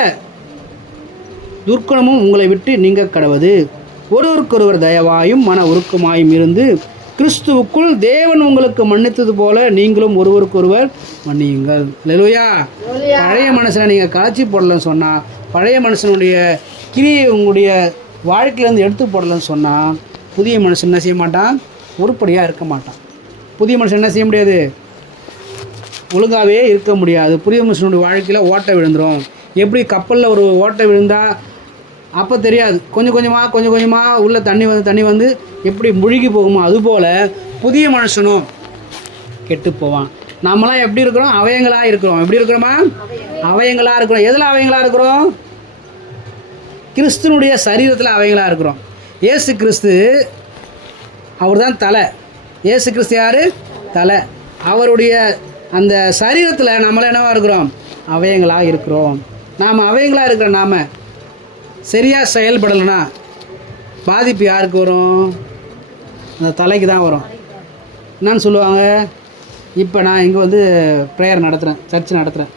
துர்க்குணமும் உங்களை விட்டு நீங்க கடவது. ஒருவருக்கொருவர் தயவாயும் மன உருக்கமாயும் இருந்து கிறிஸ்துவுக்குள் தேவன் உங்களுக்கு மன்னித்தது போல நீங்களும் ஒருவருக்கொருவர் மன்னியுங்கள். அல்லேலூயா. பழைய மனுஷனை நீங்கள் கலைச்சி போடலன்னு சொன்னால், பழைய மனுஷனுடைய கிரியை உங்களுடைய வாழ்க்கையிலேருந்து எடுத்து போடலன்னு சொன்னால், புதிய மனுஷன் என்ன செய்ய மாட்டான், உருப்படியாக இருக்க மாட்டான். புதிய மனுஷன் என்ன செய்ய முடியாது, ஒழுங்காகவே இருக்க முடியாது. புதிய மனுஷனுடைய வாழ்க்கையில் ஓட்டை விழுந்துடும். எப்படி கப்பலில் ஒரு ஓட்டை விழுந்தால் அப்போ தெரியாது, கொஞ்சம் கொஞ்சமாக உள்ள தண்ணி வந்து எப்படி முழுகி போகுமோ அதுபோல் புதிய மனுஷனும் கெட்டு போவான். நம்மளாம் எப்படி இருக்கிறோம்? அவயங்களாக இருக்கிறோம். எப்படி இருக்கிறோமா? அவயங்களாக இருக்கிறோம். எதில் அவயங்களாக இருக்கிறோம்? கிறிஸ்துனுடைய சரீரத்தில் அவயங்களாக இருக்கிறோம். இயேசு கிறிஸ்து அவர் தான் தலை. இயேசு கிறிஸ்து யார்? தலை. அவருடைய அந்த சரீரத்தில் நம்மளாம் என்னவாக இருக்கிறோம்? அவயங்களாக இருக்கிறோம். நாம் அவயங்களாக இருக்கிற நாம் சரியாக செயல்படலைன்னா பாதிப்பு யாருக்கு வரும்? அந்த தலைக்கு தான் வரும். என்னன்னு சொல்லுவாங்க? இப்போ நான் இங்கே வந்து ப்ரேயர் நடத்துகிறேன், சர்ச் நடத்துகிறேன்.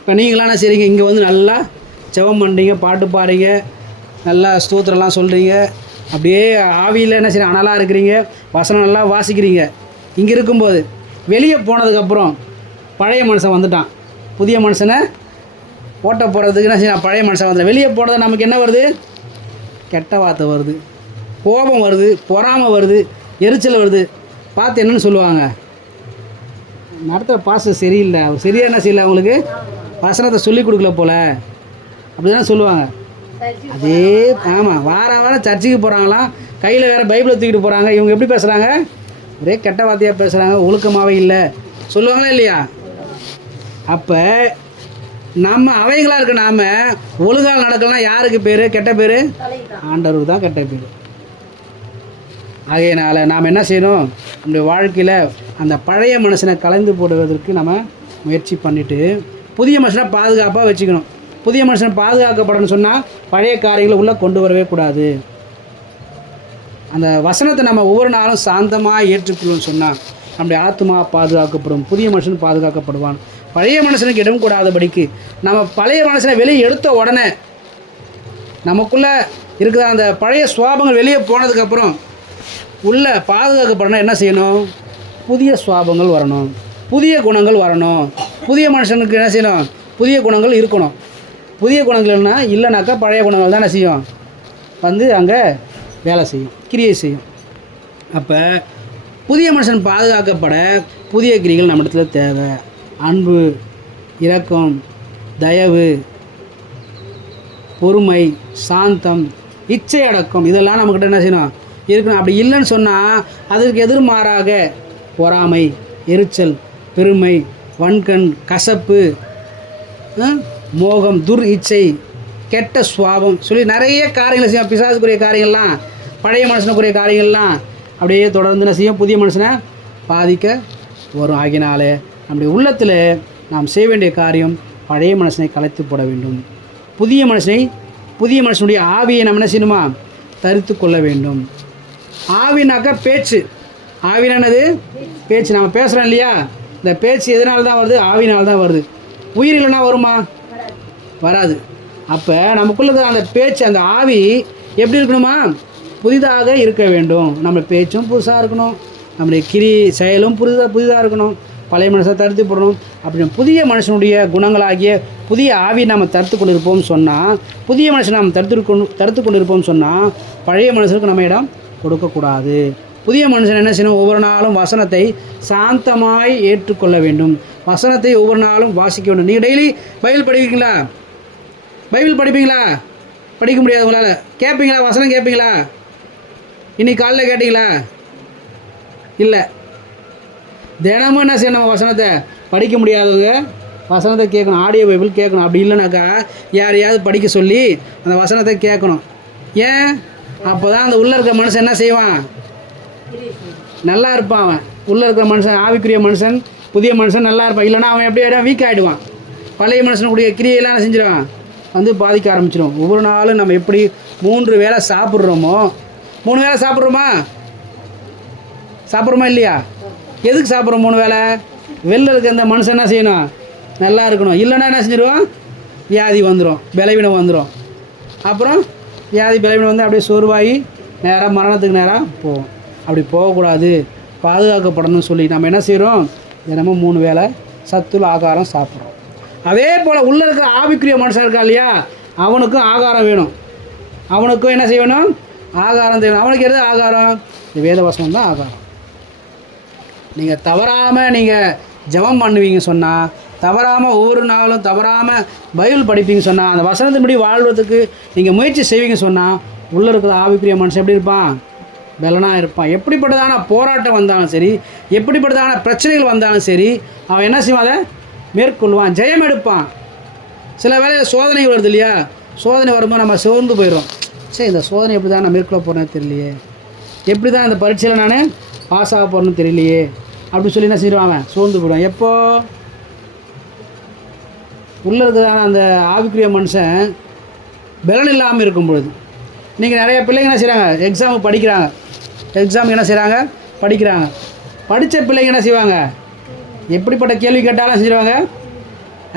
இப்போ நீங்களாம் சரிங்க இங்கே வந்து நல்லா ஜெபம் பண்ணுறீங்க, பாட்டு பாடுறீங்க, நல்லா ஸ்தோத்திரம்லாம் சொல்கிறீங்க, அப்படியே ஆவியில் என்ன சரி அனலாக இருக்கிறீங்க, வசனம் நல்லா வாசிக்கிறீங்க. இங்கே இருக்கும்போது வெளியே போனதுக்கப்புறம் பழைய மனுஷன் வந்துட்டான். புதிய மனுஷனை ஓட்ட போகிறதுக்கு என்ன செய்ய? பழைய மனுஷன் வந்துடும். வெளியே போனது நமக்கு என்ன வருது? கெட்ட வார்த்தை வருது, கோபம் வருது, பொறாமை வருது, எரிச்சல் வருது. பார்த்து என்னன்னு சொல்லுவாங்க? நடத்துகிற பாஸ்டர் சரியில்லை, அவர் சரியாக என்ன செய்யலை, அவங்களுக்கு வசனத்தை சொல்லிக் கொடுக்கல போல், அப்படி தானே சொல்லுவாங்க. அதே ஆமாம், வாரம் சர்ச்சுக்கு போகிறாங்களாம், கையில் வேறு பைபிளை தூக்கிட்டு போகிறாங்க. இவங்க எப்படி பேசுகிறாங்க? ஒரே கெட்ட வார்த்தையாக பேசுகிறாங்க, ஒழுக்கமாகவே இல்லை சொல்லுவாங்களா இல்லையா? அப்போ நம்ம அவைகளாக இருக்க நாம் ஒழுங்கால் நடக்கலாம். யாருக்கு பேர் கெட்ட பேர்? ஆண்டவருக்கு தான் கெட்ட பேர். ஆகையினால் நாம் என்ன செய்யணும்? நம்முடைய வாழ்க்கையில் அந்த பழைய மனுஷனை கலந்து போடுவதற்கு நம்ம முயற்சி பண்ணிவிட்டு புதிய மனுஷனை பாதுகாப்பாக வச்சுக்கணும். புதிய மனுஷனை பாதுகாக்கப்படணும்னு சொன்னால் பழைய காரியங்களை உள்ளே கொண்டு வரவே கூடாது. அந்த வசனத்தை நம்ம ஒவ்வொரு நாளும் சாந்தமாக ஏற்றுக்கொள்ளணும்னு சொன்னால் நம்முடைய ஆத்மா பாதுகாக்கப்படும், புதிய மனுஷன் பாதுகாக்கப்படுவான். பழைய மனுஷனுக்கு இடம் கூடாதபடிக்கு நம்ம பழைய மனுஷனை வெளியே எடுத்த உடனே நமக்குள்ளே இருக்கிற அந்த பழைய சுவாபங்கள் வெளியே போனதுக்கப்புறம் உள்ளே பாதுகாக்கப்படணும். என்ன செய்யணும்? புதிய சுவாபங்கள் வரணும், புதிய குணங்கள் வரணும். புதிய மனுஷனுக்கு என்ன செய்யணும்? புதிய குணங்கள் இருக்கணும். புதிய குணங்கள் இல்லைனாக்கா பழைய குணங்கள் தான் என்ன செய்யும்? வந்து அங்கே வேலை செய்யும், கிரியை செய்யும். அப்போ புதிய மனுஷன் பாதுகாக்கப்பட புதிய கிரிகள் நம்ம இடத்துல தேவை. அன்பு, இரக்கம், தயவு, பொறுமை, சாந்தம், இச்சை அடக்கம், இதெல்லாம் நம்மக்கிட்ட என்ன செய்யணும்? இருக்கணும். அப்படி இல்லைன்னு சொன்னால் அதற்கு எதிர்மாறாக பொறாமை, எரிச்சல், பெருமை, வன்கண், கசப்பு, மோகம், துர் இச்சை, கெட்ட சுவாபம் சொல்லி நிறைய காரியங்களை செய்யும். பிசாசுக்குரிய காரியங்கள்லாம், பழைய மனுஷனுக்குரிய காரியங்கள்லாம் அப்படியே தொடர்ந்து என்ன செய்யும்? புதிய மனுஷனை பாதிக்க வரும். ஆகினாலே நம்முடைய உள்ளத்தில் நாம் செய்ய வேண்டிய காரியம் பழைய மனுஷனை கலைத்து போட வேண்டும். புதிய மனுஷனுடைய ஆவியை நம்ம என்ன செய்யணுமா? தரித்து கொள்ள வேண்டும். ஆவினாக்கா பேச்சு. ஆவினானது பேச்சு. நம்ம பேசுகிறோம் இல்லையா? இந்த பேச்சு எதனால தான் வருது? ஆவினால் தான் வருது. உயிர் இல்லைன்னா வருமா? வராது. அப்போ நமக்குள்ள அந்த பேச்சு, அந்த ஆவி எப்படி இருக்கணுமா? புதிதாக இருக்க வேண்டும். நம்ம பேச்சும் புதுசாக இருக்கணும், நம்முடைய கிரி செயலும் புதிதாக இருக்கணும். பழைய மனுஷனை தடுத்து போடணும். அப்படி புதிய மனுஷனுடைய குணங்களாகிய புதிய ஆவி நாம் தடுத்து கொண்டு இருப்போம்னு சொன்னால், புதிய மனுஷனை நாம் தடுத்து கொண்டு இருப்போம்னு சொன்னால் பழைய மனுஷனுக்கு நம்ம இடம் கொடுக்கக்கூடாது. புதிய மனுஷன் என்ன செய்யணும்? ஒவ்வொரு நாளும் வசனத்தை சாந்தமாய் ஏற்றுக்கொள்ள வேண்டும். வசனத்தை ஒவ்வொரு நாளும் வாசிக்க வேண்டும். நீங்கள் டெய்லி பைபிள் படிப்பீங்களா? பைபிள் படிப்பீங்களா? படிக்க முடியாது உங்களால். கேட்பீங்களா? வசனம் கேட்பீங்களா? இன்னைக்கு காலையில் கேட்டிங்களா? இல்லை. தினமும் என்ன செய்யணும்? நம்ம வசனத்தை படிக்க முடியாதவங்க வசனத்தை கேட்கணும், ஆடியோ பைபிள் கேட்கணும். அப்படி இல்லைனாக்கா யாரையாவது படிக்க சொல்லி அந்த வசனத்தை கேட்கணும். ஏன்? அப்போ தான் அந்த உள்ளே இருக்கிற மனுஷன் என்ன செய்வான்? நல்லா இருப்பான். அவன் உள்ளே இருக்கிற மனுஷன், ஆவிக்குரிய மனுஷன், புதிய மனுஷன் நல்லா இருப்பான். இல்லைனா அவன் எப்படி ஆகிடும்? வீக் ஆகிடுவான். பழைய மனுஷனுடைய கிரியெல்லாம் என்ன செஞ்சிடுவான்? வந்து பாதிக்க ஆரம்பிச்சிடும். ஒவ்வொரு நாளும் நம்ம எப்படி 3 வேளை சாப்பிட்றோமோ, 3 வேளை சாப்பிட்றோமா இல்லையா? எதுக்கு சாப்பிட்றோம் 3 வேளை? வெளில இருக்க இந்த மனுஷன் என்ன செய்யணும்? நல்லா இருக்கணும். இல்லைன்னா என்ன செஞ்சிடுவோம்? வியாதி வந்துடும், பலவீனம் வந்துடும். அப்புறம் வியாதி பலவீனம் வந்து அப்படியே சோர்வாகி நேராக மரணத்துக்கு நேராக போவோம். அப்படி போகக்கூடாது, பாதுகாக்கப்படணும்னு சொல்லி நம்ம என்ன செய்கிறோம்? தினமும் 3 வேளை சத்துள்ள ஆகாரம் சாப்பிட்றோம். அதே போல் உள்ளே இருக்கிற ஆவிக்குரிய மனுஷன் இருக்கா இல்லையா? அவனுக்கும் ஆகாரம் வேணும். அவனுக்கும் என்ன செய்யணும்? ஆகாரம் தேவை. அவனுக்கு எது ஆகாரம்? இந்த வேதவசனம் தான் ஆகாரம். நீங்கள் தவறாமல் நீங்கள் ஜெபம் பண்ணுவீங்க சொன்னால், தவறாமல் ஒவ்வொரு நாளும் தவறாமல் பைபிள் படிப்பீங்க சொன்னால், அந்த வசனத்தின்படி வாழ்வதற்கு நீங்கள் முயற்சி செய்வீங்க சொன்னால், உள்ளே இருக்கிற ஆவிக்குரிய மனுஷன் எப்படி இருப்பான்? பலனாக இருப்பான். எப்படிப்பட்டதான போராட்டம் வந்தாலும் சரி, எப்படிப்பட்டதான பிரச்சனைகள் வந்தாலும் சரி, அவன் என்ன செய்வான்? அதை மேற்கொள்வான், ஜெயம் எடுப்பான். சில வேளையில் சோதனை வருது இல்லையா, சோதனை வரும்போது நம்ம சோர்ந்து போயிடும். சரி, இந்த சோதனை எப்படி தான் நான் மேற்கொள்ள போகிறேன்னு தெரியலையே, எப்படி தான் இந்த பரீட்சையில் நான் பாஸ் ஆக போகிறேன்னு தெரியலையே அப்படின்னு சொல்லி என்ன செய்வாங்க? சோர்ந்து போயிடுவான். எப்போ உள்ளே இருக்கிறதான அந்த ஆவிக்குரிய மனுஷன் பலன் இல்லாமல் இருக்கும் பொழுது. நீங்கள் நிறைய பிள்ளைங்க என்ன செய்கிறாங்க? எக்ஸாமுக்கு படிக்கிறாங்க, எக்ஸாமுக்கு என்ன செய்கிறாங்க? படிக்கிறாங்க. படித்த பிள்ளைங்க என்ன செய்வாங்க? எப்படிப்பட்ட கேள்வி கேட்டாலும் செய்வாங்க,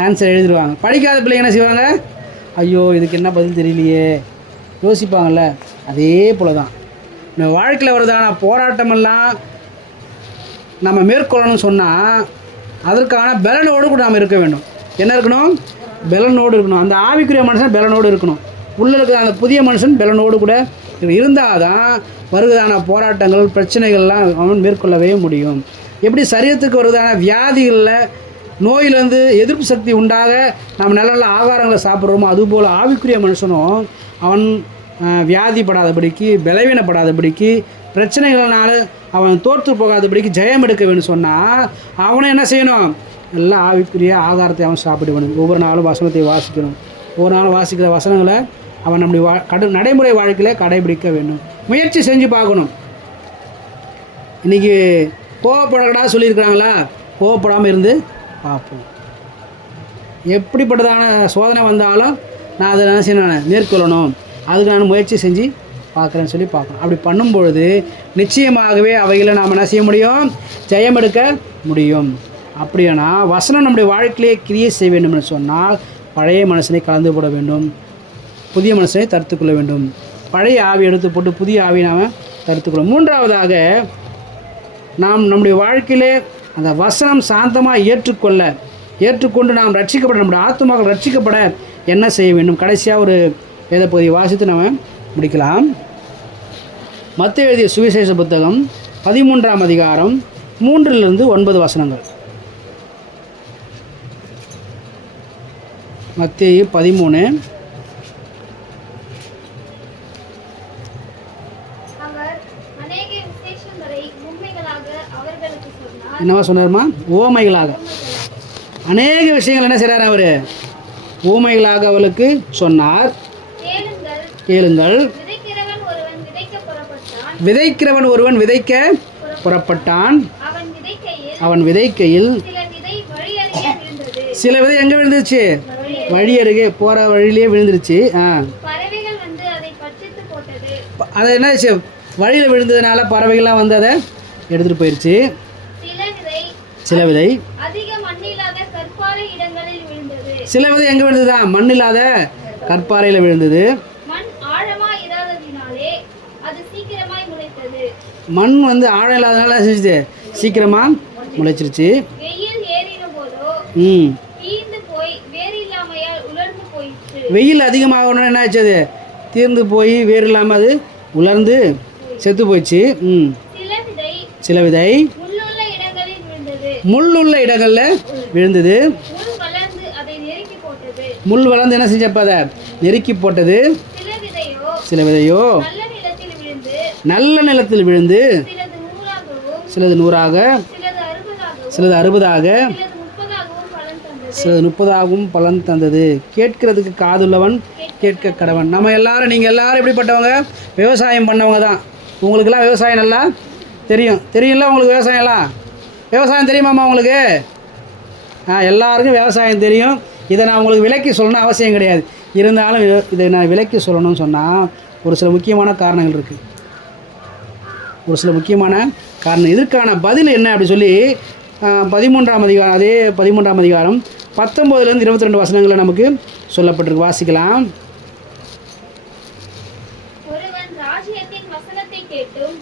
ஆன்சர் எழுதிடுவாங்க. படிக்காத பிள்ளைங்க என்ன செய்வாங்க? ஐயோ இதுக்கு என்ன பதில் தெரியலையே யோசிப்பாங்கள்ல. அதே போல் தான் இந்த வாழ்க்கையில் வருதான போராட்டமெல்லாம் நம்ம மேற்கொள்ளணும்னு சொன்னால் அதற்கான பலனோடு கூட நாம் இருக்க வேண்டும். என்ன இருக்கணும்? பலனோடு இருக்கணும். அந்த ஆவிக்குரிய மனுஷன் பலனோடு இருக்கணும். உள்ளே இருக்கிற அந்த புதிய மனுஷன் பலனோடு கூட இருந்தால் தான் வருவதான போராட்டங்கள் பிரச்சனைகள்லாம் அவன் மேற்கொள்ளவே முடியும். எப்படி சரீரத்துக்கு வருவதான வியாதிகளில் நோயிலேருந்து எதிர்ப்பு சக்தி உண்டாக நம்ம நல்ல நல்ல ஆகாரங்களை சாப்பிட்றோமோ, அதுபோல் ஆவிக்குரிய மனுஷனும் அவன் வியாதிப்படாதபடிக்கு, பலவீனப்படாதபடிக்கு, பிரச்சனைகள்னால அவன் தோற்று போகாதபடிக்கு ஜெயம் எடுக்க வேணும்னு சொன்னால் அவனை என்ன செய்யணும்? நல்லா ஆவிக்குரிய ஆகாரத்தை அவன் சாப்பிட வேணும். ஒவ்வொரு நாளும் வசனத்தை வாசிக்கணும். ஒவ்வொரு நாளும் வாசிக்கிற வசனங்களை அவன் நம்முடைய நடைமுறை வாழ்க்கையில் கடைபிடிக்க வேண்டும். முயற்சி செஞ்சு பார்க்கணும். இன்றைக்கி கோவப்படக்கூடாது சொல்லியிருக்கிறாங்களா? கோவப்படாமல் இருந்து பார்ப்போம். எப்படிப்பட்டதான சோதனை வந்தாலும் நான் அதை என்ன செய்யணும்? மேற்கொள்ளணும். அதுக்கு நான் முயற்சி செஞ்சு பார்க்குறேன்னு சொல்லி பார்க்கணும். அப்படி பண்ணும்பொழுது நிச்சயமாகவே அவைகளை நாம் என்ன செய்ய முடியும்? ஜெயம் எடுக்க முடியும். அப்படியானா வசனம் நம்முடைய வாழ்க்கையிலே கிரியை செய்ய வேண்டும்னு சொன்னால் பழைய மனுஷனை கலந்து போட வேண்டும், புதிய மனுஷனை தடுத்துக்கொள்ள வேண்டும். பழைய ஆவி எடுத்து போட்டு புதிய ஆவியை நாம் தடுத்துக்கொள்ளும். மூன்றாவதாக நாம் நம்முடைய வாழ்க்கையிலே அந்த வசனம் சாந்தமாக ஏற்றுக்கொண்டு நாம் ரட்சிக்கப்பட, நம்முடைய ஆத்துமாக்கள் ரட்சிக்கப்பட என்ன செய்ய வேண்டும்? கடைசியாக ஒரு வேத பகுதியை வாசித்து நாம் முடிக்கலாம். மத்தேயு எழுதிய சுவிசேஷ புத்தகம் 13ஆம் அதிகாரம் 3-9 வசனங்கள். மத்தேயு 13. என்னவா சொன்னார்மா? ஓமைகளாக அநேக விஷயங்கள் என்ன செய்கிறார்? அவர் ஓமைகளாக அவளுக்கு சொன்னார். கேளுங்கள், விதைக்கிறவன் ஒருவன் விதைக்க புறப்பட்டான். அவன் விதைக்கையில் சில விதை எங்கே விழுந்துருச்சு? வழி அருகே போகிற வழியிலே விழுந்துருச்சு. அதை என்னாச்சு? வழியில் விழுந்ததுனால பறவைகள்லாம் வந்து அதை எடுத்துகிட்டு போயிடுச்சு. சில விதை சில விதை எங்கே விழுந்ததா? மண் இல்லாத கற்பாறையில் விழுந்தது. மண் வந்து ஆழம் இல்லாதனால செஞ்சுது, சீக்கிரமாக முளைச்சிருச்சு. வெயில் அதிகமாகணும்னு என்ன ஆச்சு? அது தீர்ந்து போய் வேறு இல்லாமல் அது உலர்ந்து செத்து போயிடுச்சு. சில விதை முள்ளுள்ள இடங்களில் விழுந்தது. முள் வளர்ந்து என்ன செஞ்சப்ப அதை நெருக்கி போட்டது. சில விதையோ நல்ல நிலத்தில் விழுந்து சிலது 100ஆக, சிலது 60ஆக, சிலது 30ஆகவும் பலன் தந்தது. கேட்கிறதுக்கு காதுள்ளவன் கேட்க கடவன். நம்ம எல்லாரும், நீங்கள் எல்லாரும் எப்படிப்பட்டவங்க? விவசாயம் பண்ணவங்க தான். உங்களுக்கெல்லாம் விவசாயம் நல்லா தெரியும்ல? உங்களுக்கு விவசாயம் தெரியுமாம்மா உங்களுக்கு? எல்லாருக்கும் விவசாயம் தெரியும். இதை நான் உங்களுக்கு விலக்கி சொல்லணும்னு அவசியம் கிடையாது. இருந்தாலும் இதை நான் விலக்கி சொல்லணும்னு சொன்னால் ஒரு சில முக்கியமான காரணங்கள் இருக்குது. ஒரு சில முக்கியமான காரணம். இதற்கான பதில் என்ன அப்படி சொல்லி 13ஆம் அதிகாரம், அதே 13ஆம் அதிகாரம் 19 to 22 வசனங்களில் நமக்கு சொல்லப்பட்டிருக்கு. வாசிக்கலாம். ஒருவன் ராஜ்யத்தின் வசனத்தை கேட்டும்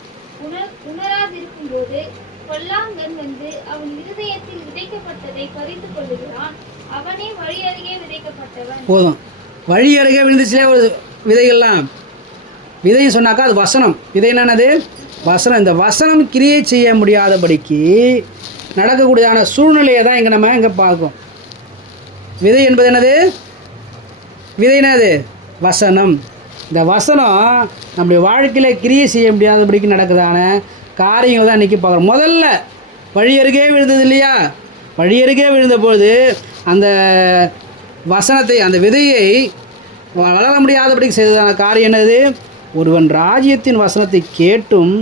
உணராதிருக்கும் போது பொல்லாங்கன் வந்து அவன் இருதயத்தில் விதைக்கப்பட்டதை பறித்துக் கொள்ளுகிறான். அவனே வழி அருகே விதைக்கப்பட்டவன். போதும், வழி அருகே விழுந்துச்சுலே ஒரு விதைகள்லாம். விதைன்னு சொன்னாக்கா அது வசனம். விதை என்னது? வசனம். இந்த வசனம் கிரியை செய்ய முடியாதபடிக்கு நடக்கக்கூடியதான சூழ்நிலையை தான் இங்கே நம்ம இங்கே பார்க்கும். விதை என்பது என்னது? விதை என்னது? வசனம். இந்த வசனம் நம்முடைய வாழ்க்கையில் கிரியை செய்ய முடியாதபடிக்கு நடக்குதான காரியங்கள் தான் இன்றைக்கி பார்க்குறோம். முதல்ல வழியருகே விழுந்தது இல்லையா? வழியருகே விழுந்தபோது அந்த வசனத்தை, அந்த விதையை வளர முடியாதபடிக்கு செய்ததான காரியம் என்னது? ஒருவன் ராஜ்யத்தின் வசனத்தை கேட்டும்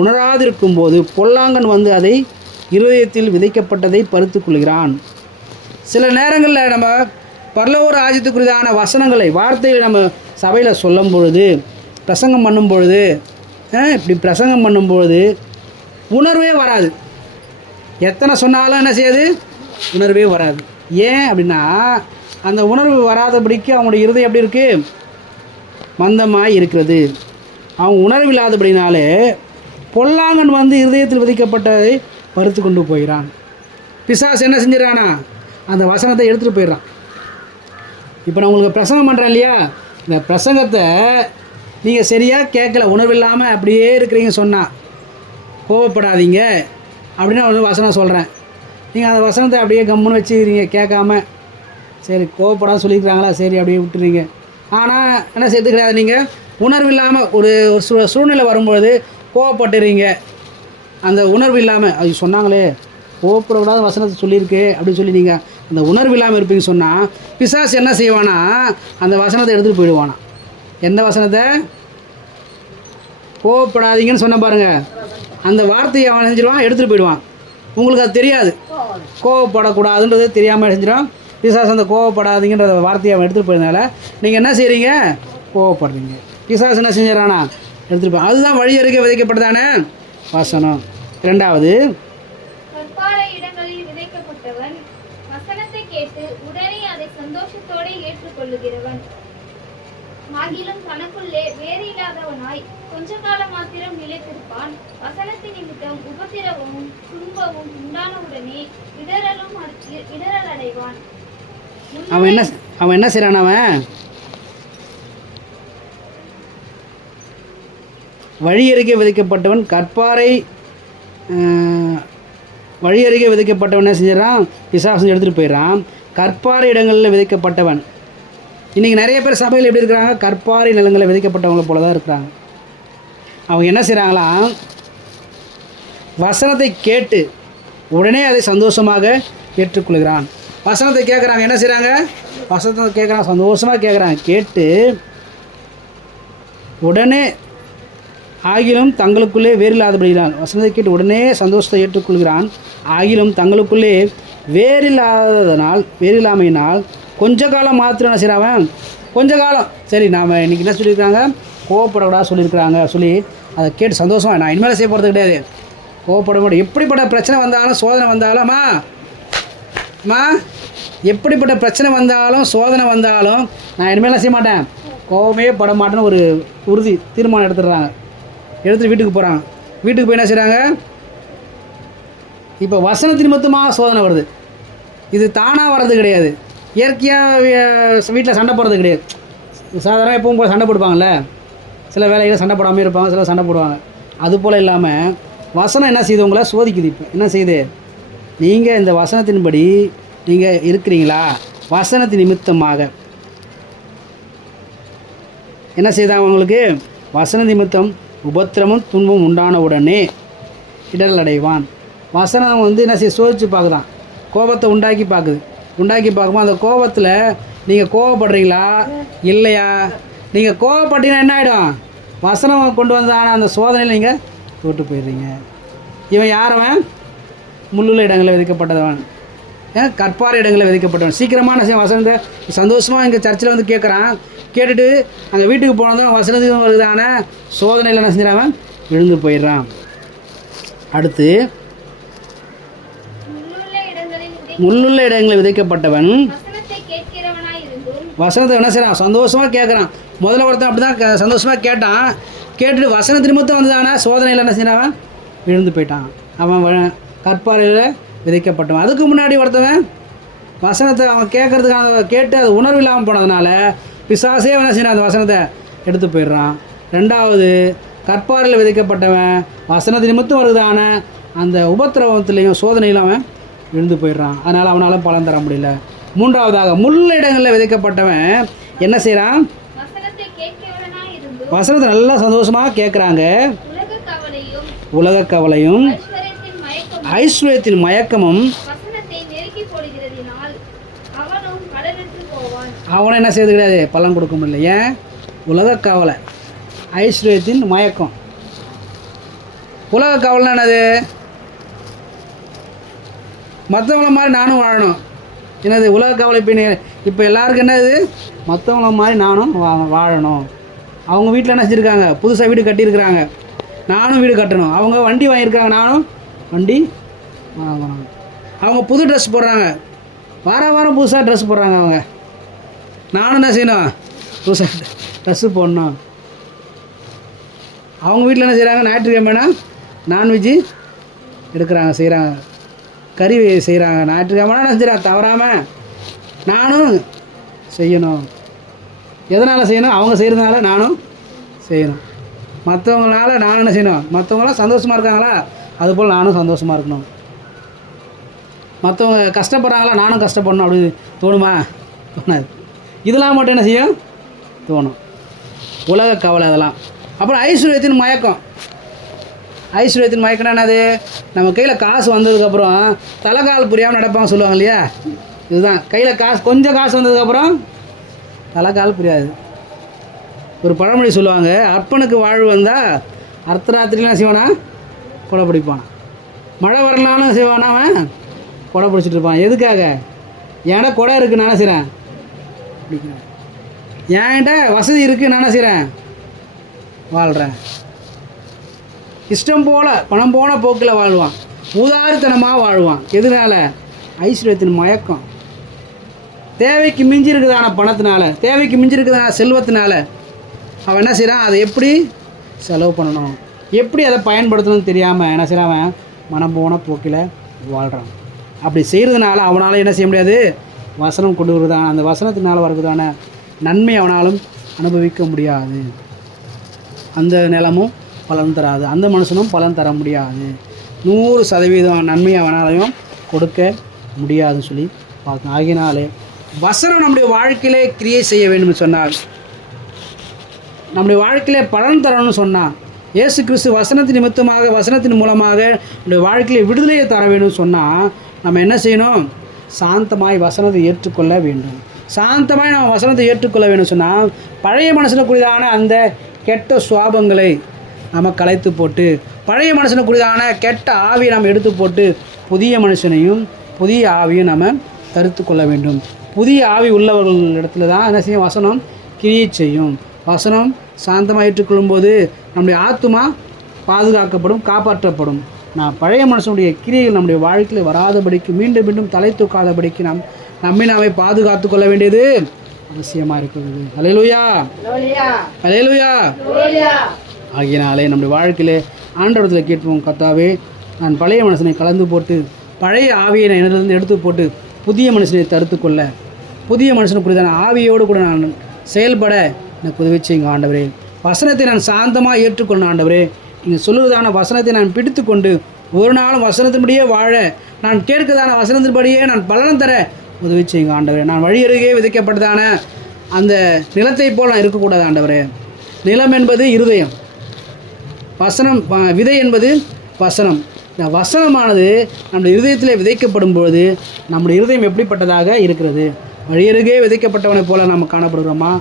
உணராதிருக்கும் போது பொல்லாங்கன் வந்து அதை இருதயத்தில் விதைக்கப்பட்டதை பறித்து கொள்கிறான். சில நேரங்களில் நம்ம பரலோக ராஜ்யத்துக்குரியதான வசனங்களை, வார்த்தைகளை நம்ம சபையில் சொல்லும் பொழுது, பிரசங்கம் பண்ணும் பொழுது, இப்படி பிரசங்கம் பண்ணும்பொழுது உணர்வே வராது. எத்தனை சொன்னாலும் என்ன செய்யாது? உணர்வே வராது. ஏன் அப்படின்னா, அந்த உணர்வு வராதபடிக்கு அவனுடைய இருதயம் எப்படி இருக்குது? மந்தமாக இருக்கிறது. அவன் உணர்வு இல்லாதபடினாலே பொல்லாங்கன் வந்து இருதயத்தில் விதிக்கப்பட்டதை பறித்து கொண்டு போகிறான். பிசாசு என்ன செஞ்சிடறானா? அந்த வசனத்தை எடுத்துகிட்டு போயிடுறான். இப்போ நான் உங்களுக்கு பிரசங்கம் பண்ணுறேன் இல்லையா? இந்த பிரசங்கத்தை நீங்கள் சரியாக கேட்கல, உணர்வில்லாமல் அப்படியே இருக்கிறீங்க சொன்னால், கோவப்படாதீங்க அப்படின்னு நான் வசனம் சொல்கிறேன். நீங்கள் அந்த வசனத்தை அப்படியே கம்முன்னு வச்சுக்கிறீங்க, கேட்காம. சரி, கோவப்படாத சொல்லியிருக்கிறாங்களா, சரி அப்படியே விட்டுறீங்க. ஆனால் என்ன செய்து கிடையாது, நீங்கள் உணர்வு இல்லாமல் ஒரு சூழ்நிலை வரும்பொழுது கோவப்பட்டுறீங்க. அந்த உணர்வு இல்லாமல், அது சொன்னாங்களே கோவப்படக்கூடாத வசனத்தை சொல்லியிருக்கு அப்படின்னு சொல்லி நீங்கள் அந்த உணர்வு இல்லாமல் இருப்பீங்க சொன்னால், பிசாசு என்ன செய்வானா? அந்த வசனத்தை எடுத்துகிட்டு போயிடுவானா. எந்த வசனத்தை? கோவப்படாதீங்கன்னு சொன்ன பாருங்கள், அந்த வார்த்தையை அவன் செஞ்சிடுவான், எடுத்துகிட்டு போயிடுவான். உங்களுக்கு அது தெரியாது, கோவப்படக்கூடாதுன்றது தெரியாமல் செஞ்சிடும் பிசாசு. அந்த கோவப்படாதீங்கன்ற வார்த்தையை அவன் எடுத்துகிட்டு போயிருந்தால நீங்கள் என்ன செய்கிறீங்க? கோவப்படுறீங்க. பிசாசு என்ன செஞ்சிடறானா? எடுத்துகிட்டு போய். அதுதான் வழி அருகே விதைக்கப்பட்டதானே வசனம். இரண்டாவது, கற்பாறை இடங்களில் விதைக்கப்பட்டவன் வசனத்தை கேட்டு உடனே அதை சந்தோஷத்தோடு ஏற்றுக்கொள்ளுகிறவன், ஆகிலும் தனக்குள்ளே வேறு இல்லாதவனாய் கொஞ்ச காலம் மாத்திரம் நிலைத்திருப்பான். வசனத்தின் நிமித்தம் உபத்திரவமும் துன்பமும் உண்டானவுடனே இடரல் அடைவான். அவன் என்ன செய்றான்? அவன் வழி அருகே விதைக்கப்பட்டவன், கற்பாறை வழி அருகே விதைக்கப்பட்டவன் என்ன செஞ்சிடறான்? பிசாசு எடுத்துகிட்டு போயிடறான். கற்பாறை இடங்களில் விதைக்கப்பட்டவன். இன்றைக்கி நிறைய பேர் சபையில் எப்படி இருக்கிறாங்க? கற்பாறை நிலங்களில் விதைக்கப்பட்டவங்கள போல தான் இருக்கிறாங்க. அவங்க என்ன செய்கிறாங்களாம்? வசனத்தை கேட்டு உடனே அதை சந்தோஷமாக ஏற்றுக்கொள்கிறான். வசனத்தை கேட்குறாங்க, என்ன செய்கிறாங்க? வசனத்தை கேட்குறாங்க, சந்தோஷமாக கேட்குறாங்க. கேட்டு உடனே, ஆகிலும் தங்களுக்குள்ளே வேறில்லாதபடிதான். வசனத்தை கேட்டு உடனே சந்தோஷத்தை ஏற்றுக்கொள்கிறான். ஆகிலும் தங்களுக்குள்ளே வேறில்லாமையினால் கொஞ்ச காலம் மாத்திரம் என்ன செய்கிறான்? கொஞ்ச காலம். சரி, நாம் இன்றைக்கி என்ன சொல்லியிருக்காங்க? கோவப்படக்கூடாது சொல்லியிருக்கிறாங்க சொல்லி அதை கேட்டு சந்தோஷமாக நான் இனிமேல் செய்ய போகிறது கிடையாது. கோவப்பட மாட்டேன். எப்படிப்பட்ட பிரச்சனை வந்தாலும் சோதனை வந்தாலும் அம்மா எப்படிப்பட்ட பிரச்சனை வந்தாலும் சோதனை வந்தாலும் நான் இனிமேல் செய்ய மாட்டேன், கோவமே பட மாட்டேன்னு ஒரு உறுதி தீர்மானம் எடுத்துடுறாங்க. எடுத்துகிட்டு வீட்டுக்கு போகிறாங்க. வீட்டுக்கு போய் என்ன செய்கிறாங்க? இப்போ வசனத்தின் மொத்தமாக சோதனை வருது. இது தானாக வர்றது கிடையாது. இயற்கையாக வீட்டில் சண்டை போடுறது கிடையாது. சாதாரண எப்பவும் போல் சண்டை போடுவாங்கள்ல, சில வேலைகளை சண்டை போடாமல் இருப்பாங்க, சில சண்டை போடுவாங்க. அதுபோல் இல்லாமல் வசனம் என்ன செய்யுது? உங்களை சோதிக்குது. இப்போ என்ன செய்யுது? நீங்கள் இந்த வசனத்தின்படி நீங்கள் இருக்கிறீங்களா? வசனத்தின் நிமித்தமாக என்ன செய்தாங்க? உங்களுக்கு வசன நிமித்தம் உபத்திரமும் துன்பமும் உண்டான உடனே இடரல் அடைவான். வசனம் வந்து என்ன செய்ய? சோதித்து பார்க்குதான், கோபத்தை உண்டாக்கி பார்க்குது. உண்டாக்கி பார்க்கும்போது அந்த கோபத்தில் நீங்கள் கோவப்படுறீங்களா இல்லையா? நீங்கள் கோவப்பட்டீங்கன்னா என்ன ஆகிடும்? வசனம் கொண்டு வந்தான அந்த சோதனையில் நீங்கள் தோற்று போயிடுறீங்க. இவன் யாரவன்? முள்ளுள்ள இடங்களில் விதைக்கப்பட்டவன், கற்பாறை இடங்களில் விதைக்கப்பட்டவன். சீக்கிரமான வசனத்தை சந்தோஷமாக இங்கே சர்ச்சில் வந்து கேட்குறான். கேட்டுட்டு அங்கே வீட்டுக்கு போனதும் வசனத்துக்கு வருதான சோதனையில் என்ன செஞ்சிடான்? விழுந்து போயிடுறான். அடுத்து, முள்ளுள்ள இடங்களில் விதைக்கப்பட்டவன் வசனத்தை என்ன செய்கிறான்? சந்தோஷமாக கேட்குறான். முதல்ல ஒருத்தன் அப்படி தான் சந்தோஷமாக கேட்டான். கேட்டுட்டு வசனத்து நிமித்தம் வந்ததான சோதனையில் என்ன செய்யறான்? விழுந்து போயிட்டான். அவன் கற்பாறையில் விதைக்கப்பட்டவன். அதுக்கு முன்னாடி ஒருத்தவன் வசனத்தை அவன் கேட்கறதுக்கான கேட்டு அது உணர்வு இல்லாமல் போனதுனால பிசாசே என்ன செய்யறான்? அந்த வசனத்தை எடுத்து போயிடுறான். ரெண்டாவது, கற்பாறையில் விதைக்கப்பட்டவன் வசனத்து நிமித்தம் வருதான அந்த உபத்திரவத்திலையும் சோதனையிலும் அவன் விழுந்து போயிடுறான். அதனால் அவனால் பலன் தர முடியல. மூன்றாவதாக, முள் இடங்களில் விதைக்கப்பட்டவன் என்ன செய்கிறான்? வசனத்தை நல்லா சந்தோஷமாக கேட்குறாங்க. உலக கவலையும் உலக கவலையும் ஐஸ்வர்யத்தின் மயக்கமும் வசனத்தை நெருக்கி போடுகிறதினால் அவனும் கடனுக்கு போவான். அவனை என்ன செய்து கிடையாது, பலன் கொடுக்க முடியல. ஏன்? உலக கவலை, ஐஸ்வர்யத்தின் மயக்கம். உலக கவலைன்னா என்னது? மற்றவங்கள மாதிரி நானும் வாழணும். என்னது உலக கவலை? இப்போ எல்லாருக்கும் என்னது? மற்றவங்கள மாதிரி நானும் வாழணும். அவங்க வீட்டில் என்ன செஞ்சுருக்காங்க? புதுசாக வீடு கட்டியிருக்கிறாங்க, நானும் வீடு கட்டணும். அவங்க வண்டி வாங்கியிருக்காங்க, நானும் வண்டி வாங்கணும். அவங்க புது ட்ரெஸ் போடுறாங்க, வாரம் புதுசாக ட்ரெஸ் போடுறாங்க. நானும் என்ன செய்யணும்? புதுசாக ட்ரெஸ்ஸு போடணும். அவங்க வீட்டில் என்ன செய்கிறாங்க? ஞாயிற்றுக்கிழமைனா நான்வெஜ்ஜு எடுக்கிறாங்க, செய்கிறாங்க, கறி செய்கிறாங்க. ஞாயிற்றுக்கிழமைனா என்ன செய்கிறாங்க? தவறாமல் நானும் செய்யணும். எதனால் செய்யணும்? அவங்க செய்கிறதுனால நானும் செய்யணும். மற்றவங்களால நானும் என்ன செய்யணும்? மற்றவங்களாம் சந்தோஷமாக இருக்காங்களா, அதுபோல் நானும் சந்தோஷமாக இருக்கணும். மற்றவங்க கஷ்டப்படுறாங்களா, நானும் கஷ்டப்படணும் அப்படி தோணுமா? தோணாது. இதெல்லாம் மட்டும் என்ன செய்யும்? தோணும். உலக கவலை அதெல்லாம். அப்புறம் ஐஸ்வர்யத்தின் மயக்கம். ஐஸ்வர்யத்தின் மயக்கம்னா என்னது? நம்ம கையில் காசு வந்ததுக்கப்புறம் தலைக்கால் புரியாமல் நடப்பாங்க சொல்லுவாங்க இல்லையா? இதுதான். கையில் காசு, கொஞ்சம் காசு வந்ததுக்கப்புறம் தலைக்கால் புரியாது. ஒரு பழமொழி சொல்லுவாங்க, அற்பனுக்கு வாழ்வு வந்தால் அர்த்தராத்திரிலாம் செய்வானா கொடை பிடிப்பான். மழை வரலான்னு செய்வானா அவன் கொடை பிடிச்சிட்டு இருப்பான். எதுக்காக? ஏன்டா கொடை இருக்குது நான் என்ன செய்கிறேன்? பிடிக்கிறேன். என்கிட்ட வசதி இருக்குது நான் என்ன செய்கிறேன்? வாழ்கிறேன். இஷ்டம் போல் பணம் போன போக்கில் வாழ்வான், ஊதாரித்தனமாக வாழ்வான். எதனால? ஐஸ்வர்யத்தின் மயக்கம். தேவைக்கு மிஞ்சி இருக்குதான பணத்தினால, தேவைக்கு மிஞ்சி இருக்குதான செல்வத்தினால அவன் என்ன செய்கிறான்? அதை எப்படி செலவு பண்ணணும், எப்படி அதை பயன்படுத்தணும்னு தெரியாமல் என்ன செய்கிறான்? அவன் மனம் போன போக்கில் வாழ்கிறான். அப்படி செய்கிறதுனால அவனால் என்ன செய்ய முடியாது? வசனம் கொண்டு வருதான அந்த வசனத்தினால் வருவதான நன்மை அவனாலும் அனுபவிக்க முடியாது. அந்த நிலமும் பலன் தராது, அந்த மனுஷனும் பலன் தர முடியாது. 100% நன்மை அவனாலையும் கொடுக்க முடியாதுன்னு சொல்லி பார்க்கணும். ஆகினாலே வசனம் நம்முடைய வாழ்க்கையிலே கிரியை செய்ய வேண்டும் சொன்னால், நம்முடைய வாழ்க்கையிலே பலன் தரணும்னு சொன்னால், இயேசு கிறிஸ்து வசனத்தின் நிமித்தமாக வசனத்தின் மூலமாக நம்முடைய வாழ்க்கையிலே விடுதலையை தர வேண்டும் சொன்னால் நம்ம என்ன செய்யணும்? சாந்தமாய் வசனத்தை ஏற்றுக்கொள்ள வேண்டும். சாந்தமாய் நம்ம வசனத்தை ஏற்றுக்கொள்ள வேண்டும் சொன்னால் பழைய மனுஷனுக்குரியதான அந்த கெட்ட சுவாபங்களை நம்ம கலைத்து போட்டு, பழைய மனுஷனுக்குரியதான கெட்ட ஆவியை நம்ம எடுத்து போட்டு புதிய மனுஷனையும் புதிய ஆவியும் நம்ம தரித்து கொள்ள வேண்டும். புதிய ஆவி உள்ளவர்கள் இடத்துல தான் என்ன செய்யும்? வசனம் கிரியை செய்யும். வசனம் சாந்தமாக ஏற்றுக்கொள்ளும்போது நம்முடைய ஆத்துமா பாதுகாக்கப்படும், காப்பாற்றப்படும். நான் பழைய மனுஷனுடைய கிரியைகள் நம்முடைய வாழ்க்கையில் வராதபடிக்கு, மீண்டும் மீண்டும் தலை தூக்காதபடிக்கு நம்மை நாமே பாதுகாத்து கொள்ள வேண்டியது அவசியமாக இருக்கிறது. அல்லேலூயா, அல்லேலூயா. ஆகியனாலே நம்முடைய வாழ்க்கையிலே ஆண்டவரத்தில் கேட்போம், கர்த்தாவே, நான் பழைய மனுஷனை கலந்து போட்டு பழைய ஆவியை நான் என்னிலிருந்து எடுத்து போட்டு புதிய மனுஷனை தடுத்து கொள்ள, புதிய மனுஷனுக்குரியதான ஆவியோடு கூட நான் செயல்பட எனக்கு உதவி செய்யுங்க ஆண்டவரே. வசனத்தை நான் சாந்தமாக ஏற்றுக்கொள்ளணும் ஆண்டவரே. நீங்கள் சொல்லுவதான வசனத்தை நான் பிடித்து கொண்டு ஒரு நாளும் வசனத்தின்படியே வாழ, நான் கேட்கிறதான வசனத்தின்படியே நான் பலன் தர உதவி செய்யுங்க ஆண்டவரே. நான் வழி அருகே விதைக்கப்பட்டதான அந்த நிலத்தை போல் நான் இருக்கக்கூடாது ஆண்டவரே. நிலம் என்பது இருதயம், வசனம் விதை என்பது வசனம். இந்த வசனமானது நம்முடைய இருதயத்தில் விதைக்கப்படும் பொழுது நம்முடைய இருதயம் எப்படிப்பட்டதாக இருக்கிறது? வழியருகே விதைக்கப்பட்டவனை போல் நம்ம காணப்படுகிறோமா?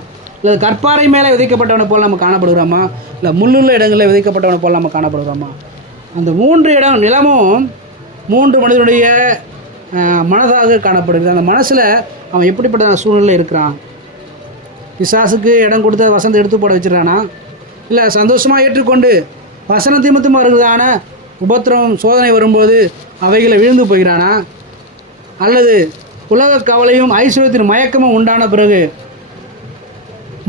இல்லை கற்பாறை மேலே விதைக்கப்பட்டவனை போல் நம்ம காணப்படுகிறோமா? இல்லை முள்ளுள்ள இடங்களில் விதைக்கப்பட்டவனை போல் நம்ம காணப்படுகிறோமா? அந்த 3 இடம் நிலமும் 3 மனிதனுடைய மனதாக காணப்படுகிறது. அந்த மனசில் அவன் எப்படிப்பட்ட சூழ்நிலையில் இருக்கிறான்? பிசாசுக்கு இடம் கொடுத்து வசனத்தை எடுத்து போட வச்சிடறானா? இல்லை சந்தோஷமாக ஏற்றுக்கொண்டு வசனத்தை மட்டும் வருகிறதான உபத்திரவம் சோதனை வரும்போது அவைகளை விழுந்து போகிறானா? அல்லது உலக கவலையும் ஐஸ்வர்யத்தின் மயக்கமும் உண்டான பிறகு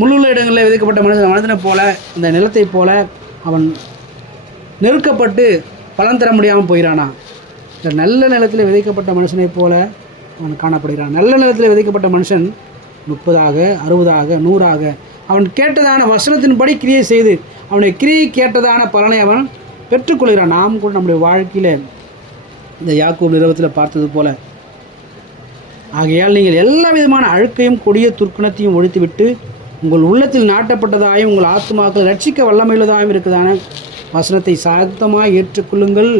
முள்ளுள்ள இடங்களில் விதைக்கப்பட்ட மனிதனை போல, இந்த நிலத்தை போல அவன் நெருக்கப்பட்டு பலன் தர முடியாமல் போகிறானா? இந்த நல்ல நிலத்தில் விதைக்கப்பட்ட மனுஷனை போல அவன் காணப்படுகிறான். நல்ல நிலத்தில் விதைக்கப்பட்ட மனுஷன் 30ஆக 60ஆக 100ஆக அவன் கேட்டதான வசனத்தின்படி கிரியை செய்து அவனுடைய கிரியை கேட்டதான பலனை அவன் பெற்றுக்கொள்கிறான். நாம் கூட நம்முடைய வாழ்க்கையில் இந்த யாக்கோபு நிறுவத்தில் பார்த்தது போல, ஆகையால் நீங்கள் எல்லா விதமான அழுக்கையும் கொடிய துர்க்குணத்தையும் ஒழித்துவிட்டு உங்கள் உள்ளத்தில் நாட்டப்பட்டதாயும் உங்கள் ஆத்மாக்கள் ரட்சிக்க வல்லமையுள்ளதாயும் இருக்குதான வசனத்தை சாந்தமாக ஏற்றுக்கொள்ளுங்கள்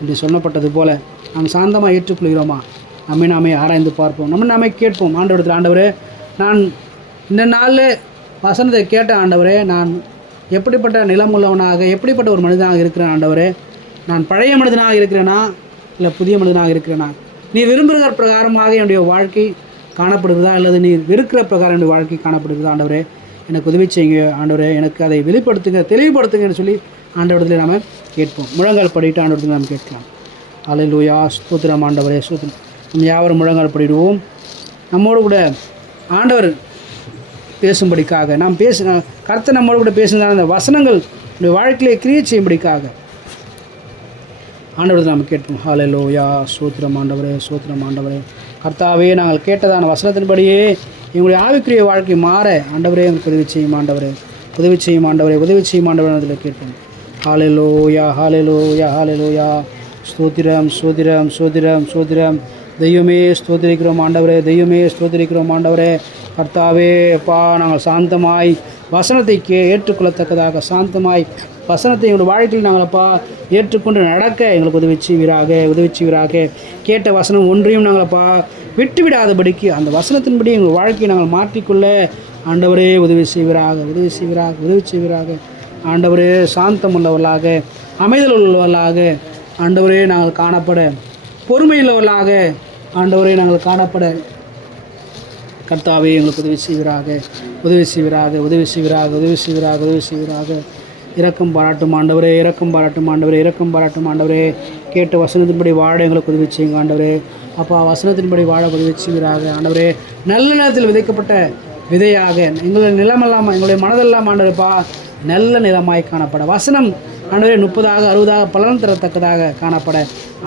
என்று சொல்லப்பட்டது போல நாம் சாந்தமாக ஏற்றுக்கொள்கிறோமா? நாமே ஆராய்ந்து பார்ப்போம். நாமே கேட்போம். ஆண்டவரத்தில், ஆண்டவரே, நான் இந்த நாளில் வசனத்தை கேட்ட ஆண்டவரே, நான் எப்படிப்பட்ட நிலம் உள்ளவனாக, எப்படிப்பட்ட ஒரு மனிதனாக இருக்கிறேன் ஆண்டவரே? நான் பழைய மனிதனாக இருக்கிறேனா இல்லை புதிய மனிதனாக இருக்கிறேனா? நீ விரும்புகிற பிரகாரமாக என்னுடைய வாழ்க்கை காணப்படுகிறதா அல்லது நீ வெறுக்கிற பிரகாரம் என்னுடைய வாழ்க்கை காணப்படுகிறதா? ஆண்டவரே, எனக்கு உதவி செய்யுங்க ஆண்டவரே, எனக்கு அதை வெளிப்படுத்துங்க, தெளிவுபடுத்துங்கன்னு சொல்லி ஆண்டவரத்தில் நாம் கேட்போம். முழங்கால் படிட்டு ஆண்டவரத்தில் நாம் கேட்கலாம். அல்லேலூயா, ஸ்தோத்திரம் ஆண்டவரே, ஸ்தோத்திரம். நம்ம யாவரும் முழங்கால் படிடுவோம். நம்மோடு கூட ஆண்டவர் பேசும்படிக்காக, நாம் கர்த்தர் நம்மோடு கூட பேசுனதான அந்த வசனங்கள் நம்முடைய வாழ்க்கையிலே கிரியை செய்யும்படிக்காக ஆண்டவரத்தில் நாம் கேட்போம். ஹல்லேலூயா, ஸ்தோத்திரம் ஆண்டவரே, ஸ்தோத்திரம் ஆண்டவரே. கர்த்தாவே, நாங்கள் கேட்டதான வசனத்தின்படியே எங்களுடைய ஆவிக்குரிய வாழ்க்கை மாற ஆண்டவரே எங்களுக்கு உதவி செய்யும் ஆண்டவரே, உதவி செய்யும் ஆண்டவரே, உதவி செய்யும் ஆண்டவரே. அதில் கேட்போம். ஹல்லேலூயா, ஹல்லேலூயா, ஹல்லேலூயா. ஸ்தோத்திரம், ஸ்தோத்திரம், ஸ்தோத்திரம், ஸ்தோத்திரம். தெய்வமே ஸ்தோத்திரிக்கிறோம் ஆண்டவரே, தெய்வமே ஸ்தோத்திரிக்கிறோம் ஆண்டவரே. கர்த்தாவே அப்பா, நாங்கள் சாந்தமாய் வசனத்தை ஏற்றுக்கொள்ளத்தக்கதாக சாந்தமாய் வசனத்தை எங்களுடைய வாழ்க்கையில் நாங்கள் அப்பா ஏற்றுக்கொண்டு நடக்க எங்களுக்கு உதவி செய்வீராக, உதவி செய்வீராக. கேட்ட வசனம் ஒன்றையும் நாங்கள் அப்பா விட்டுவிடாதபடிக்கு அந்த வசனத்தின்படி எங்கள் வாழ்க்கையை நாங்கள் மாற்றிக்கொள்ள ஆண்டவரே உதவி செய்வீராக, உதவி செய்வீராக, உதவி செய்வீராக. ஆண்டவரே, சாந்தம் உள்ளவர்களாக, அமைதல் உள்ளவர்களாக ஆண்டவரே நாங்கள் காணப்பட, பொறுமையுள்ளவர்களாக ஆண்டவரே நாங்கள் காணப்பட கர்த்தாவே எங்களுக்கு உதவி செய்வீராக, உதவி செய்வீராக, உதவி செய்வீராக, உதவி செய்வீராக, உதவி செய்வீராக. இரக்கம் பாராட்டும் ஆண்டவரே, இரக்கம் பாராட்டும் ஆண்டவரே, இரக்கம் பாராட்டும் ஆண்டவரே. கேட்ட வசனத்தின்படி வாழ எங்களுக்கு உதவி செய்யுங்க ஆண்டவரே. அப்பா, வசனத்தின்படி வாழ உதவி செய்வீராக ஆண்டவரே. நல்ல நேரத்தில் விதைக்கப்பட்ட விதையாக எங்களுடைய நிலமெல்லாம், எங்களுடைய மனதெல்லாம் ஆண்டவரேப்பா நல்ல நிலமாய் காணப்பட, வசனம் ஆண்டவரே 30 60 பலன் தரத்தக்கதாக காணப்பட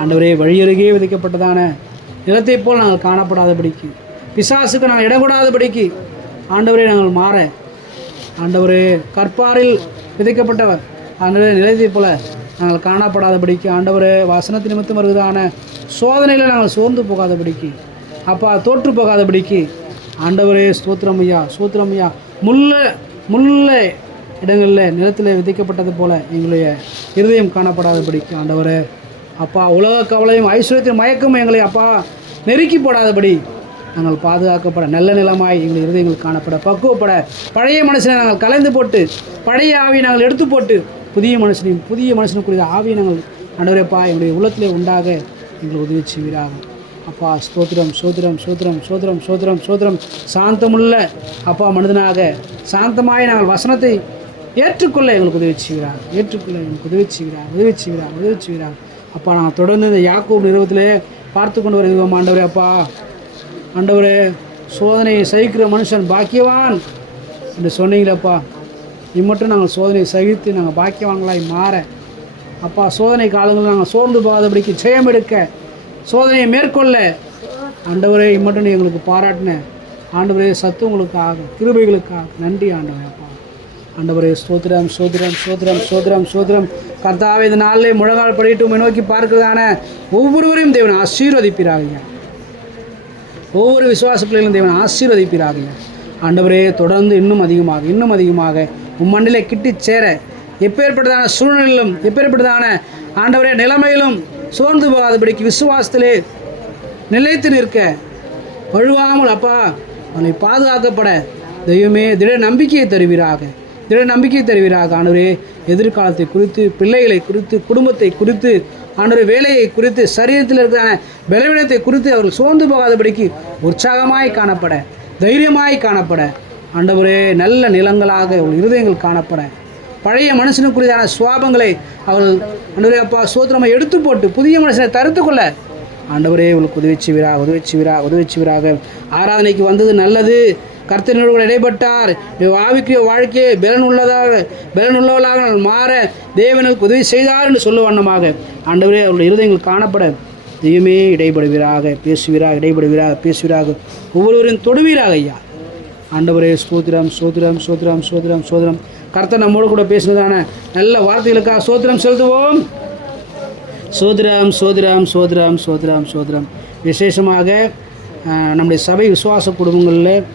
ஆண்டவரே, வழியருகே விதைக்கப்பட்டதான நிலத்தை போல் நாங்கள் காணப்படாதபடிக்கு, பிசாசுக்கு நாங்கள் இடக்கூடாதபடிக்கு ஆண்டவரே நாங்கள் மாற ஆண்டவரே, கற்பாரில் விதைக்கப்பட்டவர் ஆண்டவரே நிலத்தை போல நாங்கள் காணப்படாதபடிக்கு ஆண்டவரே, வசனத்து நிமித்தம் வருவதான சோதனையில் நாங்கள் சோர்ந்து போகாதபடிக்கு, அப்பா தோற்று போகாதபடிக்கு ஆண்டவரே ஸ்தோத்திரம் ஐயா, ஸ்தோத்திரம் ஐயா. முள்ள இடங்களில் நிலத்தில் விதைக்கப்பட்டது போல எங்களுடைய இருதயம் காணப்படாதபடிக்கு ஆண்டவரே, அப்பா உலக கவலையும் ஐஸ்வர்யத்தின் மயக்கமும் எங்களை அப்பா நெருக்கி போடாதபடி நாங்கள் பாதுகாக்கப்பட, நல்ல நிலமாய் எங்கள் இருதயங்கள் காணப்பட, பக்குவப்பட, பழைய மனுஷனை நாங்கள் கலைந்து போட்டு, பழைய ஆவியை நாங்கள் எடுத்து போட்டு, புதிய மனுஷனுக்குரிய ஆவியை நாங்கள் ஆண்டவரேப்பா எங்களுடைய உள்ளத்திலே உண்டாக எங்களுக்கு உதவி செய்வீராக. அப்பா ஸ்தோத்திரம், சோத்திரம், சோத்திரம், சோத்திரம், சோத்திரம், சோத்திரம். சாந்தமுள்ள அப்பா மனிதனாக சாந்தமாய் நாங்கள் வசனத்தை ஏற்றுக்கொள்ள எங்களுக்கு உதவி செய்கிறார், ஏற்றுக்கொள்ள எங்களுக்கு உதவி செய்கிறார், உதவி செய்கிறார், உதவி செய்கிறார். அப்பா, நாங்கள் தொடர்ந்து இந்த யாக்கோபு நிறுவத்திலே பார்த்து கொண்டு வருகிறோம் ஆண்டவரே. அப்பா ஆண்டவரே, சோதனையை சகிக்கிற மனுஷன் பாக்கியவான் என்று சொன்னீங்களப்பா. இம்மட்டும் நாங்கள் சோதனையை சகித்து நாங்கள் பாக்கியவான்களாய் மாற அப்பா, சோதனை காலங்களில் நாங்கள் சோர்ந்து போகாதபடிக்கு ஜெயம் எடுக்க, சோதனையை மேற்கொள்ள ஆண்டவரே இம்மட்டும் எங்களுக்கு பாராட்டின ஆண்டவரே சத்துவங்களுக்காக, கிருபைகளுக்காக நன்றி ஆண்டவரே. அப்பா ஆண்டவரே ஸ்தோத்திரம், ஸ்தோத்திரம், ஸ்தோத்திரம், ஸ்தோத்திரம், ஸ்தோத்திரம். கர்த்தாவே, இந்த நாளிலே முழங்கால் படிட்டு உம்மை நோக்கி பார்க்கிறதான ஒவ்வொருவரையும் தேவன் ஆசீர்வதிப்பீராக. ஒவ்வொரு விசுவாச பிள்ளைகளும் தேவன் ஆசீர்வதிப்பீராக ஆண்டவரே. தொடர்ந்து இன்னும் அதிகமாக மண்ணிலே கிட்டி சேர, எப்பேற்பட்டதான சூழ்நிலையிலும் எப்பேற்பட்டதான ஆண்டவரே நிலைமையிலும் சோர்ந்து போகாதபடிக்கு விசுவாசத்திலே நிலைத்து நிற்க, வழுவாமல் அப்பா அவனை பாதுகாக்கப்பட தெய்வமே திட நம்பிக்கையை தருவீராக ஆண்டவரே. எதிர்காலத்தை குறித்து, பிள்ளைகளை குறித்து, குடும்பத்தை குறித்து ஆண்டவரே, வேலையை குறித்து, சரீரத்தில் இருக்கிற பலவீனத்தை குறித்து அவர்கள் சோர்ந்து போகாதபடிக்கு உற்சாகமாய் காணப்பட, தைரியமாய் காணப்பட ஆண்டவரே, நல்ல நிலங்களாக அவர்கள் இருதயங்கள் காணப்பட, பழைய மனுஷனுக்குரியதான சுவாபங்களை அவர்கள் ஆண்டவரே அப்பா சோத்திரமை எடுத்து போட்டு புதிய மனுஷனை தடுத்துக்கொள்ள ஆண்டவரே உங்களுக்கு உதவி செய்வீராக. ஆராதனைக்கு வந்தது நல்லது. கர்த்தனோடு கூட இடைப்பட்டார். ஆவிக்குரிய வாழ்க்கையை பலனுள்ளவர்களாக மாற தேவனுக்கு உதவி செய்தார் என்று சொல்ல வண்ணமாக ஆண்டவரே அவருடைய இருதயங்கள் காணப்பட தெய்வமே இடைபடுவீராக, பேசுவீராக, ஒவ்வொருவரையும் தொடுவீராக ஐயா. ஆண்டவரே ஸ்தோத்திரம், சோத்திரம், சோத்திரம், சோத்திரம், சோத்திரம். கர்த்தர் நம்மோடு கூட பேசினதான நல்ல வார்த்தைகளுக்காக சோத்திரம் செலுத்துவோம். சோத்திரம், சோத்திரம், சோத்திரம், சோத்திரம், சோத்திரம். விசேஷமாக நம்முடைய சபை விசுவாச குடும்பங்களில்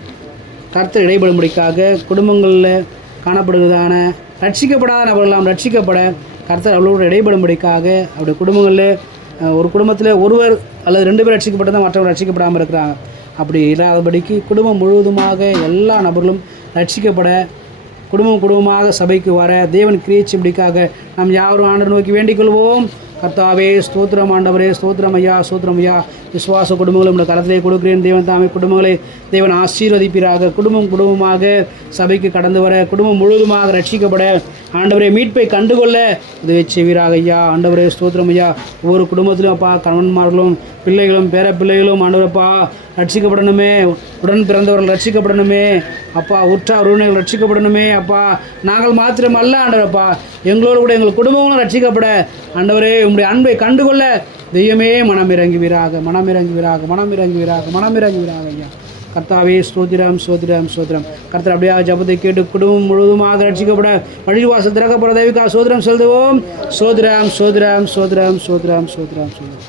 கர்த்தர் இடைபடும்படிக்காக குடும்பங்களில் காணப்படுவதான ரட்சிக்கப்படாத நபர்களெல்லாம் ரட்சிக்கப்பட கர்த்தர் அவர்களோடு இடைபடும்படிக்காக அவருடைய குடும்பங்களில் ஒரு குடும்பத்தில் ஒருவர் அல்லது 2 பேர் ரட்சிக்கப்பட்டதான் மற்றவர்கள் ரட்சிக்கப்படாமல் இருக்கிறாங்க. அப்படி இல்லாதபடிக்கு குடும்பம் முழுவதுமாக எல்லா நபர்களும் ரட்சிக்கப்பட குடும்பமாக சபைக்கு வர தேவன் கிரியைச்சபடிக்காக நாம் யாவரும் ஆண்டவரை நோக்கி வேண்டிக் கொள்வோம். கர்த்தாவே ஸ்தோத்திரம் ஆண்டவரே, ஸ்தோத்திரம் ஐயா, ஸ்தோத்திரம் ஐயா. விசுவாச குடும்பங்களும் உள்ள கரத்திலே கொடுக்கிறேன். தேவன் தாமே குடும்பங்களை தேவன் ஆசீர்வதிப்பீராக. குடும்பமாக சபைக்கு கடந்து வர குடும்பம் முழுவதுமாக ரட்சிக்கப்பட ஆண்டவரே மீட்பை கண்டுகொள்ள உதவி செய்வீராக ஐயா. ஆண்டவரே ஸ்தோத்திரம் ஐயா. ஒவ்வொரு குடும்பத்திலும் அப்பா கணவன்மார்களும் பிள்ளைகளும் பேர பிள்ளைகளும் ஆண்டவரப்பா ரட்சிக்கப்படணுமே. உடன் பிறந்தவர்கள் ரட்சிக்கப்படணுமே அப்பா. உற்றார் உறவினர்கள் ரட்சிக்கப்படணுமே அப்பா. நாங்கள் மாத்திரம் அல்ல ஆண்டவரப்பா, எங்களோடு கூட எங்கள் குடும்பங்களும் ரட்சிக்கப்பட ஆண்டவரே உங்களுடைய அன்பை கண்டுகொள்ள தெய்வமே மனம் இறங்குவீராக ஐயா. கர்த்தாவே ஸ்தோத்திரம் ஸ்தோத்திரம் ஸ்தோத்திரம். கர்த்தர் அப்படியே ஜபத்தை கேட்டு குடும்பம் முழுவதுமாக ரட்சிக்கப்பட வழிவாசல் திறக்கப்பட தேவிக்கா சோதரம் செலுத்துவோம். சோதரம் சோதரம் சோதரம் சோதரம் சோதரம் சோதரம்.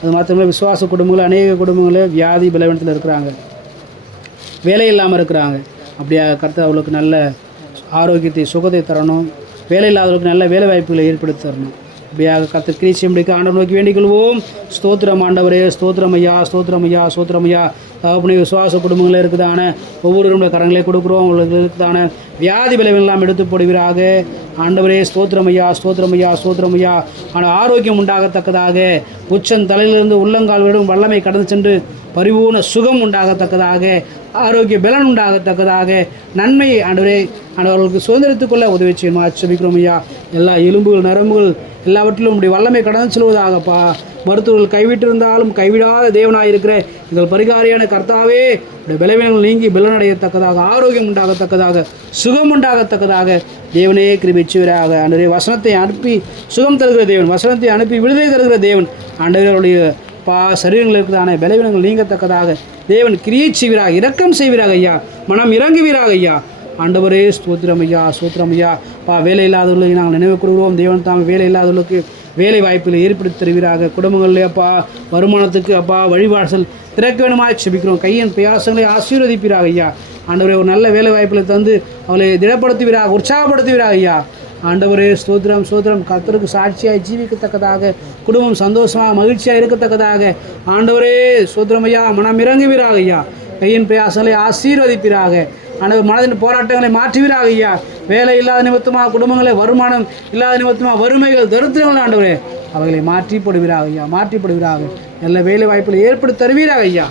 அது மாத்திரமே விசுவாச குடும்பங்கள் அநேக குடும்பங்கள் வியாதி பலவீனத்தில் இருக்கிறாங்க, வேலை இல்லாமல் இருக்கிறாங்க. அப்படியே கர்த்தர் அவளுக்கு நல்ல ஆரோக்கியத்தை சுகத்தை தரணும். வேலை இல்லாதவர்களுக்கு நல்ல வேலை வாய்ப்புகளை ஏற்படுத்தி தரணும். அப்படியாக கர்த்தர் கிரீச்சம்படிக்கு ஆண்டவர் நோக்கி வேண்டிக் கொள்வோம். ஸ்தோத்திரம் ஆண்டவரே, ஸ்தோத்திரம் ஐயா, ஸ்தோத்திரம் ஐயா, ஸ்தோத்திரம் ஐயா. தகப்பனே விசுவாச குடும்பங்களில் இருக்குதான ஒவ்வொருவருடைய கரங்களை கொடுக்குறோம். உங்களுக்கு இருக்குதான வியாதி விளைவெல்லாம் எடுத்து போடுவீராக ஆண்டவரே. ஸ்தோத்திரம் ஐயா, ஸ்தோத்திரம் ஐயா, ஸ்தோத்திரம் ஐயா. ஆனால் ஆரோக்கியம் உண்டாகத்தக்கதாக உச்சன் தலையிலிருந்து உள்ளங்கால் விடும் வல்லமை கடந்து சென்று பரிபூர்ண சுகம் உண்டாகத்தக்கதாக ஆரோக்கிய பலன் உண்டாகத்தக்கதாக நன்மையை ஆண்டவரே ஆண்டவர்களுக்கு சுதந்திரத்துக்குள்ள உதவி செய்யணுமா செபிக்கிறோம் ஐயா. எல்லா எலும்புகள் நரம்புகள் எல்லாவற்றிலும் உடைய வல்லமை கடந்து செல்வதாகப்பா. மருத்துவர்கள் கைவிட்டிருந்தாலும் கைவிடாத தேவனாக இருக்கிற எங்கள் பரிகாரியான கர்த்தாவே உடைய பலவீனங்கள் நீங்கி பலனடையத்தக்கதாக ஆரோக்கியம் உண்டாகத்தக்கதாக சுகம் உண்டாகத்தக்கதாக தேவனே கிருபை செய்வீராக. ஆண்டவரே வசனத்தை அனுப்பி சுகம் தருகிற தேவன், வசனத்தை அனுப்பி விடுதலை தருகிற தேவன். ஆண்டவர்களுடைய சரீரங்கள் இருக்கிறதான பலவீனங்கள் நீங்கத்தக்கதாக தேவன் கிரியை செய்வீராக, இரக்கம் செய்வீராக ஐயா. மனம் இறங்குவீராக ஐயா. ஆண்டவரே ஸ்தோத்திரம் ஐயா, ஸ்தோத்திரம் ஐயா. வேலை இல்லாதவர்களுக்கு நாங்கள் நினைவு கூறுகிறோம். தேவன் தாம் வேலை இல்லாதவர்களுக்கு வேலை வாய்ப்புகளை ஏற்படுத்தி தருவீராக. குடும்பங்களில் அப்பா வருமானத்துக்கு அப்பா வழிவாசல் திறக்க வேணுமாய் செபிக்கிறோம். கையின் பிரயாசங்களை ஆசீர்வதிப்பீராக ஐயா. ஆண்டவரே ஒரு நல்ல வேலை வாய்ப்புகளை தந்து அவளை திடப்படுத்துவீராக, உற்சாகப்படுத்துவீராக ஐயா. ஆண்டவரே ஸ்தோத்திரம் ஸ்தோத்திரம். கர்த்தருக்கு சாட்சியாய் ஜீவிக்கத்தக்கதாக குடும்பம் சந்தோஷமாக மகிழ்ச்சியாக இருக்கத்தக்கதாக ஆண்டவரே ஸ்தோத்திரம் ஐயா. மனம் இறங்குவீராக ஐயா. கையின் பிரயாசங்களை ஆசீர்வதிப்பீராக. ஆண்டவர் மனதின் போராட்டங்களை மாற்றுவீராக ஐயா. வேலை இல்லாத நிமித்தமாக குடும்பங்களை வருமானம் இல்லாத நிமித்தமாக வறுமைகள் தரித்திரங்கள் ஆண்டவரே அவைகளை மாற்றிப்படுவீராக ஐயா, மாற்றிப்படுவீராக. நல்ல வேலை வாய்ப்புகளை ஏற்படுத்தி தருவீராக ஐயா.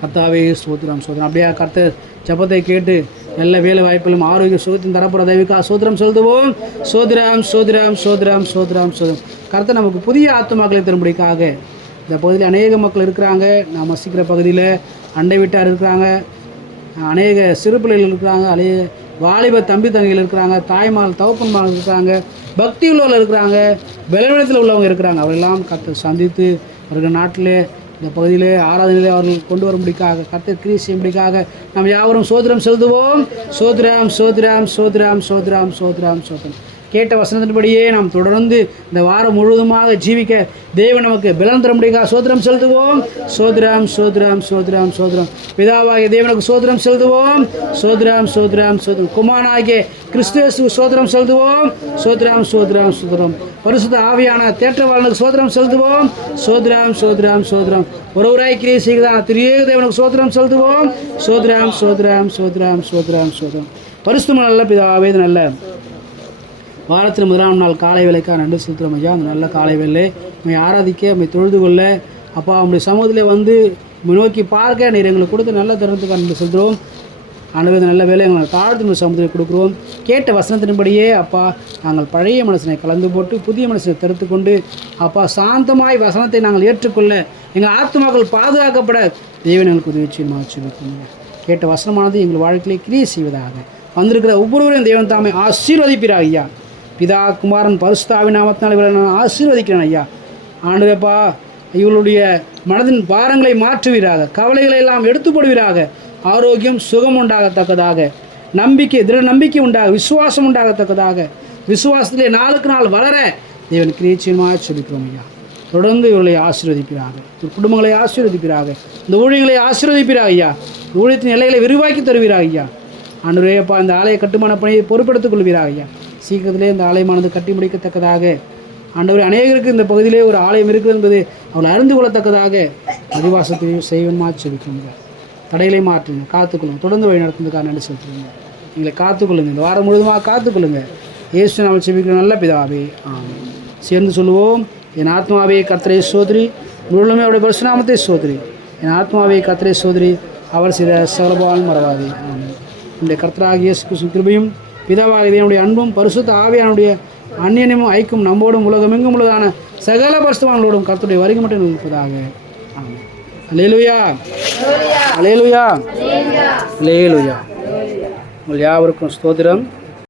கர்த்தாவே ஸ்தோத்திரம் ஸ்தோத்திரம். அப்படியே கர்த்தர் ஜபத்தை கேட்டு நல்ல வேலை வாய்ப்பிலும் ஆரோக்கிய சுகத்தின் தரப்புற தேவிக்கா சோத்திரம் செலுத்துவோம். சோதிரம் சோதிரம் சோதிரம் சோதிரம் சோதரம். கர்த்தர் நமக்கு புதிய ஆத்மாக்களை தரும்படிக்காக இந்த பகுதியில் அநேக மக்கள் இருக்கிறாங்க. நாம் வசிக்கிற பகுதியில் அண்டை வீட்டார் இருக்கிறாங்க, அநேக சிறு பிள்ளைகள் இருக்கிறாங்க, அநேக வாலிப தம்பி தங்கைகள் இருக்கிறாங்க, தாய்மார்கள் தகப்பன்மார்கள் இருக்கிறாங்க, பக்தி உள்ளவர்கள் இருக்கிறாங்க, பலவீனத்தில் உள்ளவங்க இருக்கிறாங்க. அவரெல்லாம் கர்த்தர் சந்தித்து அவர்கள் நாட்டிலே இந்த பகுதியிலே ஆராதனையிலே அவர்கள் கொண்டு வரும்படிக்காக கர்த்தர் கிரியை செய்யும்படிக்காக நாம் யாவரும் சோத்திரம் செலுத்துவோம். சோத்திரம் சோத்திரம் சோத்திரம் சோத்திரம் சோத்திரம் சோத்திரம். கேட்ட வசனத்தின்படியே நாம் தொடர்ந்து இந்த வாரம் முழுவதுமாக ஜீவிக்க தேவன் நமக்கு பலன் தரும்படிக்காக சோத்திரம் செலுத்துவோம். சோத்திரம் சோத்திரம் சோத்திரம் சோத்திரம். பிதாவாகிய தேவனுக்கு சோத்திரம் செலுத்துவோம். சோத்திரம் சோத்திரம் சோத்திரம். குமாரனாகிய கிறிஸ்துவுக்கு சோத்திரம் செலுத்துவோம். சோத்திரம் சோத்திரம் சோத்திரம். பரிசுத்த ஆவியான தேற்றவாளனுக்கு சோத்திரம் செலுத்துவோம். சோத்திரம் சோத்திரம் சோத்திரம். ஒருவராய் கிரியை செய்கிறதான திரியேக தேவனுக்கு சோத்திரம் செலுத்துவோம். சோத்திரம் சோத்திரம் சோத்திரம் சோத்திரம் சோத்திரம். பரிசுத்த நல்ல பிதாவே நல்ல வாரத்தில் முதலாம் நாள் காலை வேலைக்காக நன்றி செலுத்துகிறோம் ஐயா. அந்த நல்ல காலை வேலை நம்மை ஆராதிக்க, நம்மை தொழுது கொள்ள அப்பா நம்முடைய சமூகத்தில் வந்து நோக்கி பார்க்க நீர் எங்களுக்கு கொடுத்த நல்ல தருணத்துக்கு நன்றி செலுத்துகிறோம். ஆண்டவர் நல்ல வேலை எங்களை தாழ்த்து சமூகத்தில் கொடுக்குறோம். கேட்ட வசனத்தின்படியே அப்பா நாங்கள் பழைய மனுஷனை கலந்து போட்டு புதிய மனுஷனை தடுத்து கொண்டு அப்பா சாந்தமாய் வசனத்தை நாங்கள் ஏற்றுக்கொள்ள எங்கள் ஆத்மாக்கள் பாதுகாக்கப்பட தேவன் எங்களுக்கு உதவி செய்யணும். கேட்ட வசனமானது எங்கள் வாழ்க்கையிலே கிரியை செய்வதாக வந்திருக்கிற ஒவ்வொருவரையும் தேவன் தாமே ஆசீர்வதிப்பீராக ஐயா. பிதா குமாரன் பரிசுத்தாவின் நாமத்தினால் இவரை நான் ஆசீர்வதிக்கிறேன் ஐயா. ஆண்டவரப்பா இவர்களுடைய மனதின் பாரங்களை மாற்றுவீராக, கவலைகளை எல்லாம் எடுத்துப்படுவீராக. ஆரோக்கியம் சுகம் உண்டாகத்தக்கதாக, நம்பிக்கை திட நம்பிக்கை உண்டாக, விசுவாசம் உண்டாகத்தக்கதாக, விசுவாசத்திலே நாளுக்கு நாள் வளர தேவன் கிரியை செய்யுமாறு சொல்லிக்கிறோம் ஐயா. தொடர்ந்து இவர்களை ஆசீர்வதிப்பீராக, இந்த குடும்பங்களை ஆசீர்வதிப்பீராக, இந்த ஊழியர்களை ஆசீர்வதிப்பீராக ஐயா. இந்த ஊழியத்தின் எல்லைகளை விரிவாக்கி தருவீராக ஐயா. ஆண்டவரே அப்பா, இந்த ஆலய கட்டுமான பணியை பொறுப்பெடுத்துக் கொள்வீராக ஐயா. சீக்கிரத்திலே இந்த ஆலயமானது கட்டி முடிக்கத்தக்கதாக ஆண்டவரே, அநேகருக்கு இந்த பகுதியிலே ஒரு ஆலயம் இருக்குது என்பது அவர்கள் அறிந்து கொள்ளத்தக்கதாக அதிவாசத்தையும் செய்வமா செலுத்துங்க. தடைகளை மாற்றுங்க, காத்துக்கொள்ளுங்க. தொடர்ந்து வழி நடத்துறதுக்காக நன்றி செலுத்துங்க. எங்களை காத்துக்கொள்ளுங்க, இந்த வாரம் முழுவதுமாக காத்துக்கொள்ளுங்க. இயேசு நாமத்தில் செபிக்கிற நல்ல பிதாவே, ஆமென். சேர்ந்து சொல்லுவோம். என் ஆத்மாவே கர்த்தரை சோதரி, முழுமே அவருடைய பரிசுநாமத்தை சோதரி. என் ஆத்மாவே கர்த்தரை சோதரி, அவர் செய்த சகலபாலும் மறவாதே. ஆமென். இந்த கர்த்தராகிய இயேசு கிறிஸ்துவின் கிருபையும் பிதாவாகிய தேவனுடைய அன்பும் பரிசுத்த ஆவியானுடைய அந்நியனும் ஐக்கும் நம்மோடும் உலகமெங்கும் உள்ளதான சகல பரிசுத்தவான்களோடும் கர்த்தருடைய வருகை மட்டும் இருப்பதாக. ஆமென். அல்லேலூயா, அல்லேலூயா, அல்லேலூயா. உங்கள் யாவருக்கும் ஸ்தோத்திரம்.